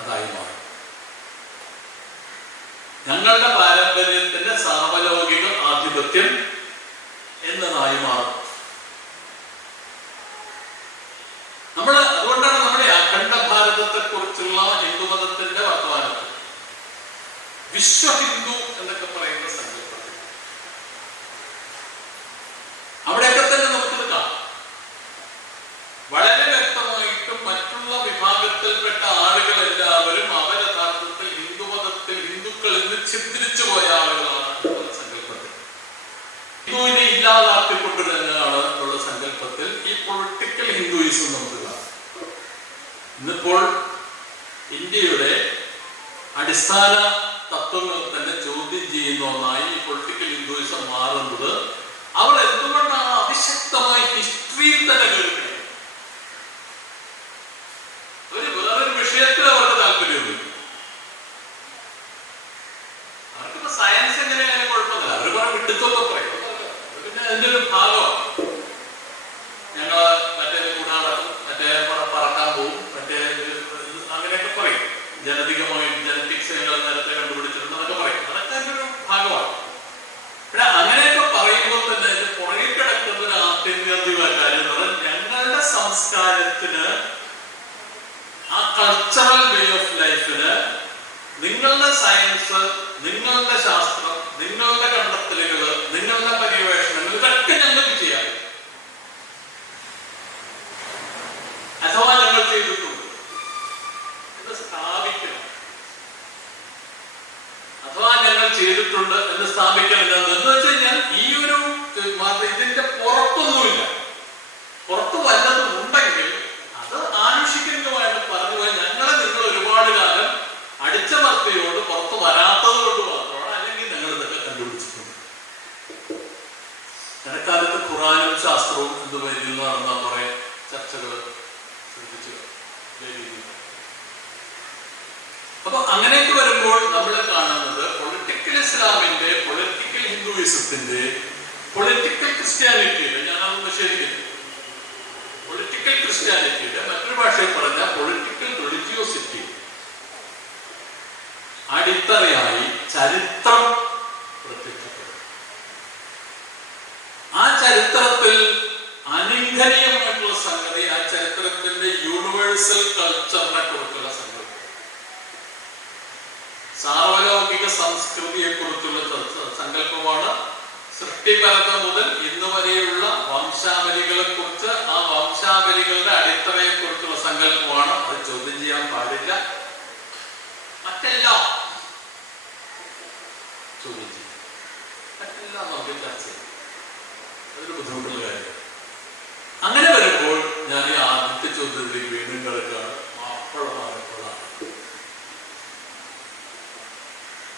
അതായി മാറും. ഞങ്ങളുടെ പാരമ്പര്യത്തിന്റെ സാർവലൗകിക ആധിപത്യം എന്നതായി മാറും. അതുകൊണ്ടാണ് നമ്മുടെ അഖണ്ഡ ഭാരതത്തെ കുറിച്ചുള്ള ഹിന്ദുമതത്തിന്റെ വർത്തമാനത്തിൽ വിശ്വഹിന്ദു എന്നൊക്കെ പറയുന്ന സങ്കല്പത്തിൽ അവിടെയൊക്കെ തന്നെ നമുക്കിത് കാണാം. വളരെ വ്യക്തമായിട്ടും മറ്റുള്ള വിഭാഗത്തിൽപ്പെട്ട ആളുകളെല്ലാവരും അവരഥാർത്ഥത്തിൽ ഹിന്ദുമതത്തിൽ ഹിന്ദുക്കളിൽ നിന്ന് ഛിദ്രിച്ചു പോയ ആളുകളാണ് എന്നുള്ള സങ്കല്പത്തിൽ, ഹിന്ദുവിനെ ഇല്ലാതാക്കിക്കൊണ്ടുവരുന്നതാണ് എന്നുള്ള സങ്കല്പത്തിൽ ഈ പൊളിറ്റിക്കൽ ഹിന്ദുയിസം നമുക്ക് കാണാം. ഇന്നിപ്പോൾ ഇന്ത്യയുടെ അടിസ്ഥാന തത്വങ്ങൾ തന്നെ ചോദ്യം ചെയ്യുന്ന ഒന്നായി ഈ പൊളിറ്റിക്കൽ ഹിന്ദുയിസം മാറുന്നത് അവർ എന്തുകൊണ്ടാണ് അതിശക്തമായി ഹിസ്റ്ററിയിൽ തന്നെ കേൾക്കുന്നത്. വേറൊരു വിഷയത്തിൽ അവർക്ക് താല്പര്യമില്ല. അവർക്കിപ്പോ സയൻസ് എങ്ങനെയായാലും കുഴപ്പമില്ല, അവർ കുറെ വിട്ടിത്തൊക്കെ പറയും. പിന്നെ അതിന്റെ ഒരു ഭാഗമാണ്. ഞങ്ങള് മറ്റേ കൂടാതെ മറ്റേ പറക്കാൻ പോവും, മറ്റേ അങ്ങനെയൊക്കെ പറയും. ജനറ്റിക്സ് ഞങ്ങൾ നേരത്തെ കണ്ടുപിടിച്ചിട്ടുണ്ട് എന്നൊക്കെ പറയും. അതൊക്കെ അതിന്റെ ഒരു ഭാഗമാണ്. പിന്നെ അങ്ങനെയൊക്കെ പറയുമ്പോൾ തന്നെ അതിന്റെ പുറകിൽ കിടക്കുന്ന ഒരു ആത്യന്തികമായ കാര്യം എന്ന് പറഞ്ഞാൽ ഞങ്ങളുടെ സംസ്കാരത്തിന്, ആ കൾച്ചറൽ വേ ഓഫ് ലൈഫിന് നിങ്ങളുടെ സയൻസ്, നിങ്ങളുടെ ശാസ്ത്രം, നിങ്ങളുടെ കണ്ടെത്തലുകൾ, നിങ്ങളുടെ പര്യവേഷണങ്ങൾ ഇതൊക്കെ ഞങ്ങൾക്ക് ചെയ്യാം. അഥവാ ഞങ്ങൾ ചെയ്തിട്ടുണ്ട് എന്ന് സ്ഥാപിക്കണം. അഥവാ ഞങ്ങൾ ചെയ്തിട്ടുണ്ട് എന്ന് സ്ഥാപിക്കണം എന്ന് വെച്ച് കഴിഞ്ഞാൽ ഈ ഒരു ഇതിന്റെ പുറത്തൊന്നുമില്ല. പുറത്ത് വല്ലതും ഉണ്ടെങ്കിൽ അത് ആനുഷികമായിട്ട് പറഞ്ഞു പോയി ഞങ്ങളെ നിങ്ങൾ ഒരുപാട് കാലം അടിച്ചമർത്തിയോട് പുറത്ത് വരാത്തത് കൊണ്ട് മാത്രമാണ്, അല്ലെങ്കിൽ ഞങ്ങൾ ഇതൊക്കെ കണ്ടുപിടിച്ചിട്ടുണ്ട്. ഇടക്കാലത്ത് ഖുറാനും ശാസ്ത്രവും എന്ത് വരുന്ന നടന്ന കുറെ ചർച്ചകൾ ശ്രദ്ധിച്ചു. അപ്പൊ അങ്ങനെയൊക്കെ വരുമ്പോൾ നമ്മൾ കാണുന്നത് പൊളിറ്റിക്കൽ ഇസ്ലാമിന്റെ, പൊളിറ്റിക്കൽ ഹിന്ദുയിസത്തിന്റെ, പൊളിറ്റിക്കൽ ക്രിസ്ത്യാനിറ്റിയുടെ, ഞാനതൊന്ന് ശരിക്കും പൊളിറ്റിക്കൽ ക്രിസ്ത്യാനിറ്റിയുടെ മറ്റൊരു ഭാഷയിൽ പറഞ്ഞ പൊളിറ്റിക്കൽ റിലിജിയോസിറ്റി അടിത്തറയായി ചരിത്രം പ്രത്യക്ഷപ്പെടും. ആ ചരിത്രം യൂണിവേഴ്സൽ കൾച്ചറിനെ കുറിച്ചുള്ള സങ്കല്പം, സാർവലൗകിക സംസ്കൃതിയെ കുറിച്ചുള്ള സങ്കല്പമാണ്. സൃഷ്ടിപരത മുതൽ ഇന്ന് വരെയുള്ള വംശാവലികളെ കുറിച്ച്, ആ വംശാവലികളുടെ അടിത്തറയെ കുറിച്ചുള്ള സങ്കല്പമാണ്. അത് ചോദ്യം ചെയ്യാൻ പാടില്ല. മറ്റെല്ലാം ചോദ്യം ചെയ്യും, മറ്റെല്ലാം നമുക്ക് ചർച്ച ചെയ്യും. അതൊരു ബുദ്ധിമുട്ടുള്ള കാര്യം. അങ്ങനെ വരുമ്പോൾ ഞാൻ ഈ ആദ്യത്തെ ചോദ്യത്തിലേക്ക് വീണ്ടും കിടക്കുകയാണ്. മാപ്പിളമാരപ്പോഴാണ്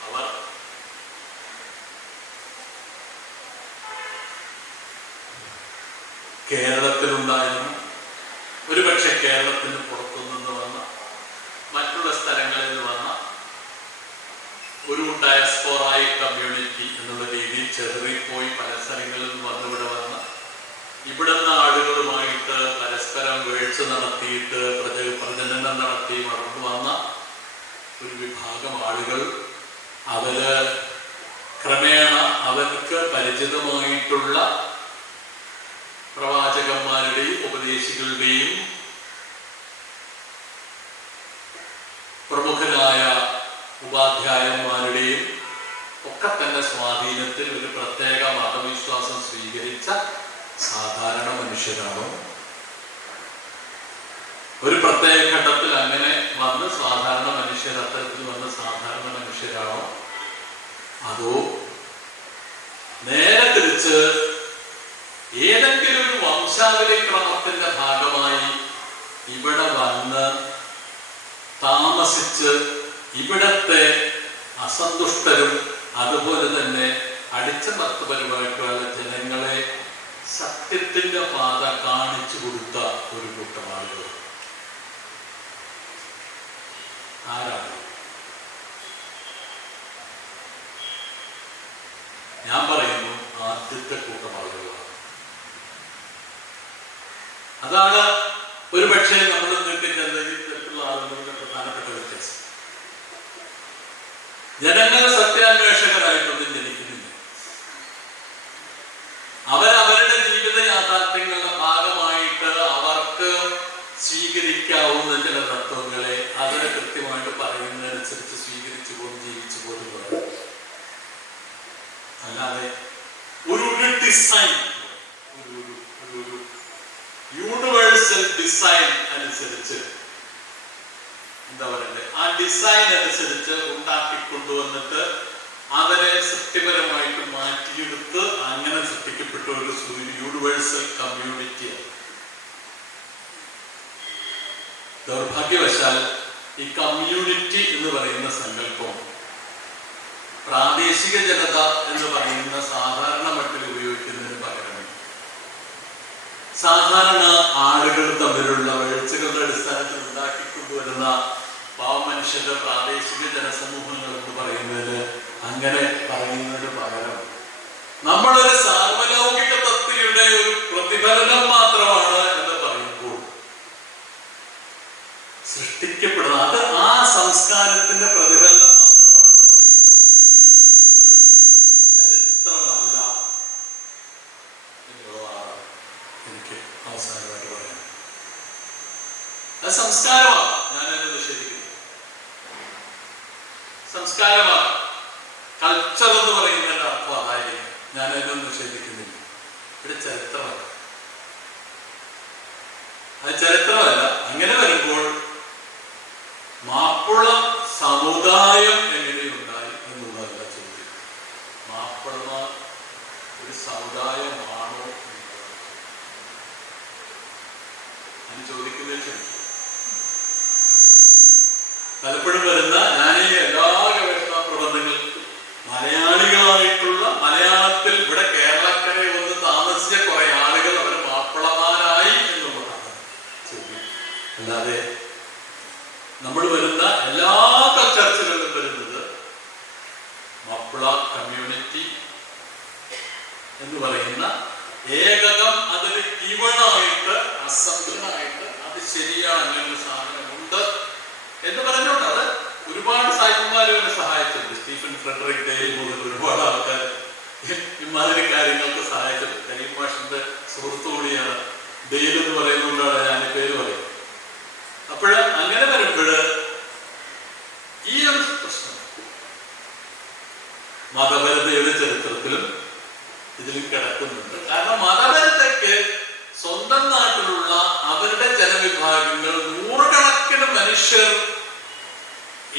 അവർ കേരളത്തിലുണ്ടായിരുന്നു, ഒരുപക്ഷെ കേരളത്തിന് പുറത്തുനിന്ന് വന്ന, മറ്റുള്ള സ്ഥലങ്ങളിൽ വന്ന ഒരു ഡയസ്പോറായി കമ്മ്യൂണിറ്റി എന്നുള്ള രീതിയിൽ ചെറിപ്പോയി പല സ്ഥലങ്ങളിൽ നിന്ന് വന്നിവിടെ വന്ന, ഇവിടുന്ന് ആളുകളുമായിട്ട് പരസ്പരം വീഴ്ച നടത്തിയിട്ട് പ്രജനനം നടത്തി വളർന്നു വന്ന ഒരു വിഭാഗം ആളുകൾ, അവര് ക്രമേണ അവർക്ക് പരിചിതമായിട്ടുള്ള പ്രവാചകന്മാരുടെയും ഉപദേശികളുടെയും പ്രമുഖരായ ഉപാധ്യായന്മാരുടെയും ഒക്കെ തന്നെ സ്വാധീനത്തിൽ ഒരു പ്രത്യേക മതവിശ്വാസം സ്വീകരിച്ച സാധാരണ മനുഷ്യരാണോ? ഒരു പ്രത്യേക ഘട്ടത്തിൽ അങ്ങനെ വന്ന് സാധാരണ മനുഷ്യർ, അത്തരത്തിൽ വന്ന് സാധാരണ മനുഷ്യരാണോ? അതോ നേരെ തിരിച്ച് ഏതെങ്കിലും ഒരു വംശാവലി ക്രമത്തിന്റെ ഭാഗമായി ഇവിടെ വന്ന് താമസിച്ച് ഇവിടത്തെ അസന്തുഷ്ടരും അതുപോലെ തന്നെ അടിച്ചമർത്തപരമായിട്ടുള്ള ജനങ്ങളെ സത്യത്തിന്റെ പാത കാണിച്ചു കൊടുത്ത ഒരു കൂട്ടം ആളുകൾ ആരാണ്? ഞാൻ പറയുന്നു ആദ്യത്തെ കൂട്ടം ആളുകളാണ്. അതാണ് ഒരുപക്ഷെ നമ്മൾ തരത്തിലുള്ള ആളുകളുടെ പ്രധാനപ്പെട്ട വ്യത്യാസം. ജനങ്ങൾ സത്യാന്വേഷകരായിട്ടൊന്നും ജനിക്കുന്നില്ല. അവരവരുടെ ജീവിത യാഥാർത്ഥ്യങ്ങളുടെ ഭാഗമായിട്ട് അവർക്ക് സ്വീകരിക്കാവുന്ന ചില തത്വങ്ങളെ അതിനെ കൃത്യമായിട്ട് പറയുന്നതനുസരിച്ച് സ്വീകരിച്ചു പോകും, ജീവിച്ചു പോകുന്നത്. അല്ലാതെ ഒരു ഡിസൈൻ, ഒരു യൂണിവേഴ്സൽ ഡിസൈൻ അനുസരിച്ച്, എന്താ പറയണ്ടേ, ആ ഡിസൈൻ അനുസരിച്ച് ഉണ്ടാക്കിക്കൊണ്ടുവന്നിട്ട് അവരെ സൃഷ്ടിപരമായിട്ട് മാറ്റിയെടുത്ത് അങ്ങനെ സൃഷ്ടിക്കപ്പെട്ട ഒരു യൂണിവേഴ്സൽ കമ്മ്യൂണിറ്റിയാണ്. ദൗർഭാഗ്യവശാൽ ഈ കമ്മ്യൂണിറ്റി എന്ന് പറയുന്ന സങ്കല്പം പ്രാദേശിക ജനത എന്ന് പറയുന്ന സാധാരണ മട്ടിൽ ഉപയോഗിക്കുന്നതിന് പകരം സാധാരണ ആളുകൾ തമ്മിലുള്ള വീഴ്ചകളുടെ അടിസ്ഥാനത്തിൽ ഉണ്ടാക്കിക്കൊണ്ടുവരുന്ന പാവമനുഷ്യരുടെ പ്രാദേശിക ജനസമൂഹങ്ങൾ എന്ന് പറയുന്നതിന്, അങ്ങനെ പറയുന്നതിന് പകരം നമ്മളൊരു സാർവലൗകിക തത്വയുടെ ഒരു പ്രതിഫലനം മാത്രമാണ് എന്ന് പറയുമ്പോൾ സൃഷ്ടിക്കപ്പെടുന്ന, അത് ആ സംസ്കാരത്തിന്റെ പ്രതിഫലനം മാത്രമാണെന്ന് പറയുമ്പോൾ സൃഷ്ടിക്കപ്പെടുന്നത് ചരിത്രമല്ല എന്നുള്ളതാണ് എനിക്ക് അവസാനമായിട്ട് പറയാം. അത് സംസ്കാരമാണ്. ഞാനത് നിഷേധിക്കുന്നു. സംസ്കാരമാണ്. കൾച്ചർ എന്ന് പറയുന്നതിന്റെ അർത്ഥം അതായിരിക്കും. ഞാനതിനെ നിഷേധിക്കുന്നില്ല. ഇവിടെ ചരിത്രമല്ല. അത് ചരിത്രമല്ല. അങ്ങനെ വരുമ്പോൾ മാപ്പിള സമുദായം എങ്ങനെയുണ്ടായി എന്നുള്ളതല്ല ചോദ്യം. മാപ്പിളമാർ ഒരു സമുദായമാണോ എന്ന് ചോദിക്കുന്നതിൽ ക്ഷമിച്ചു. പലപ്പോഴും വരുന്ന, ഞാൻ ഈ എല്ലാ ഗവേഷണ പ്രബന്ധങ്ങൾക്കും മലയാളികളായിട്ടുള്ള, മലയാളത്തിൽ ഇവിടെ കേരളക്കരയിൽ വന്ന് താമസിച്ച കുറെ ആളുകൾ അവർ മാപ്പിളമാരായി എന്നുള്ളതാണ് ചോദ്യം. അല്ലാതെ നമ്മൾ വരുന്ന എല്ലാ ചർച്ചകളിലും വരുന്നത് മാപ്പിള കമ്മ്യൂണിറ്റി എന്ന് പറയുന്ന ഏകകം, അതൊരു ഗിവണായിട്ട്, അസംബ്ലനായിട്ട് അത് ശരിയാണ്, അങ്ങനെ ഒരു സാധനമുണ്ട് എന്ന് പറഞ്ഞുകൊണ്ട് അത് ഒരുപാട് സാഹിത്യന്മാരെ സഹായിച്ചിട്ടുണ്ട്. സ്റ്റീഫൻ ഫ്രെഡറിക് ഡെയിൽ മുതൽ ഒരുപാട് ആൾക്കാർ ഇമാതിരി കാര്യങ്ങൾക്ക് സഹായിച്ചിട്ടുണ്ട്. കരീം മാഷിന്റെ സുഹൃത്തു കൂടിയാണ് ഡെയിൽ എന്ന് പറയുന്നതുകൊണ്ടാണ് ഞാൻ പേര് പറയും. അപ്പോൾ അങ്ങനെ വരുമ്പോൾ ഈ ഒരു പ്രശ്നം മതപരതയുടെ ചരിത്രത്തിലും ഇതിൽ കിടക്കുന്നുണ്ട്. കാരണം മതപരതയ്ക്ക് സ്വന്തം നാട്ടിലുള്ള അവരുടെ ജനവിഭാഗങ്ങൾ നൂറുകണക്കിന് മനുഷ്യർ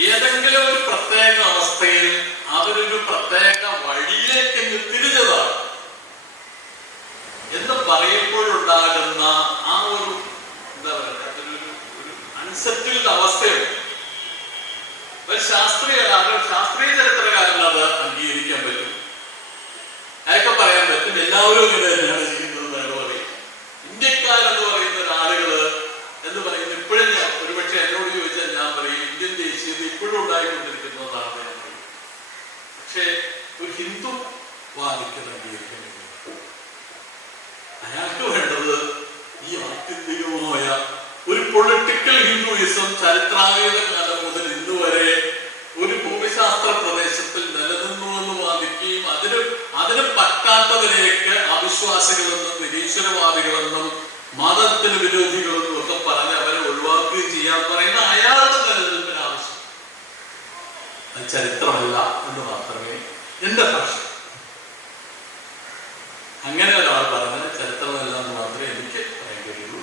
ഏതെങ്കിലും ഒരു പ്രത്യേക അവസ്ഥയിൽ അവരൊരു പ്രത്യേക വഴിയിലേക്ക് തിരിഞ്ഞതാണ് എന്ന് പറയുമ്പോഴുണ്ടാകുന്ന ആ ഒരു എന്താ പറയുക, അതൊരു അൺസെറ്റിൽഡ് അവസ്ഥയുണ്ട്. ഒരു ശാസ്ത്രീയ ചരിത്രകാരൻ അത് അംഗീകരിക്കാൻ പറ്റും, അതൊക്കെ പറയാൻ പറ്റും. എല്ലാവരും ഇങ്ങനെ തന്നെയാണ് ജീവിക്കുന്നത് എന്ന് പറയും. ഇന്ത്യക്കാരെന്ന് പറയുന്ന ഒരാളുകള് എന്ന് പറയുന്നത് ഇപ്പോഴും ഞാൻ ഒരുപക്ഷെ എന്നോട് ചോദിച്ചാൽ ഞാൻ പറയും ഇന്ത്യൻ ദേശീയത ഇപ്പോഴും ഉണ്ടായിക്കൊണ്ടിരിക്കുന്നതാണ് ഞാൻ പറയും. പക്ഷെ ഒരു ഹിന്ദു വാദിക്കൽ അംഗീകരിക്കാൻ പറ്റും. അയാൾക്ക് വേണ്ടത് ഈ ആത്യന്തികമായ ഒരു പൊളിറ്റിക്കൽ ഹിന്ദുയിസം ചരിത്രാതീത കാലം മുതൽ ഇന്ന് വരെ ഒരു ഭൂമിശാസ്ത്ര പ്രദേശത്തിൽ നിലനിന്നു എന്ന് വാദിക്കുകയും അതിന് പറ്റാത്തവരെയൊക്കെ അവിശ്വാസികളെന്നും നിരീശ്വരവാദികളെന്നും മതത്തിന് വിരോധികളെന്നും ഒക്കെ പറഞ്ഞ് അവരെ ഒഴിവാക്കുകയും ചെയ്യാൻ പറയുന്ന അയാളുടെ നിലനിൽപ്പിന് ആവശ്യം. അത് ചരിത്രമല്ല എന്ന് മാത്രമേ എന്റെ ഭാഷ. അങ്ങനെ ഒരാൾ പറഞ്ഞ ചരിത്രമല്ല എന്ന് മാത്രമേ എനിക്ക് പറയാൻ കഴിയുള്ളൂ.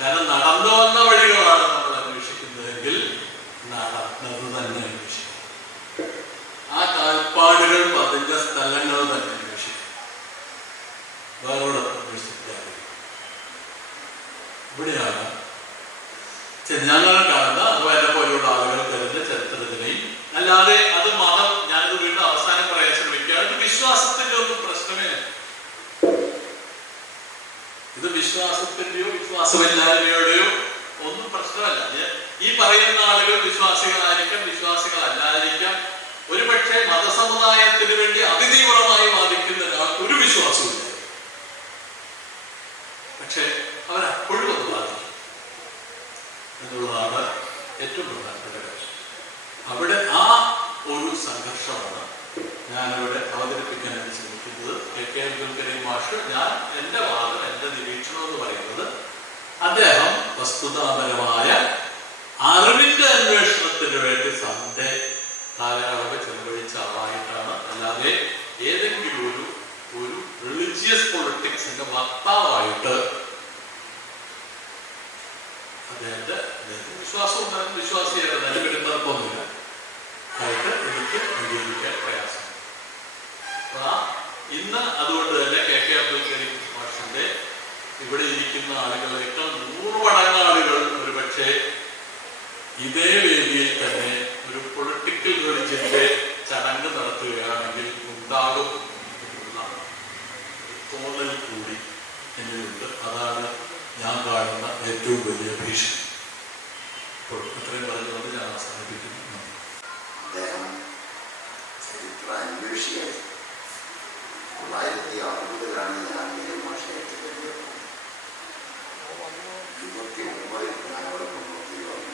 കാരണം നടന്നു വന്ന വഴികളാണ് നമ്മൾ അന്വേഷിക്കുന്നതെങ്കിൽ നടന്നത് തന്നെ അന്വേഷിക്കും. ആ കാൽപ്പാടുകൾ പതിഞ്ഞ സ്ഥലങ്ങൾ തന്നെ അന്വേഷിക്കും. വേറോട് അന്വേഷിക്കാതെ ഇവിടെയാണ് ഞങ്ങൾ കാണുന്ന അതുപോലെ എന്നെ പോലെയുള്ള ആളുകൾ കരുതുന്ന ചരിത്രത്തിനെയും അല്ലാതെ അത് മതം. ഞാനത് വീണ്ടും അവസാനം പറയാൻ ശ്രമിക്കുകയാണ്. ഇത് വിശ്വാസത്തിന്റെ ഒന്നും പ്രശ്നമേ അല്ല. ഇത് വിശ്വാസത്തിന്റെയോ വിശ്വാസമില്ലായ്മയുടെയോ ഒന്നും പ്രശ്നമല്ല. ഈ പറയുന്ന ആളുകൾ വിശ്വാസികളായിരിക്കാം, വിശ്വാസികളല്ലായിരിക്കാം. ഒരുപക്ഷെ മതസമുദായത്തിന് വേണ്ടി അതിതീവ്രമായി വാദിക്കുന്ന ഒരാൾക്ക് ഒരു വിശ്വാസമില്ല. പക്ഷെ അവരപ്പോഴും അത് വാദിക്കും എന്നുള്ളതാണ് ഏറ്റവും പ്രധാനപ്പെട്ട കാര്യം. അവിടെ ആ ഒരു സംഘർഷമാണ് ഞാനിവിടെ അവതരിപ്പിക്കാൻ ശ്രമിക്കുന്നത്. കെ അബ്ദുൽ കരീം മാഷ്, ഞാൻ എൻ്റെ വാദം, എൻ്റെ നിരീക്ഷണം എന്ന് പറയുന്നത് അദ്ദേഹം വസ്തുതാപരമായ അറിവിന്റെ അന്വേഷണത്തിന് വേണ്ടി സൺഡേ കാലയളവ് ചെലവഴിച്ച ആളായിട്ടാണ്. അല്ലാതെ ഏതെങ്കിലും ഒരു റിലീജിയസ് പൊളിറ്റിക്സിന്റെ വക്താവായിട്ട് അദ്ദേഹത്തെ വിശ്വാസം ഉണ്ടാകുന്ന വിശ്വാസിയുടെ നിലവിടുന്നതൊന്നുമില്ല ആയിട്ട് എനിക്ക് അംഗീകരിക്കാൻ പ്രയാസം. ഇന്ന് അതുകൊണ്ട് തന്നെ കെ അബ്ദുൽ കരീം മാഷിന്റെ ഇവിടെ ഇരിക്കുന്ന ആളുകളേക്കാൾ 100 മടങ്ങ് ആളുകൾ ഒരുപക്ഷെ ഇതേ വേദിയിൽ തന്നെ ഒരു പൊളിറ്റിക്കൽ റിലിജന്റെ ചടങ്ങ് നടത്തുകയാണെങ്കിൽ ഉണ്ടാകും എന്നുള്ള തോന്നൽ കൂടി എന്നിലുണ്ട്. അതാണ് ഞാൻ കാണുന്ന ഏറ്റവും വലിയ ഭീഷണി. അപ്പോൾ അത്രയും പറഞ്ഞുകൊണ്ട് ഞാൻ അവസാനിപ്പിക്കുന്നു. അദ്ദേഹം ചരിത്ര അന്വേഷിയായി 1960 ഞാൻ ഈ ഭാഷയായിട്ട് കഴിഞ്ഞപ്പോൾ 29 ഞാൻ അവിടെ പ്രവർത്തി വന്നു.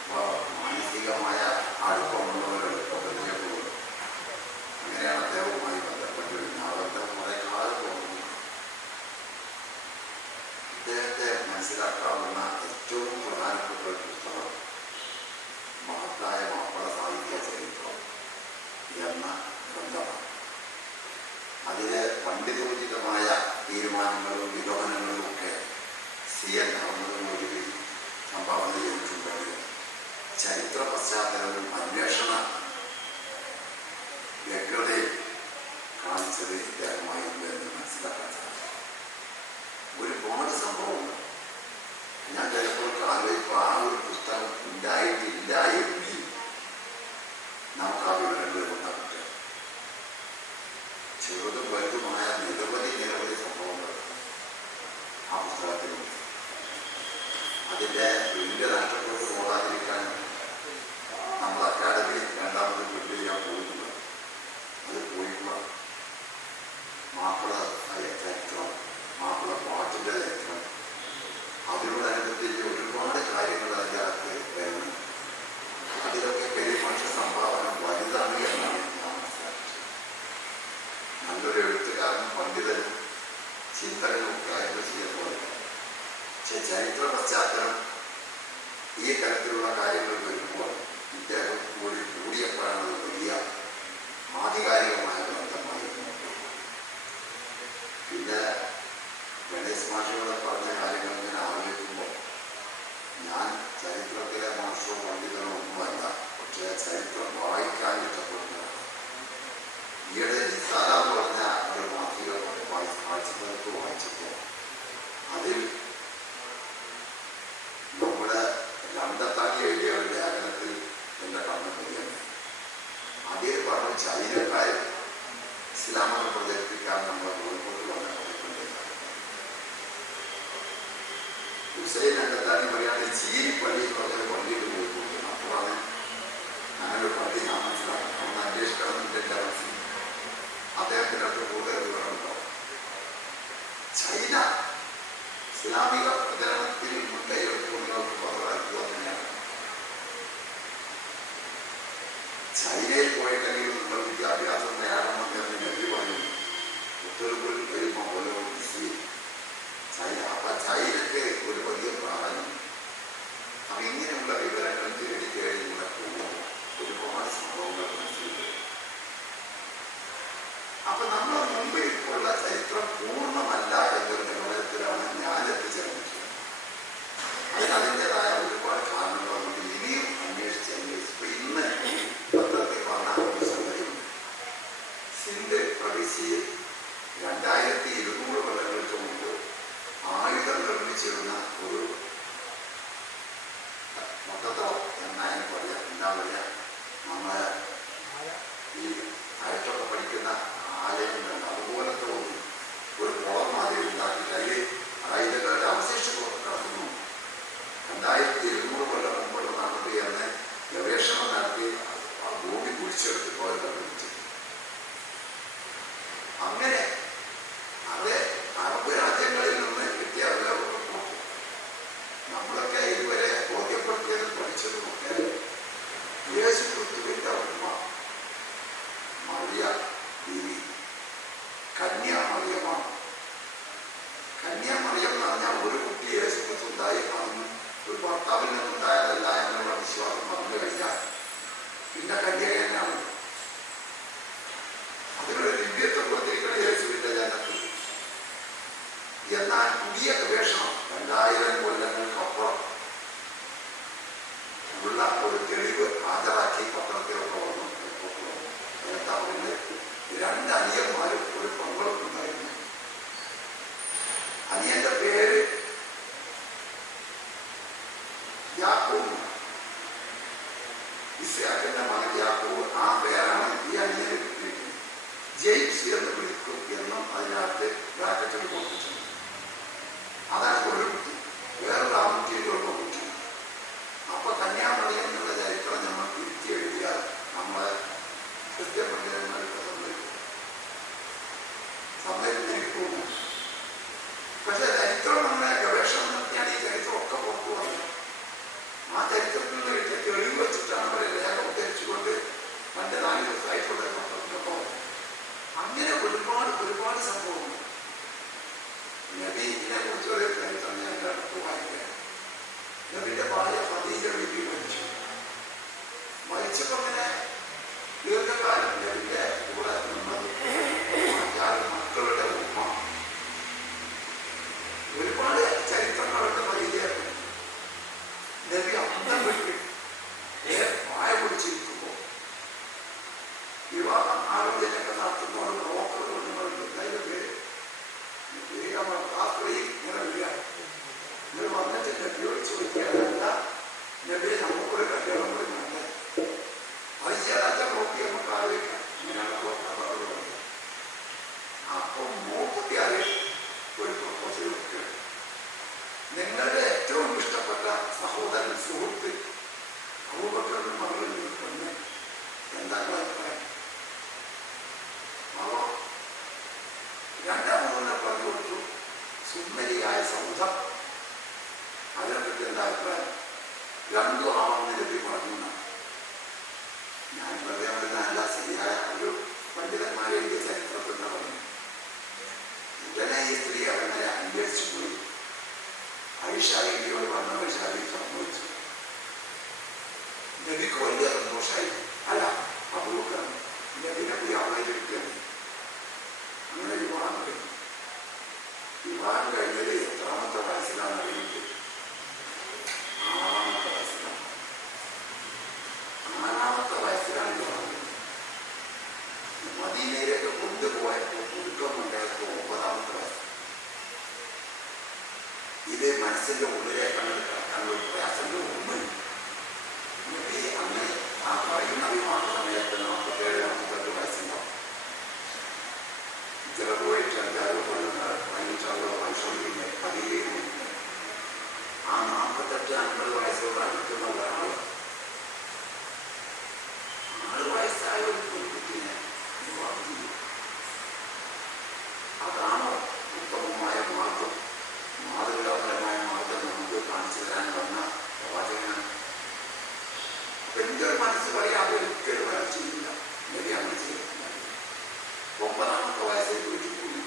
അപ്പോൾ മാനസികമായ അടുപ്പമുള്ളവരെടുപ്പം പരിചയപ്പെടും. അങ്ങനെയാണ് അദ്ദേഹവുമായി ബന്ധപ്പെട്ട് അദ്ദേഹം കുറെ കാലം പോകുന്നു. അദ്ദേഹത്തെ മനസ്സിലാക്കാവുന്ന ഏറ്റവും പ്രധാനപ്പെട്ട ഒരു പുസ്തകം മഹത്തായ മാപ്പിള സാഹിത്യ ചരിത്രം എന്ന ഗ്രന്ഥമാണ്. അതിലെ പണ്ഡിതോചിതമായ തീരുമാനങ്ങളും നിഗമനങ്ങളും ഒക്കെ CN അഹമ്മദ് സംഭാവന ചെയ്തിട്ടുണ്ടെങ്കിൽ ചരിത്ര പശ്ചാത്തലവും അന്വേഷണ വ്യഗ്രതയും കാണിച്ചത് ഇദ്ദേഹമായിരുന്നു എന്ന് മനസ്സിലാക്കാൻ സാധിക്കും. ഒരുപാട് സംഭവങ്ങൾ ഞാൻ ചിലപ്പോൾ ആലോചിപ്പോൾ ആ ഒരു പുസ്തകം ഉണ്ടായിട്ടില്ല എങ്കിൽ നമുക്ക് ആ വിവരങ്ങൾ കൊണ്ടാൻ പറ്റുക. ചെറുതും വലുതുമായ നിരവധി സംഭവങ്ങൾ ആ പുസ്തകത്തിലുണ്ട്. അതിൻ്റെ വലിയ നഷ്ടപ്പെട്ടു പോകാതിരിക്കാൻ നമ്മൾ അക്കാദമി 2ാമത് പ്രിന്റ് ചെയ്യാൻ പോകുന്നത് അത് പോയിക്കൂടാ. മാപ്പിള ചരിത്രം, മാപ്പിള പാട്ടിൻ്റെ ചരിത്രം, അതിനോടനുബന്ധിച്ച് ഒരുപാട് കാര്യങ്ങൾ അതിനകത്ത് വരുന്നു. അതിലൊക്കെ പെരുമാറ്റ സംഭാവന വലുതാണ് എന്നാണ് ഞാൻ മനസ്സിലാക്കിയത്. നല്ലൊരു എഴുത്തുകാരനും പണ്ഡിതനും ചിന്തകനും ഒക്കെ ആയിട്ട് ചെയ്യുമ്പോൾ പക്ഷെ ചരിത്ര പശ്ചാത്തലം ഈ തരത്തിലുള്ള കാര്യങ്ങൾ വരുമ്പോൾ ഇദ്ദേഹം കൂടി കൂടിയപ്പോഴാണ് വലിയ ആധികാരികമായ ബന്ധമായി. പിന്നെ ഗണേശ് മാഷിയോടെ പറഞ്ഞ കാര്യങ്ങൾ ഇങ്ങനെ ആലോചിക്കുമ്പോൾ ഞാൻ ചരിത്രത്തിലെ മാഷോ പണ്ഡിതനോ ഒന്നുമല്ല, പക്ഷേ ചരിത്രം വായിക്കാൻ ഇഷ്ടപ്പെടുന്നതാണ്. ഈയിടെ നിസ്സാര എന്ന് പറഞ്ഞ ഒരു മാസിക വായിച്ചപ്പോൾ അതിൽ നമ്മുടെ രണ്ടത്താക്കി എഴുതിയ ഒരു ലേഖനത്തിൽ എൻ്റെ കണ്ണ് പോയാണ്. അതിൽ പറഞ്ഞു ചൈനക്കാർ ഇസ്ലാമിനെ പ്രചരിപ്പിക്കാൻ നമ്മൾ കോഴിക്കോട്ട് വന്ന ഹുസൈൻ രണ്ടത്താക്കി പറയുകയാണ് ചീരി പള്ളി എന്ന് പറഞ്ഞൊരു പള്ളിയിൽ പോയിട്ടുണ്ട്. അപ്പോഴാണ് ഞാനൊരു പള്ളി ഞാൻ മനസ്സിലാക്കുന്നത്. ഒന്ന് അന്വേഷിക്കണം എൻ്റെ മനസ്സിൽ അദ്ദേഹത്തിൻ്റെ അടുത്ത് കൂടുതൽ വിവരമുണ്ടോ. ചൈന ഇസ്ലാമിക പ്രചരണത്തിൽ മുൻകൈയെടുക്കുന്നവർക്ക് പകർത്തുക തന്നെയാണ്. ചൈനയിൽ പോയിട്ടെങ്കിൽ നിങ്ങൾ വിദ്യാഭ്യാസം നേടണമെന്ന് നബി പറഞ്ഞു. ഉത്തരവിൽ വരുമ്പോൾ ഓരോ മുസ്ലിം ചൈന. അപ്പൊ ചൈനക്ക് ഒരു വലിയ പ്രാധാന്യം. അപ്പൊ ഇങ്ങനെയുള്ള വിവരങ്ങൾ തേടി തേടി ഇവിടെ പോകുമ്പോൾ ഒരുപാട് സംഭവങ്ങൾ മനസ്സിലായി. അപ്പൊ നമ്മൾ മുമ്പിൽ ഉള്ള ചരിത്രം പൂർണ്ണമല്ല എന്നൊരു നിഗമനത്തിലാണ് ഞാൻ എത്തിച്ചേർന്നത്. അതിനതിൻ്റെതായ ഒരുപാട് കാരണങ്ങളുണ്ട്. ഇനിയും അന്വേഷിച്ചന്വേഷിച്ചു ഇന്ന് പത്രത്തിൽ വന്ന ഒരു സംഗതിയുണ്ട്. സിന്ധ് പ്രവിശ്യയിൽ 2200 കൊല്ലങ്ങൾക്ക് മുമ്പ് ആയുധം നിർമ്മിച്ചിരുന്ന ഒരു മൊത്തത്തോ എന്നായാലും പറയാം, എന്താ പറയാ, നമ്മളെ ഈ ആയിട്ടൊക്കെ പഠിക്കുന്ന ആലയങ്ങളുണ്ട്, അതുപോലത്തെ ഒരു കുളം മാതിരി ഉണ്ടാക്കിയിട്ട് അതിൽ ആയുധങ്ങളുടെ അവശേഷിപ്പ് നടത്തുന്നു. 2200 കൊല്ലം മുമ്പുള്ളതാണത് എന്ന് ഗവേഷണം നടത്തി ഭൂമി കുഴിച്ചെടുത്ത് പോലെ നിർമ്മിച്ചു. അങ്ങനെ അത് അറബ് രാജ്യങ്ങളിൽ നിന്ന് കിട്ടിയ അറിവുകൾ നോക്കും. നമ്മളൊക്കെ ഇതുവരെ ബോധ്യപ്പെടുത്തിയതും പഠിച്ചതുമൊക്കെ യേശു ക്രിസ്തുവിന്റെ ഉമ്മ മറിയ ദേവി കന്യാമറിയമാണ്. കന്യാമറിയം എന്ന് പറഞ്ഞാൽ ഒരു കുട്ടി യേശു ക്രിസ്തു ഉണ്ടായി അന്ന് ഒരു ഭർത്താവിൽ നിന്നുണ്ടായതല്ല എന്നുള്ള വിശ്വാസം വന്നു കഴിഞ്ഞാൽ പിന്നെ കന്യക തന്നെയാണ്. അതിനൊരു ദിവ്യത്വം കൊടുത്തിരിക്കുന്ന യേശുവിന്റെ ജനത്തിൽ. എന്നാൽ പുതിയ ഗവേഷണം 2000 കൊല്ലങ്ങൾക്കപ്പുറം ഉള്ള ഒരു തെളിവ് ഹാജരാക്കി പത്രത്തിലൊക്കെ വന്നു. എന്താ പറയുന്നത്, 2 അനിയന്മാരും ഒരു പെങ്ങളും ഉണ്ടായിരുന്നു. അനിയന്റെ പേര് യാക്കൂബ്, ഇസ്ഹാക്കിന്റെ മകൻ യാക്കൂബ്. ആ പേരാണ് ഈ അനിയന് കിട്ടിയിരിക്കുന്നത്. ജെയിംസ് എന്ന് വിളിക്കും എന്നും അതിനകത്ത് ബ്രാക്കറ്റിൽ കൊടുത്തിട്ടുണ്ട്. അതാണ് ഒരു കുട്ടി. വേറൊരു ആൺകുട്ടിയിലുള്ള കുട്ടി. അപ്പൊ കന്യാമറിയം എന്നുള്ള ചരിത്രം നമ്മൾ തിരിച്ചു എഴുതിയാൽ നമ്മളെ ക്രിസ്ത്യൻ പണ്ഡിതന്മാർക്ക് സമ്മതിക്കുന്ന എനിക്ക് തോന്നുന്നു. പക്ഷെ ചരിത്രം നമ്മളെ ഗവേഷണം നടത്തിയാണ് ഈ ചരിത്രം ഒക്കെ പുറത്തു വന്നത്. ആ ചരിത്രത്തിൽ നിന്ന് കിട്ടിയ തെളിവ് വെച്ചിട്ടാണ് അവരെ രേഖ ഉദ്ധരിച്ചുകൊണ്ട് 2-4 ദിവസമായിട്ടുള്ള പത്രത്തിലൊക്കെ. അങ്ങനെ ഒരുപാട് സംഭവങ്ങൾ. നബിനെ കുറിച്ചൊരു ചരിത്രം ഞാൻ അടുത്ത് വായിക്കുകയാണ്. നബിന്റെ ഭാര്യ ഖദീജ ബീവി മരിച്ചപ്പോ അങ്ങനെ ദീർഘകാലം നബിന്റെ കൂടെ നിന്നത് മക്കളുടെ ഉമ്മ. ഒരുപാട് ചരിത്രങ്ങളുടെ പരിചയത്തിൽ നബി അന്തം വിട്ട് വായ പിടിച്ചിരിക്കുമ്പോ വിവാഹം ആലോചനയൊക്കെ നടത്തുന്ന ഒരു ബ്രോക്കർ കൊണ്ടുവരുന്നുണ്ട്. അതിന്റെ പേര് ആ സ്ത്രീ ഇങ്ങനെ വരിക. ഇവർ വന്നിട്ട് നബിയോട് ചോദിക്കാനല്ല, നബിയെ നമുക്കൊരു കല്യാണം കൂടി വേണ്ടേ, പൈസ നോക്കി നമുക്ക് ആലോചിക്കാം. ഇങ്ങനെയാണ് ബ്രോക്കർ പറഞ്ഞത്. അപ്പൊ മൂപ്പത്തിയാല് ഒരു പ്രൊപ്പോസൽ വെക്കുകയാണ്. നിങ്ങളുടെ ഏറ്റവും ഇഷ്ടപ്പെട്ട സഹോദരൻ സുഹൃത്ത് അബൂബക്കറിന്റെ മകളിൽ നിൽക്കുന്ന എന്താണ് അഭിപ്രായം? അപ്പോ 2-3 പറഞ്ഞു കൊടുത്തു. സുന്ദരിയായ സൗധം, അതിനെപ്പറ്റി എന്താ അഭിപ്രായം? 2 ആണെന്ന് ലഭ്യ പറഞ്ഞു. ഞാൻ പറയാൻ അല്ല, ശരിയായ ഒരു പണ്ഡിതന്മാരെ എഴുതിയ ചരിത്രത്തിൽ പറഞ്ഞു. ഇവനെ ഈ സ്ത്രീ അങ്ങനെ അന്വേഷിച്ചു പോയി. ഐഷ മനസ്സിന്റെ ഉള്ളിലേക്കാണ് കിടക്കാനുള്ള പ്രയാസങ്ങൾ ഒന്ന്. അന്ന് ആ പറയുന്ന വിവാഹ സമയത്ത് 47-48 വയസ്സുണ്ടാവും. ചില പോയിട്ട് 5-6 വർഷം പിന്നെ പതിയേക്കും. ആ 48-50 വയസ്സോട് അടുക്കുന്ന ഒരാൾ 6 വയസ്സായ ഒരു പെൺകുട്ടിനെ വിവാഹം ചെയ്യും. അതാണോ ഉത്തമമായ മാർഗം, മാതൃകാപരമായ മാർഗം നമുക്ക് കാണിച്ചു തരാൻ വന്ന പ്രവാചകനാണ്. എന്റെ ഒരു മനസ്സ് പറയാതെ ഒരിക്കലും അയാൾ ചെയ്യില്ല. നബി അങ്ങനെ ചെയ്തിട്ടില്ല. 9-ാമത്തെ വയസ്സിൽ വീട്ടിൽ കൂടി.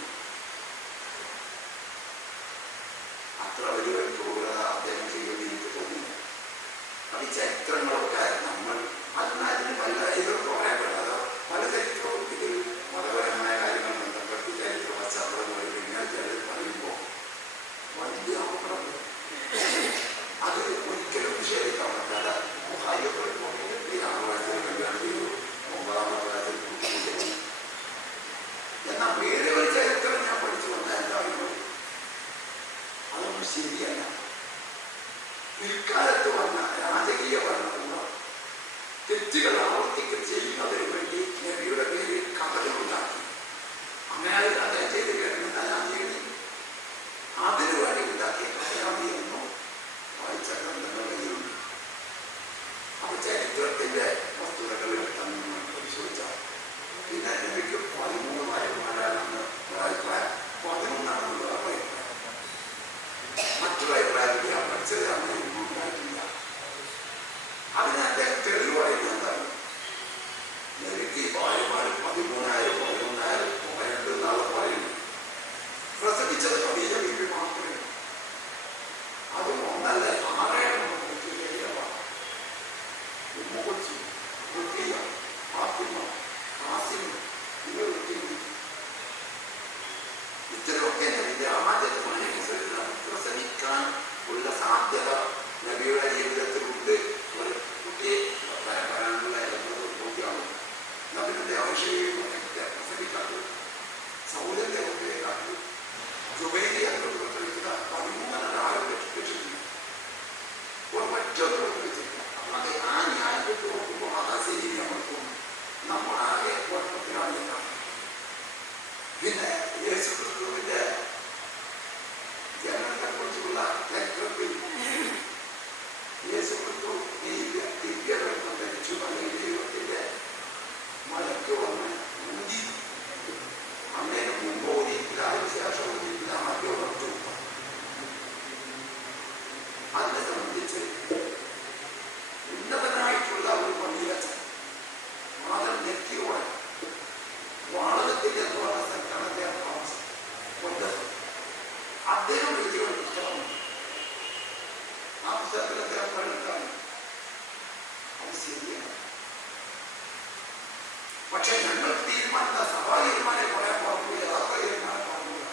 അത്ര വലിയൊരു ക്രൂരത അദ്ദേഹം ചെയ്യുമെന്ന് എനിക്ക് തോന്നുന്നു. അത് ചരിത്രങ്ങളൊക്കെ നമ്മൾ അതിന് പല ഇതൊക്കെ പറയപ്പെട്ടത് പല ചരിത്രവും ഇതിൽ മതപരമായ കാര്യങ്ങൾ ബന്ധപ്പെട്ട് ചരിത്ര പശ്ചാത്തലങ്ങൾ പിന്നീട് പറയുമ്പോൾ വലിയ അപകടം. അത് ഒരിക്കലും നിഷേധിക്കാൻ പറ്റാതെ 6 വയസ്സിൽ കല്യാണം ചെയ്തു, 9-ാമത്തെ വയസ്സിൽ കുട്ടി. എന്നാൽ വേറെ ഒരു ചരിത്രം ഞാൻ പഠിച്ചു വന്ന എന്താണെങ്കിലും അതൊന്നും ശരിയല്ല. പിൽക്കാലത്ത് വന്ന രാജകീയ ഭരണകൂടം തെറ്റുകൾ ആവർത്തിക്കുക ചെയ്യുന്നതിന് വേണ്ടി നബിയുടെ പേരിൽ കഥകളുണ്ടാക്കി. അങ്ങനെ അദ്ദേഹം ചെയ്ത് കേൾക്കുന്ന ഞാൻ ചെയ്തി അതിനു വേണ്ടി ഉണ്ടാക്കിയ കഥയാണ് എന്നും വായിച്ച ഗ്രന്ഥങ്ങൾ കയ്യിലുണ്ട്. അപ്പൊ ചരിത്രത്തിന്റെ വസ്തുതകൾ തന്നെ പരിശോധിച്ചാൽ പിന്നെ നബിക്ക് 13 ഭാര്യമാരാണെന്ന് ഒരഭിപ്രായം, 11 വേറെ അഭിപ്രായം. മറ്റൊരു അഭിപ്രായത്തിൽ ഞാൻ പഠിച്ചത് അങ്ങനെ ഒന്നും ഉണ്ടായിട്ടില്ല. അതിന് അദ്ദേഹം തെളിവ് പറയുന്നത് എന്താണ്? നബിക്ക് ഭാര്യമാർ 13,000 11,000 12 എന്നാണ് പറയുന്നത്. പ്രസംഗിച്ചത് ഖദീജ ബീവി മാത്രമേ. അതും ഒന്നല്ല, 6 ഉമ്മ കൊച്ചു, റുഖിയ, ഫാത്തിമ, ഖാസിം, ഇത്തരമൊക്കെ നബിയുടെ ആദ്യത്തെ പ്രസംഗിക്കാൻ ഉള്ള സാധ്യത നബിയുടെ ജീവിതത്തിലുണ്ട്. ഒരു കുട്ടിയെ വരാനുള്ള ബോധ്യമാണ്. നബിയുടെ ആവശ്യം പ്രസംഗിക്കാറ് സൗദിന്റെ ഒക്കെയാക്കി ജുബൈരി എന്നോട് പ്രസംഗിക്കുന്ന 13 ആളുകൾ രക്ഷിച്ചിട്ടുണ്ട്. മറ്റൊന്നും പ്രസംഗിച്ചില്ല. അത് ആ ന്യായപ്പെട്ട് നോക്കുമ്പോൾ അതാ ശരി നമ്മൾക്കും നമ്മളാകെ കുഴപ്പത്തിലാണ്. പിന്നെ യേശു ക്രിസ്തുവിന്റെ ജനനത്തെ കുറിച്ചുള്ള ചരിത്രത്തിൽ യേശു ക്രിസ്തു ദിവ്യബന്ധം ധരിച്ചു. അല്ലെങ്കിൽ ദൈവത്തിന്റെ മലക്ക് വന്ന് മുന്തി. അങ്ങനെ മുമ്പ് ഓടിയിട്ടില്ല, അതിന് ശേഷം ഓടിയിട്ടില്ല, ആദ്യം ഉറച്ചു. അതിനെ സംബന്ധിച്ച് ഉന്നതനായിട്ടുള്ള ഒരു പള്ളിയച്ഛൻ മാതം നെറ്റിയോടെ വാളകത്തിന്റെ എന്ന് പറഞ്ഞ സ്ഥലത്താണ് അദ്ദേഹം താമസം കൊണ്ടത്. അദ്ദേഹം എഴുതിയ പുസ്തകമുണ്ട്. ആ പുസ്തകത്തിൽ അദ്ദേഹം പറയുന്നതാണ് അത് ശരിയാണ്. പക്ഷെ ഞങ്ങൾ സഭാ തീരുമാനം പറയാൻ പാടില്ല, യഥാർത്ഥ തീരുമാനം പാടില്ല.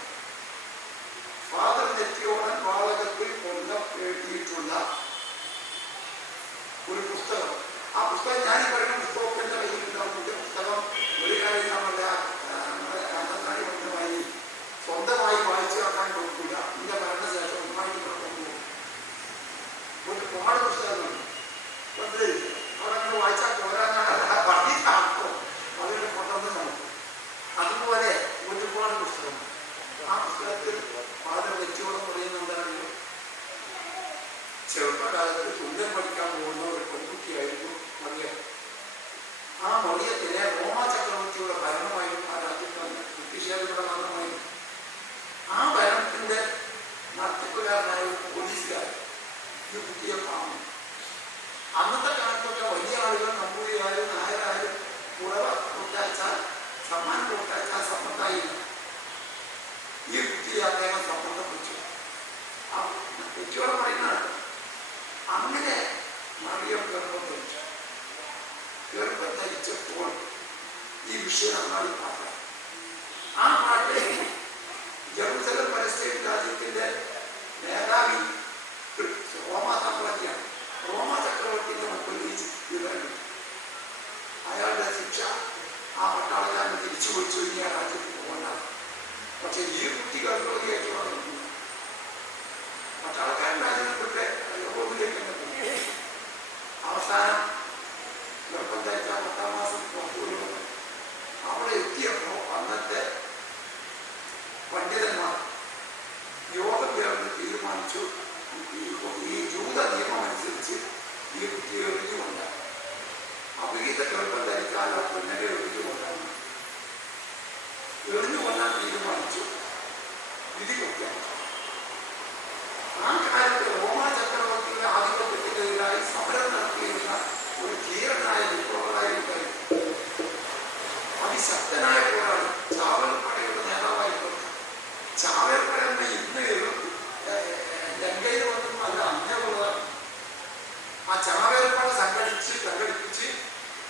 ഫാദർ നെറ്റിയോടൻ വാളകത്തിൽ കൊല്ലം എഴുതിയിട്ടുള്ള ഒരു പുസ്തകം. ആ പുസ്തകം ഞാൻ പറയുന്ന പുസ്തകത്തിന്റെ കയ്യിലുണ്ടാവുന്ന പുസ്തകം ഒരു കാര്യം നമ്മുടെ രാജസ്ഥാനി ബന്ധമായി സ്വന്തമായി വായിച്ചു വെക്കാൻ കൊടുക്കില്ല. ഇതിന്റെ ഭരണശേഷം ഒന്നായി കൊണ്ടുപോകും. ഒരു പാട് പുസ്തകങ്ങളുണ്ട്. അവിടെ വായിച്ചാൽ പോരാന്നാണ് പറഞ്ഞിട്ടാക്കോ അതിനെ കൊണ്ടുവന്ന് നോക്കും. അതുപോലെ ഒരുപാട് പുസ്തകം. ആ പുസ്തകത്തിൽ ഫാദർ വെച്ചോളം പറയുന്ന എന്താണെങ്കിലും ചെറുപ്പകാലത്ത് തുല്യം പഠിക്കാൻ പോകുന്ന ഒരു പെൺകുട്ടിയായിരുന്നു മറിയം. ആ മറിയത്തിനെ റോമാ ചക്രവർത്തിയുടെ ഭരണമായിരുന്നു ആ രാജ്യത്ത് വന്ന് ബ്രിട്ടീഷുകാരുടെ ഭരണമായിരുന്നു. ആ ഭരണത്തിന്റെ നടത്തിപ്പുകാരനായ ഒരു പോലീസുകാരൻ ഈ കുട്ടിയെ കാണുന്നു. അന്നത്തെ കാലത്തൊക്കെ വലിയ ആളുകൾ നമ്പൂതിരിയായാലും നായരായാലും കുറവ കൊടുത്തയച്ചാൽ സമ്മാനം കൊടുത്തയച്ചാൽ സമ്മതായില്ല. ഈ കുട്ടിയെ അദ്ദേഹം സമ്മതം വെച്ചു. ആ കുട്ടിയോട് പറയുന്നതാണ് അങ്ങനെ മറിയ എറിഞ്ഞു കൊല്ലാൻ തീരുമാനിച്ചു. വിധി കൊടുക്കാൻ ആ കാലത്ത് റോമാ ചക്രവർത്തിയുടെ ആധിപത്യത്തിനെതിരായി സമരം നടത്തിയിരുന്ന ഒരു ധീരനായ വിപ്ലവകാരി അതിശക്തനായ പോരാളി ചാവൽപ്പടയുടെ നേതാവായിട്ടുണ്ട്. ചാവൽപ്പട എന്ന ഇന്ന് ലങ്കയിൽ വന്നതും അല്ല, അങ്ങനെയുള്ളതാണ്. ആ ചാവേർപ്പട സംഘടിപ്പിച്ച്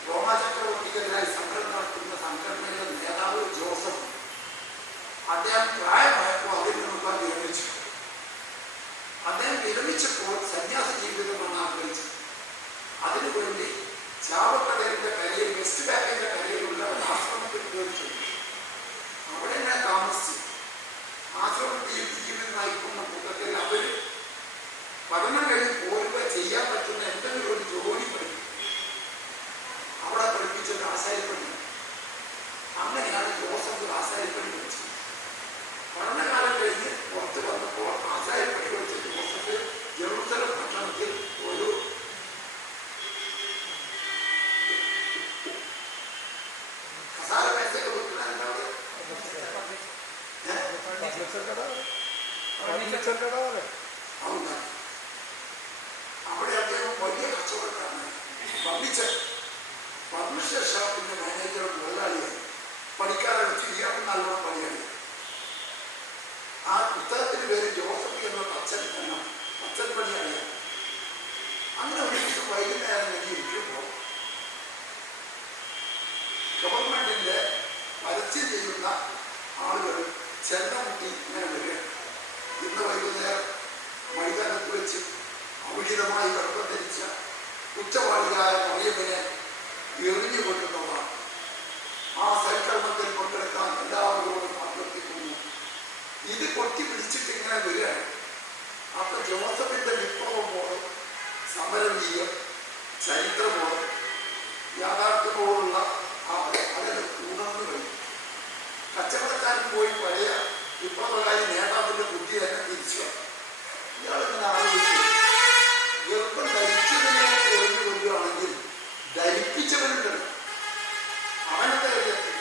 റോമാ ചക്രവർത്തിക്കെതിരായി സമരം നടത്തുന്ന സംഘടനയുടെ നേതാവ് ജോസഫ്. അദ്ദേഹം പ്രായമായപ്പോൾ അതിൽ നിന്നും വിരമിച്ചു. അദ്ദേഹം വിരമിച്ചപ്പോൾ സന്യാസ ജീവിതമാണ് ആഗ്രഹിച്ചത്. അതിനുവേണ്ടി ചാവക്കടലിന്റെ കരയിൽ, വെസ്റ്റ് ബാങ്കിന്റെ കരയിലുള്ള ഒരു ആശ്രമത്തിൽ കയറിച്ചു. അവിടെ ഞാൻ താമസിച്ചു. ആശ്രമത്തിൽ ജീവിതം നയിക്കുന്ന കൂട്ടത്തിൽ അവർ പഠനം കഴിഞ്ഞ് പോരുക ചെയ്യാൻ പറ്റുന്ന എന്തെങ്കിലും ഒരു ജോലി പഠിക്കും. അവിടെ പഠിപ്പിച്ചത് ആശാരിപ്പണി. അങ്ങനെയാണ് ജോസഫ് ആശാരിപ്പണി പഠിച്ചത്. പഠനകാലം കഴിഞ്ഞ് പുറത്ത് വന്നപ്പോൾ ആശാരിപ്പണി പഠിച്ച ജോസഫ് ജെറുസലം പട്ടണത്തിൽ ഒരു കസാര പൈസയൊക്കെ കൊടുക്കുന്നുണ്ടാവും. അവിടെ അദ്ദേഹം വലിയ കച്ചവടക്കാരനാണ്. ഫർണിച്ചർ ഷോപ്പിന്റെ മാനേജർ മുതലാളിയായി. പണിക്കാരെ വെച്ച് ഇയാൾ നല്ലോണം പണിയാണ്. ആ പുസ്തകത്തിന്റെ പേര് ജോസഫ് എന്ന പച്ചൻ പണിയാണ്. അങ്ങനെ ഒരു ദിവസം വൈകുന്നേരം കഴിഞ്ഞ് ഇരിക്കുമ്പോൾ ഗവൺമെന്റിന്റെ പരസ്യം ചെയ്യുന്ന ആളുകൾ ചെണ്ടമുട്ടി ഇങ്ങനെ വരിക. ഇന്ന് വൈകുന്നേരം മൈതാനത്ത് വെച്ച് അവിഹിതമായി ഗർഭം ധരിച്ച കുറ്റവാളിയായ മറിയമ്മനെ എറിഞ്ഞു കൊല്ലുന്നതാണ്. ആ സൽക്കർമ്മത്തിൽ പങ്കെടുക്കാൻ എല്ലാവരോടും അഭ്യർത്ഥിക്കുന്നു. ഇത് കൊത്തി പിടിച്ചിട്ട് ഇങ്ങനെ വരികയാണ്. അപ്പൊ ജോസഫിന്റെ വിപ്ലവബോധം, സമരവീര്യം, ചരിത്രബോധം, യാഥാർത്ഥ്യബോധമുള്ള അതിന് ഉണർന്നു കഴിഞ്ഞു. കച്ചവടക്കാരൻ പോയി പഴയ വിപ്ലവകാരി നേതാവിന്റെ ബുദ്ധി തന്നെ തിരിച്ചു. ഇയാളിങ്ങനെ ആലോചിച്ചു, ഗർഭം ധരിച്ചതിനെ എറിഞ്ഞു കൊല്ലുകയാണെങ്കിൽ ധരിപ്പിച്ചവനുണ്ടല്ലോ, അവനത്തെ എറിയത്തില്ല,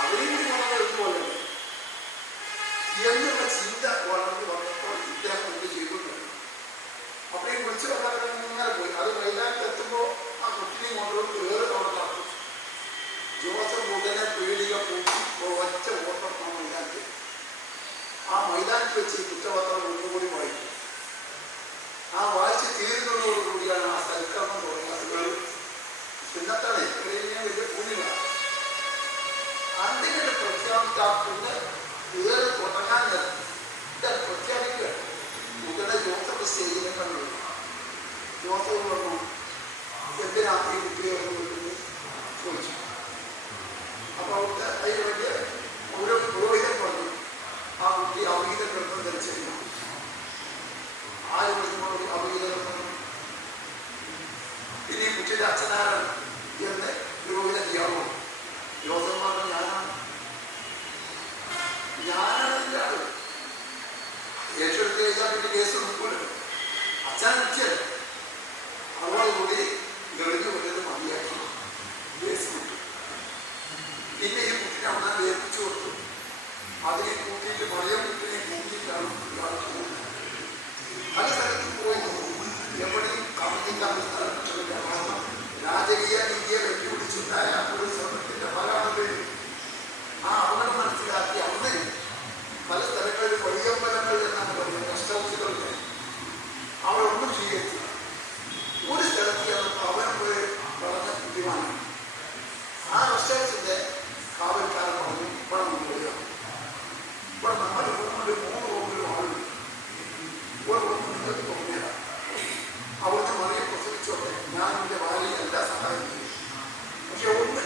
അവരും കൂടി നമ്മൾ എഴുതുപോലെ എന്നുള്ള ചിന്ത വളർന്നു വന്നപ്പോൾ ഇദ്ദേഹം എന്ത് ചെയ്തിട്ടുണ്ട്. അപ്പൊ ഈ വിളിച്ചു വന്നവരെ ഇങ്ങനെ പോയി. അത് മൈതാനത്ത് എത്തുമ്പോൾ ആ കുട്ടിനെയും കൊണ്ടുപോയി വേറെ അവിടെ നടത്തും. ജോസഫ് ഉടനെ പേടിക പൂട്ടി ഒറ്റ ഓട്ടം ആ മൈതാനത്തിൽ. ആ മൈതാനത്ത് വെച്ച് കുറ്റപത്രം ഒന്നുകൂടി വായിക്കും. ആ വായിച്ച് തീരുന്നതോടുകൂടിയാണ് ആ സൽക്കർമ്മം തുടങ്ങുന്നത്. പിന്നത്താണ് കഴിഞ്ഞാൽ വലിയ പുണ്യമാണ്. അതിനെ പ്രഖ്യാപിക്കാത്തതിന് വേറെ തുടങ്ങാൻ ഞാൻ പ്രഖ്യാപിക്കുക. ഉടനെ ജോസഫ് സ്റ്റേജിനെ കണ്ടു. ജോസഫ് പറഞ്ഞു, എന്തിനാ ഈ കുട്ടിയെ കൊണ്ടുവരുന്നത് ചോദിച്ചു. അപ്പൊ അവിടുത്തെ അതിന് വലിയ ഓരോ പുരോഹിതൻ പറഞ്ഞു, ആ കുട്ടി അവിഹിത ഗർഭം ധരിച്ചിരുന്നു. ആര് വിളിക്കുമ്പോൾ അവിഹിത ഗർഭം, പിന്നെ ഈ കുട്ടിയുടെ അച്ഛനാരാണ് എന്ന് പുരോഹിതൻ ചെയ്യാമോ? ജോസഫ് പറഞ്ഞു, ഞാനാണ് ആള്. ഏറ്റെടുത്ത് കഴിഞ്ഞാൽ പിന്നെ കേസ് നോക്കൂലോ. അച്ഛൻ നിൽക്കല്ലേ. അതോടുകൂടി എറിഞ്ഞു കൊല്ലത് മതിയാക്കി കേസ് കിട്ടും. പിന്നെ ഈ കുട്ടിനെ അവിടെ ഏൽപ്പിച്ചു കൊടുത്തു. അതിനെ കൂട്ടിയിട്ട് മറിയം കുട്ടിനെ കൂട്ടിയിട്ടാണ് ഇയാൾ പോകുന്നത്. പല സ്ഥലത്തും പോയി നോക്കും. എവിടെയും കമ്മിക്കാൻ സ്ഥലത്തില്ല. കാരണം രാജകീയ നീതിയെ വെല്ലുവിളിച്ചുണ്ടായ ഒരു ശ്രമത്തിന്റെ ഫലമാണ്. ആ അപകടം മനസ്സിലാക്കി അന്ന് പല സ്ഥലങ്ങളിൽ വഴിയമ്പലങ്ങൾ എന്നാണ് പറയുന്നത്, ഗസ്റ്റ് ഹൗസുകളിൽ അവിടെ ഒന്നും ചെയ്യത്തില്ല. ഒരു സ്ഥലത്ത് ചെന്നപ്പോൾ അവൻ പോയി പറഞ്ഞ ബുദ്ധിമാനാണ്. ആ ഗസ്റ്റ് ഹൗസിന്റെ കാവൽക്കാരൻ പറഞ്ഞു, ഇവിടെ നമ്മൾ വരിക, ഇവിടെ നമ്മുടെ റൂമിൽ 3 റൂമിലും ആളുണ്ട്, ഒരു റൂമിൽ നിങ്ങൾക്ക് തോന്നിയതാണ്. അവിടുത്തെ മറിയെ പ്രസവിച്ചോട്ടെ, ഞാൻ എൻ്റെ ഭാര്യയെ എല്ലാ സഹായം ചെയ്യും. പക്ഷെ ഒന്ന്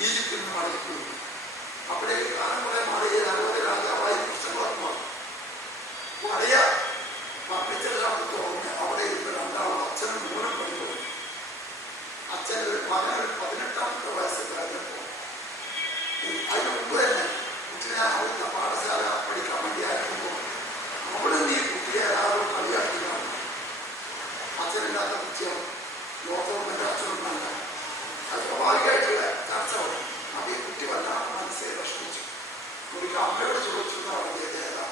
ഈജിപ്തിൽ നിന്ന് മടക്കി. അവിടേക്ക് കാലം കുറെ മാറി നരവതി രാജാവായി പ്രശ്നങ്ങളൊക്കെ മാറി. പഴയ ഫർണിച്ചറിനകത്ത് തുറന്ന് അവിടെ ഇരുന്ന് രണ്ടാളും അച്ഛനും മൂന്നും പണിപോയി. അച്ഛൻ്റെ മകൻ 18-ാമത്തെ വയസ്സിൽ കഴിഞ്ഞപ്പോൾ അതിന് മുമ്പ് തന്നെ കുട്ടിനെ അവിടുത്തെ പാഠശാല പഠിക്കാൻ വേണ്ടി അയക്കുമ്പോൾ അവിടെ നീ കുട്ടിയെ എല്ലാവരും കളിയാക്കി കാണും. അച്ഛനില്ലാത്ത കുട്ടിയാണ്, ലോകത്തിന്റെ അച്ഛനൊന്നല്ല. അത് സ്വാഭാവികമായിട്ടുള്ള ചർച്ച വരും. അത് ഈ കുട്ടി വല്ലാതെ മനസ്സെ പ്രശ്നിച്ചു. ഒരിക്കൽ അമ്മയോട് ചോദിച്ചു പറഞ്ഞത് ഏതാ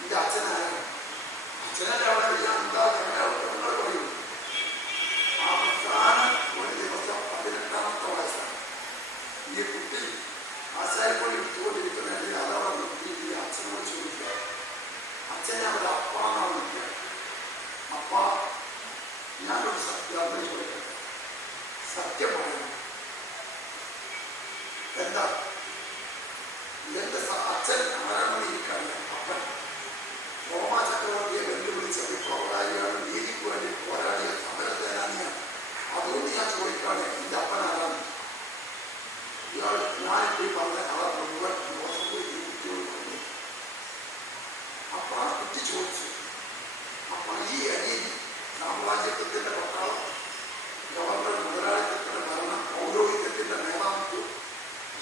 എന്റെ അച്ഛനായാലും അച്ഛനല്ലേ അവിടെ ഞാൻ എന്താ ഞങ്ങൾ പറയൂ. അവസാനം ഒരു ദിവസം 18-ാമത്തെ വയസ്സാണ് ഈ കുട്ടി ആശാരിപ്പൊടി എടുത്തുകൊണ്ടിരിക്കുന്നതിൽ അതവിടെ നിർത്തി ഈ അച്ഛനോട് ചോദിക്കുക. അച്ഛനെ അവിടെ അപ്പാന്നാണ് വിളിക്കുക. അപ്പ ഞാനൊരു സത്യം ചോദിക്കട്ടെ, സത്യം പറയുന്നു എന്താ? എന്റെ അച്ഛൻ ആരാണെന്നിരിക്കാണ് അപ്പൻ റോമാ ചക്രവർത്തിയെ വെല്ലുവിളിച്ച വിപ്ലവകാരിയാണ്, നീതിക്ക് വേണ്ടി പോരാടിയ സമരസേനാനിയാണ്. അതുകൊണ്ട് ഞാൻ ചോദിക്കാണ് എന്റെ അപ്പൻ ആരാണ്? ഇയാൾ ഞാനിപ്പോൾ പറഞ്ഞ ആളെ മുഴുവൻ കുട്ടിയോട് അപ്പ ആ കുട്ടി ചോദിച്ചു. അപ്പൊ ഈ അനിയൻ സാമ്രാജ്യത്വത്തിന്റെ പട്ടാളം, ഗവർണർ മുതലാളിത്തത്തിന്റെ ഭരണം, പൗരോഹിത്യത്തിന്റെ മേധാവിത്വം,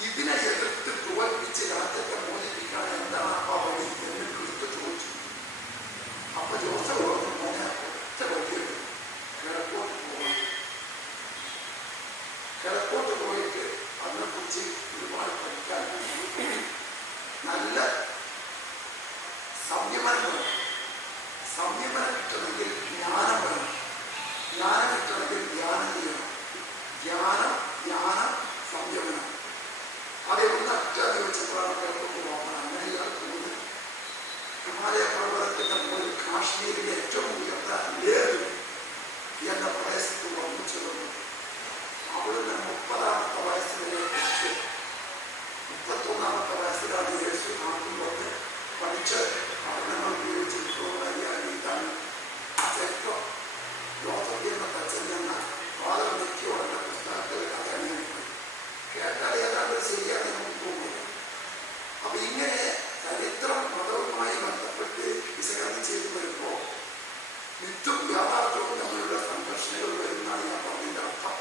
ഇതിനെ എതിർത്ത് തോൽപ്പിച്ച് രാജ്യത്തെ മോചിപ്പിക്കാൻ എന്താണ് അപ്പ വഴി എന്ന് ക്രിസ്തു ചോദിച്ചു. അപ്പൊ ജോസഫ് പറഞ്ഞു, മോനെ ഒറ്റ വഴിയുണ്ട്, കിഴക്കോട്ട് പോകണം. കിഴക്കോട്ട് പോയിട്ട് അതിനെക്കുറിച്ച് ഒരുപാട് പഠിക്കാൻ, നല്ല സംയമനം വേണം. സംയമനം കിട്ടണമെങ്കിൽ ജ്ഞാനം വേണം. ജ്ഞാനം കിട്ടണമെങ്കിൽ ധ്യാനം ചെയ്യണം. ജ്ഞാനം സംയമനം. അതേ ഒന്ന് അറ്റാതി വെച്ചപ്പോഴാണ് കിഴക്കോട്ട് പോകാൻ അങ്ങനെ ഇയാൾ തോന്നുന്നത്. ഹിമാലയ പർവ്വതത്തിന്റെ മുകളിൽ കാശ്മീരിലെ ഏറ്റവും ഉയർന്ന ലേഹ് എന്ന പ്രദേശത്ത് വന്നു ചേർന്നു. അവിടുന്ന് 30-ാമത്തെ വയസ്സിൽ കുറിച്ച് 31-ാമത്തെ വയസ്സിലാണ് യേശു നാട്ടിൽ വന്ന് പഠിച്ച് പഠനങ്ങൾ ഉപയോഗിച്ചിട്ടുള്ളതാണ്. ആ ചരിത്രം ലോകത്തിൽ എന്ന തച്ചൻ എന്ന ഫാദർ നെറ്റിയോടെ പുസ്തകത്തിൽ കഥയാണ് കേട്ടാൽ ഏതാണ്ട് ശരിയാണ് നമുക്ക് തോന്നുന്നത്. അപ്പൊ ഇങ്ങനെ ചരിത്രം മതവുമായി ബന്ധപ്പെട്ട് വിശകലനം ചെയ്തു വരുമ്പോൾ മിത്തും യാഥാർത്ഥ്യവും തമ്മിലുള്ള സംഘർഷങ്ങൾ വരുന്നതാണ് ഞാൻ പറഞ്ഞതിന്റെ അർത്ഥം.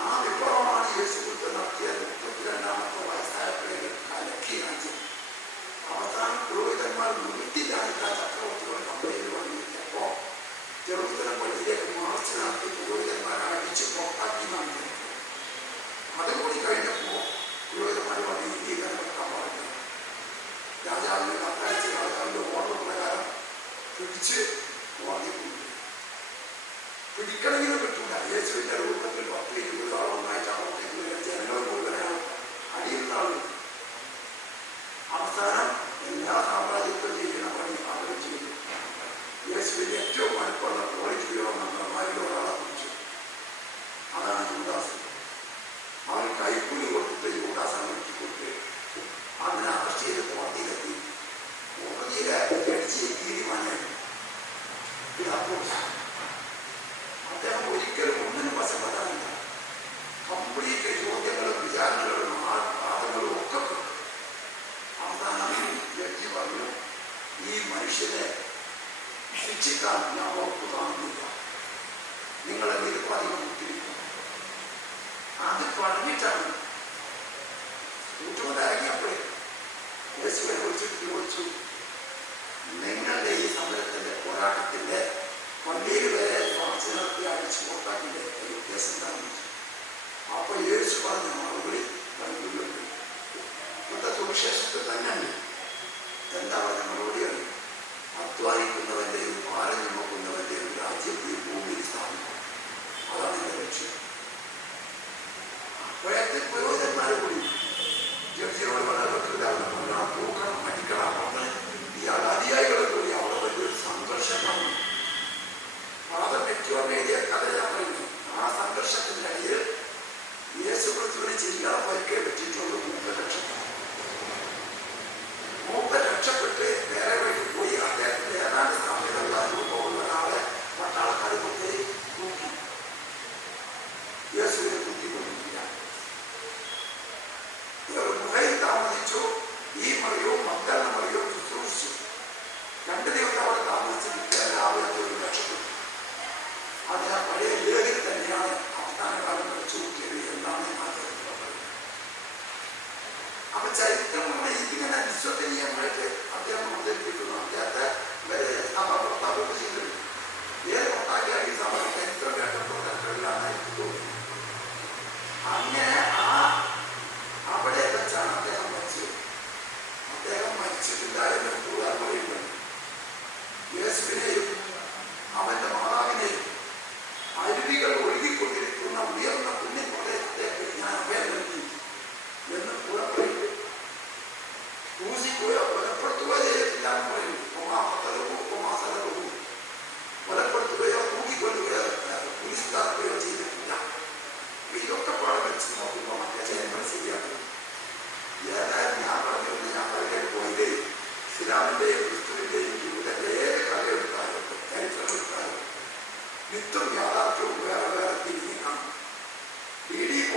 ആ വിപ്ലവമാണ് യേശുക്രിസ്തു നടത്തിയത്. 32-ാമത്തെ വയസ്സായപ്പോഴേക്ക് കലക്കി രാജ്യം. അവസാനം പുരോഹിതന്മാർ നിർത്തിയിട്ടായിട്ട് ആ ചക്രവർത്തിയോട് കമ്പനിയിൽ വന്നിരിക്കുമ്പോൾ ജെറുസലേം പള്ളിയിലേക്ക് മാർച്ച് നടത്തി പുരോഹിതന്മാരെ അടിച്ച് പുറത്താക്കി എന്നാണ്. അതുകൂടി കഴിഞ്ഞപ്പോൾ പുരോഹിതന്മാർ വന്ന് ഇന്ത്യയിൽ വെക്കാൻ പറഞ്ഞു. രാജാവിന് കത്തയച്ച് രാജാവിന്റെ ഓർഡർ പ്രകാരം പിടിച്ച് കോടതി കൊണ്ടുപോയി. പിടിക്കണമെങ്കിലും കിട്ടൂല. യേശുവിന്റെ രൂപത്തിൽ 10-20 ആളൊന്നായിട്ട് അങ്ങോട്ടേക്ക് വരിക. ജനങ്ങൾ മുഴുവനാണ് അടിയുന്ന ആളുകൾ. അവസാനം എല്ലാ സാമ്രാജ്യത്വം ചെയ്യുന്ന പണി അവർ ചെയ്തു. യേശുവിന്റെ ഏറ്റവും അടുപ്പുള്ള ക്വാളിറ്റിയുള്ള നന്ദന്മാരിൽ ഒരാളെ കുറിച്ചു. അതാണ് യൂദാസ്. അവൻ കൈക്കൂലി കൊടുത്തിട്ട് യൂദാസ് അങ്ങോട്ട് കൊടുത്ത് അതിനെ അറസ്റ്റ് ചെയ്ത് കോടതിയിലെത്തി. കോടതിയിലെ ജഡ്ജി തീരുമാനം അദ്ദേഹം ഒരിക്കലും ഒന്നിനും വശപ്പെടാനില്ല. കംപ്ലീറ്റ് ചോദ്യങ്ങളും വിചാരണകളും വാദങ്ങളും ഒക്കെ അവസാനം ജഡ്ജി പറഞ്ഞു, ഈ മനുഷ്യനെ ശിക്ഷിക്കാൻ ഞാൻ ഉറപ്പ് കാണുന്നില്ല, നിങ്ങളെ നിരുപാധികം വിട്ടിരിക്കുന്നു. അത് പറഞ്ഞിട്ടാണ് കൂട്ടുകൊണ്ട് ഇറങ്ങിയപ്പോഴേ യേശുവിനെ വിളിച്ചിട്ട് ചോദിച്ചു, നിങ്ങളുടെ ഈ സമരത്തിന്റെ പോരാട്ടത്തിന്റെ പള്ളിയിൽ വരെ സ്വാർച്ച നടത്തി അടിച്ചു പുറത്താക്കിന്റെ ഉദ്ദേശം എന്താണെന്ന് ചോദിച്ചു. അപ്പൊ യേശു പറഞ്ഞ മറുപടി ബൈബിളിലുണ്ട്, ഇന്നത്തെ സുവിശേഷത്തിൽ തന്നെ ഉണ്ട്. എന്താ പറഞ്ഞ മറുപടിയാണ്? അധ്വാനിക്കുന്നവന്റെയും ഭാരം ചുമക്കുന്നവന്റെയും രാജ്യം ഈ ഭൂമിയിൽ സ്ഥാപിക്കും. അതാണ് എന്റെ ലക്ഷ്യം. അപ്പോഴത്തെ പുരോഹിതന്മാരെ കൂടി ജഡ്ജിയോട് വളരെ പറ്റില്ല, പൂക്കണം, മരിക്കണം, പറഞ്ഞ് ഇയാൾ അതിയായികളെ കൂടി അവിടെ വലിയൊരു സംഘർഷം കാണുന്നു. ഫാദർ നെറ്റിയോടെ എഴുതിയ കഥ ഞാൻ പറയുന്നു. ആ സംഘർഷത്തിന്റെ ഇടയിൽ യേശുക്രിസ്തുവിനെ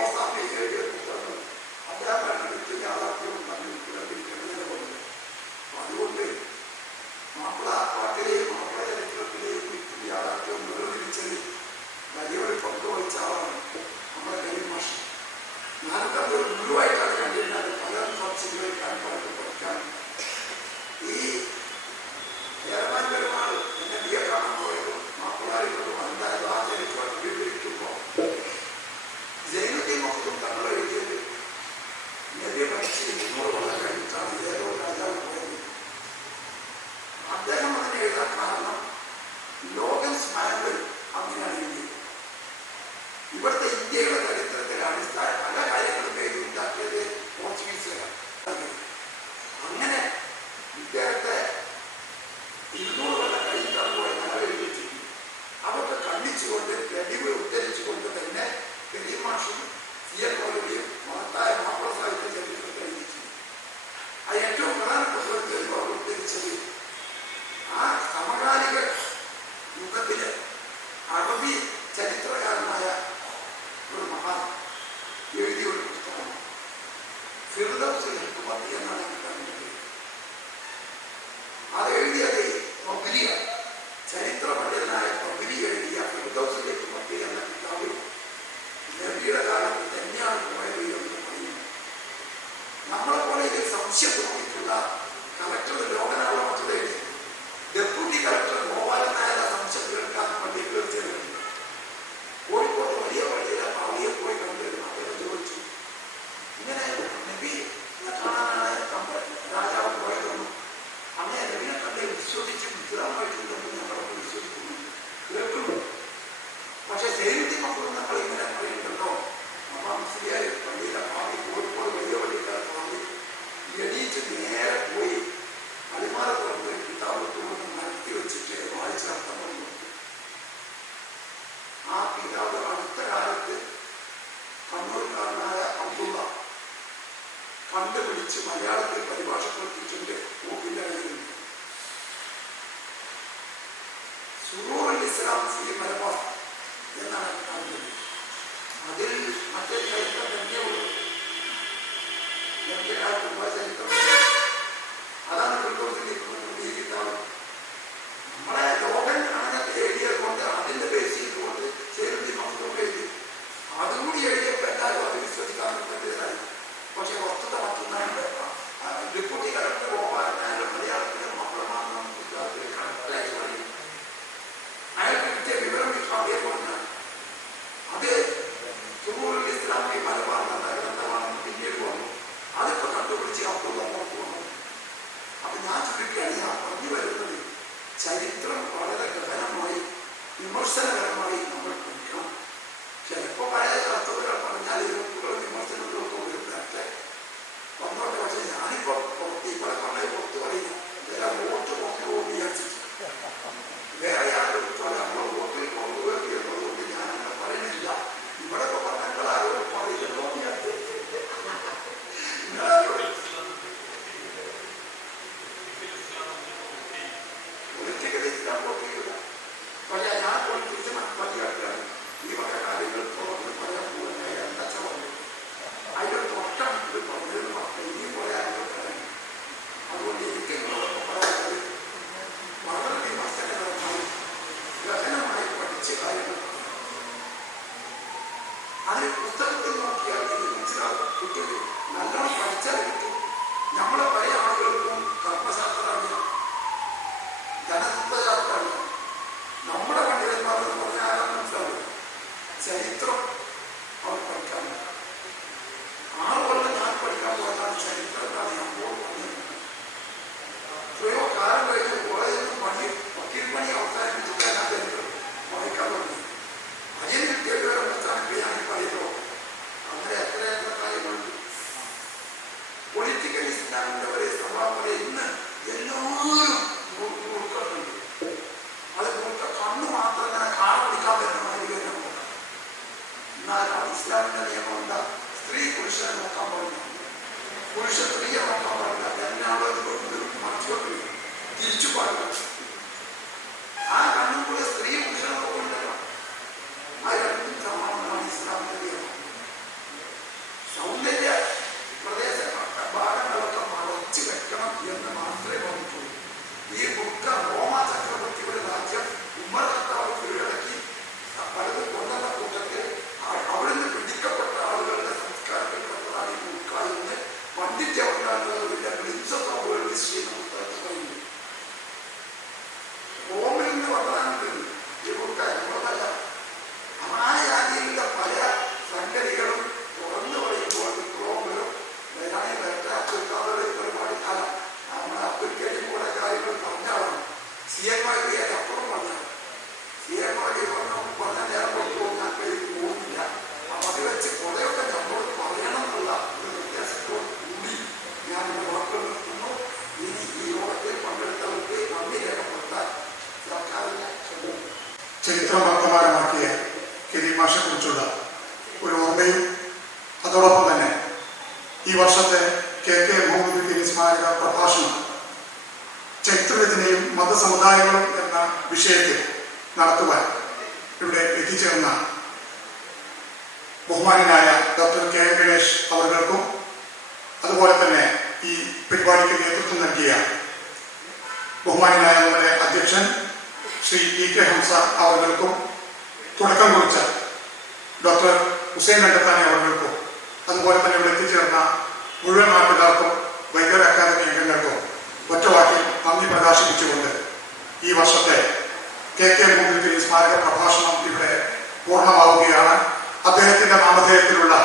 മോസാമി എഴുതിയ പുസ്തകങ്ങൾ അദ്ദേഹം ഭരണത്തിൽ യാഥാർത്ഥ്യവും നിലകൊള്ളുന്നത്. അതുകൊണ്ട് മാപ്പിള പാട്ടിലെയും മാപ്പിള ചരിത്രത്തിലെയും യാഥാർത്ഥ്യവും വേർതിരിച്ചതിൽ വലിയൊരു പങ്ക് വഹിച്ച ആളാണ് നമ്മുടെ കരീം മാഷ്. ഞാനൊക്കെ അത് മുഴുവായിട്ടാണ് കണ്ടിരുന്നത്. പലരും സംശയിക്കാൻ പലർക്കും പഠിക്കാനും ഈ ഏറെമാൻ പെരുമാൾ എന്നെ ബിയെ കാണാൻ പോയതും മാപ്പിളാരികളും എന്തായാലും ആ ചരിത്രം വിവരിക്കുമ്പോൾ ജൈനുദ്ദീൻ മൊത്തം തങ്ങൾ എഴുതിയത് നബി പഠിച്ച് 200 കൊല്ലം കഴിഞ്ഞിട്ടാണ് ഏതോ രാജാവ് പോയത്. അദ്ദേഹം അതിനെ എഴുതാൻ കാരണം ലോഗൻസ് മാനുവൽ അങ്ങനെയാണ് എഴുതിയത്. ഇവിടുത്തെ ഇന്ത്യയുടെ ചരിത്രത്തിൽ അടിസ്ഥാന പല കാര്യങ്ങളും എഴുതിയുണ്ടാക്കിയത് പോർച്ചുഗീസുകാരാണ്. അങ്ങനെ ഇദ്ദേഹത്തെ 200 കൊല്ലം കഴിഞ്ഞിട്ടാണ് പോയത് എഴുതിയിട്ടുണ്ട്. അതൊക്കെ കണ്ണിച്ചുകൊണ്ട് തെളിവ് ഉദ്ധരിച്ചുകൊണ്ട് തന്നെ കരീം മാഷും CN മൗലവിയും മഹത്തായ മാപ്പിള സാഹിത്യ ചരിത്രത്തിൽ എഴുതിയിട്ടുണ്ട്. അത് ഏറ്റവും പ്രധാനപ്പെട്ട ഒരു തെളിവ് അവർ ഉദ്ധരിച്ചത് ആ സമകാലിക യുഗത്തിലെ അറബി ചരിത്രകാരനായ ഒരു മഹാൻ എഴുതിയ ഒരു പുസ്തകമാണ് ഫിർദൗസുൽ ഹിക്മത്ത് എന്നാണ് എനിക്ക് പറഞ്ഞത്. അത് എഴുതിയത് തൊബരി, ചരിത്ര പണ്ഡിതനായ തൊബരി എഴുതിയ ഫിർദൗസുൽ ഹിക്മത്ത് എന്ന കിതാബിൽ നബിയുടെ കാലത്ത് തന്നെയാണ് പോയത് എന്ന് പറയുന്നു. നമ്മളെ പോലെ ഇതിൽ സംശയം തോന്നിയിട്ടുള്ള കളക്ടർ ലോകനാളെ മറ്റുള്ള ഡെപ്യൂട്ടി കളക്ടർ ഗോപാലൻ നായർ സംശയം കേൾക്കാൻ പള്ളി തീർച്ചയായിട്ടും കോഴിക്കോട് വലിയ പള്ളിയിലെ പള്ളിയെ പോയി കണ്ടിരുന്നു. അദ്ദേഹം ചോദിച്ചു, ഇങ്ങനെ നബി കാണാനാണ് രാജാവ് പോയതെന്നും അങ്ങനെ നബിനെ കണ്ടേ വിശ്വസിച്ച് വിശ്രാമമായിട്ടുണ്ടെന്ന് ഞങ്ങളൊക്കെ വിശ്വസിക്കുന്നു, കേൾക്കുന്നു. പക്ഷെ സൈനുദ്ദീൻ മക്കളും നമ്മൾ ഇങ്ങനെ പറയുന്നുണ്ടോ? അപ്പൊ മുസ്ലിയാർ പള്ളിയിലെ പാടി കോഴിക്കോട് വലിയ പള്ളിയിലെ പാടി എണീച്ച് നേരെ പോയി അടിമാല തുറന്ന് കിതാബത്തോട് നടത്തി വെച്ചിട്ട് വായിച്ചർത്ഥം വന്നു. ആ പിതാവ് അടുത്ത കാലത്ത് കണ്ണൂർക്കാരനായ അബ്ദുള്ള കണ്ടുപിടിച്ച് മലയാളത്തിൽ പരിഭാഷപ്പെടുത്തിയിട്ടുണ്ട്. മൂക്കിന്റെ കയ്യിലുണ്ട്. സുറൂറുൽ ഇസ്ലാം ഫീ മലബാർ എന്നാണ് കാണുന്നത്. അതിൽ മറ്റൊരു ചരിത്രം തന്നെ ഉള്ളൂ. എന്റെ കാലത്തുള്ള ചരിത്രം അതാണ് ഈ കിതാബ്. നമ്മളെ ലോകൻ അങ്ങനെ എഴുതിയത് കൊണ്ട് അതിന്റെ ബേസ് ചെയ്തുകൊണ്ട് ചേരുന്ന മക്കളൊക്കെ എഴുതി അതുകൂടി എഴുതിയപ്പോൾ എല്ലാവരും അത് വിശ്വസിക്കാൻ പറ്റിയതായി. പക്ഷെ വസ്തുത മറ്റൊന്നാണ്. ഡെപ്യൂട്ടി കളക്ടർ ഗോപാലനായാലും മലയാളത്തിലെ മക്കളമാണെന്ന് കറക്റ്റായി പറയും. അയാൾക്ക് കിട്ടിയ വിവരം വിശ്വാസിയെ പറഞ്ഞാൽ അത് സുറൂറുൽ ഇസ്ലാമി മലബാർ എന്ന ഗ്രന്ഥമാണെന്ന് പിന്നീട് വന്നു. അതിപ്പോ കണ്ടുപിടിച്ച് അബ്ദുള്ള പുറത്തു വന്നു. അപ്പൊ ഞാൻ ചുരുക്കിയാണ് ഞാൻ പറഞ്ഞു വരുന്നത്, ചരിത്രം വളരെ ഗഹനമായി വിമർശനപരമായി നമ്മൾ പഠിക്കണം. ചിലപ്പോൾ പഴയ കത്തുകൾ പറഞ്ഞാൽ എതിർപ്പുകളും വിമർശനങ്ങളും ഒക്കെ വരുന്നതൊക്കെ വന്നോട്ടെ. പക്ഷെ ഞാനിപ്പോ പുറത്ത് ഇവിടെ പറഞ്ഞ പുറത്ത് പറയില്ല. ചില വോട്ട് പുറത്തു പോകും വിചാരിച്ചിട്ട് വേറെ ആരും നമ്മൾ വോട്ടിൽ കൊണ്ടുപോയി എന്നതുകൊണ്ട് ഞാനങ്ങനെ പറയുന്നില്ല. ഇവിടെ ഇപ്പൊ പറഞ്ഞാൽ ആരോട് പറയില്ലല്ലോ പൊളിറ്റിക്കലി ഇസ്ലാം വോട്ടില്ല. പക്ഷെ ഞാൻ പൊളിറ്റിക്സ് മനസ്സിലാക്കിയാണ് ഈ വക കാര്യങ്ങൾ തുറന്ന് പറയാൻ പോകുന്ന എന്താ പറഞ്ഞു അതിലൊരു തൊട്ടടുത്ത് പറഞ്ഞത് മാത്രം ഇനി പറയാനുള്ള കാര്യം. അതുകൊണ്ട് എനിക്ക് നിങ്ങളൊക്കെ പറയാനുള്ളത് വളരെ വിമർശനപരമായി ഗഹനമായി പഠിച്ച കാര്യങ്ങൾ. അതിൽ പുസ്തകത്തിൽ നോക്കിയാൽ ഇത് മനസ്സിലാവും. കുട്ടികൾ നല്ലോണം പഠിച്ചാൽ കിട്ടും. നമ്മളെ പല ആളുകൾക്കും കർമ്മശാസ്ത്രം അറിയാം, ധനതത്വശാസ്ത്രം അറിയാം. നമ്മുടെ പണ്ഡിതന്മാരെന്ന് പറഞ്ഞാൽ ആരാ മനസ്സിലാവില്ല. ചരിത്രം അവർ പഠിക്കാൻ 6 കൊല്ലം ഞാൻ പഠിക്കാൻ പോയതാണ് ചരിത്രം. എന്നാണ് ഞാൻ പറഞ്ഞത്. എത്രയോ കാലം കഴിഞ്ഞ് കോളേജിൽ നിന്ന് വക്കീൽ പണി അവസാനിപ്പിച്ചിട്ട് ഞാൻ ചരിത്രം വായിക്കാൻ തുടങ്ങി. അതിന് കിട്ടിയ വിവരം വെച്ചാണെങ്കിൽ ഞാൻ പറയുമോ അങ്ങനെ എത്ര കാര്യങ്ങളുണ്ട്. പൊളിറ്റിക്കൽ ഇസ്ലാമിന്റെ ഒരേ സ്വഭാവം വരെ ഇന്ന് എല്ലാവരും കൊടുക്കുന്നുണ്ട്. അത് കൊടുക്ക കണ്ണു മാത്രം തന്നെ കാർ പിടിക്കാൻ പറ്റുന്ന മാതിരി തന്നെ. എന്നാൽ ഇസ്ലാമിന്റെ നിയമം എന്താ? സ്ത്രീ പുരുഷനെ നോക്കാൻ പാടില്ല, പുരുഷ സ്ത്രീയെ നോക്കാൻ പാടില്ല. എന്നാളും മറിച്ചോട്ടില്ല, തിരിച്ചു പാടില്ല. ആ കണ്ണും കൂടെ സ്ത്രീ പുരുഷനെ നോക്കുന്നുണ്ടല്ലോ. ആ രണ്ടും സമാനമാണ് ഇസ്ലാമിന്റെ നിയമം. ഈ വർഷത്തെ KK മുഹമ്മദ് കുട്ടി സ്മാരക പ്രഭാഷണം ചരിത്രരചനയും മതസമുദായങ്ങളും എന്ന വിഷയത്തിൽ നടത്തുവാൻ ഇവിടെ എത്തിച്ചേർന്ന ബഹുമാനായ ഡോക്ടർ KM ഗണേഷ് അവർക്കും അതുപോലെ തന്നെ ഈ പരിപാടിക്ക് നേതൃത്വം നൽകിയ ബഹുമാനായ നമ്മുടെ അധ്യക്ഷൻ ശ്രീ EK ഹംസ അവർക്കും തുടക്കം കുറിച്ച ഡോക്ടർ ഹുസൈൻ രണ്ടത്താനി അവർക്കും അതുപോലെ തന്നെ ഇവിടെ എത്തിച്ചേർന്ന മുഴുവൻ നാട്ടുകാർക്കും വൈദ്യർ അക്കാദമി അംഗങ്ങൾക്കും ഒറ്റവാക്കിൽ നന്ദി പ്രകാശിപ്പിച്ചുകൊണ്ട് ഈ വർഷത്തെ KK മുഹമ്മദ് കുട്ടി സ്മാരക പ്രഭാഷണം ഇവിടെ പൂർണ്ണമാവുകയാണ്. അദ്ദേഹത്തിന്റെ നാമധേയത്തിലുള്ള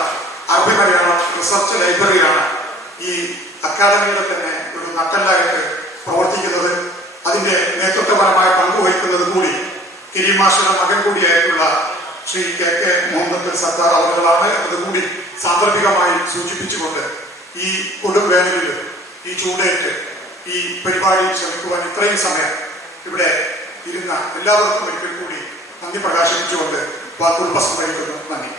അറബി മലയാളം റിസർച്ച് ലൈബ്രറിയാണ് ഈ അക്കാദമിയുടെ തന്നെ ഒരു നട്ടെല്ലായിട്ട് പ്രവർത്തിക്കുന്നത്. അതിന്റെ നേതൃത്വപരമായ പങ്കുവഹിക്കുന്നത് കൂടി കിരിമാഷയുടെ മകൻ കൂടിയായിട്ടുള്ള ശ്രീ KK മുഹമ്മദ് സത്താർ അവர்களാണ്. അതുകൂടി സാന്ദർഭികമായി സൂചിപ്പിച്ചുകൊണ്ട് ഈ കൊടുംവേനലിൽ ഈ ചൂടേറ്റ് ഈ പരിപാടി ശ്രമിക്കുവാൻ ഇത്രയും സമയം ഇവിടെ ഇരുന്ന എല്ലാവർക്കും ഒരിക്കൽ കൂടി നന്ദി പ്രകാശിപ്പിച്ചുകൊണ്ട് വാക്കുകൾ ഉപസംഹരിക്കുന്നു. നന്ദി.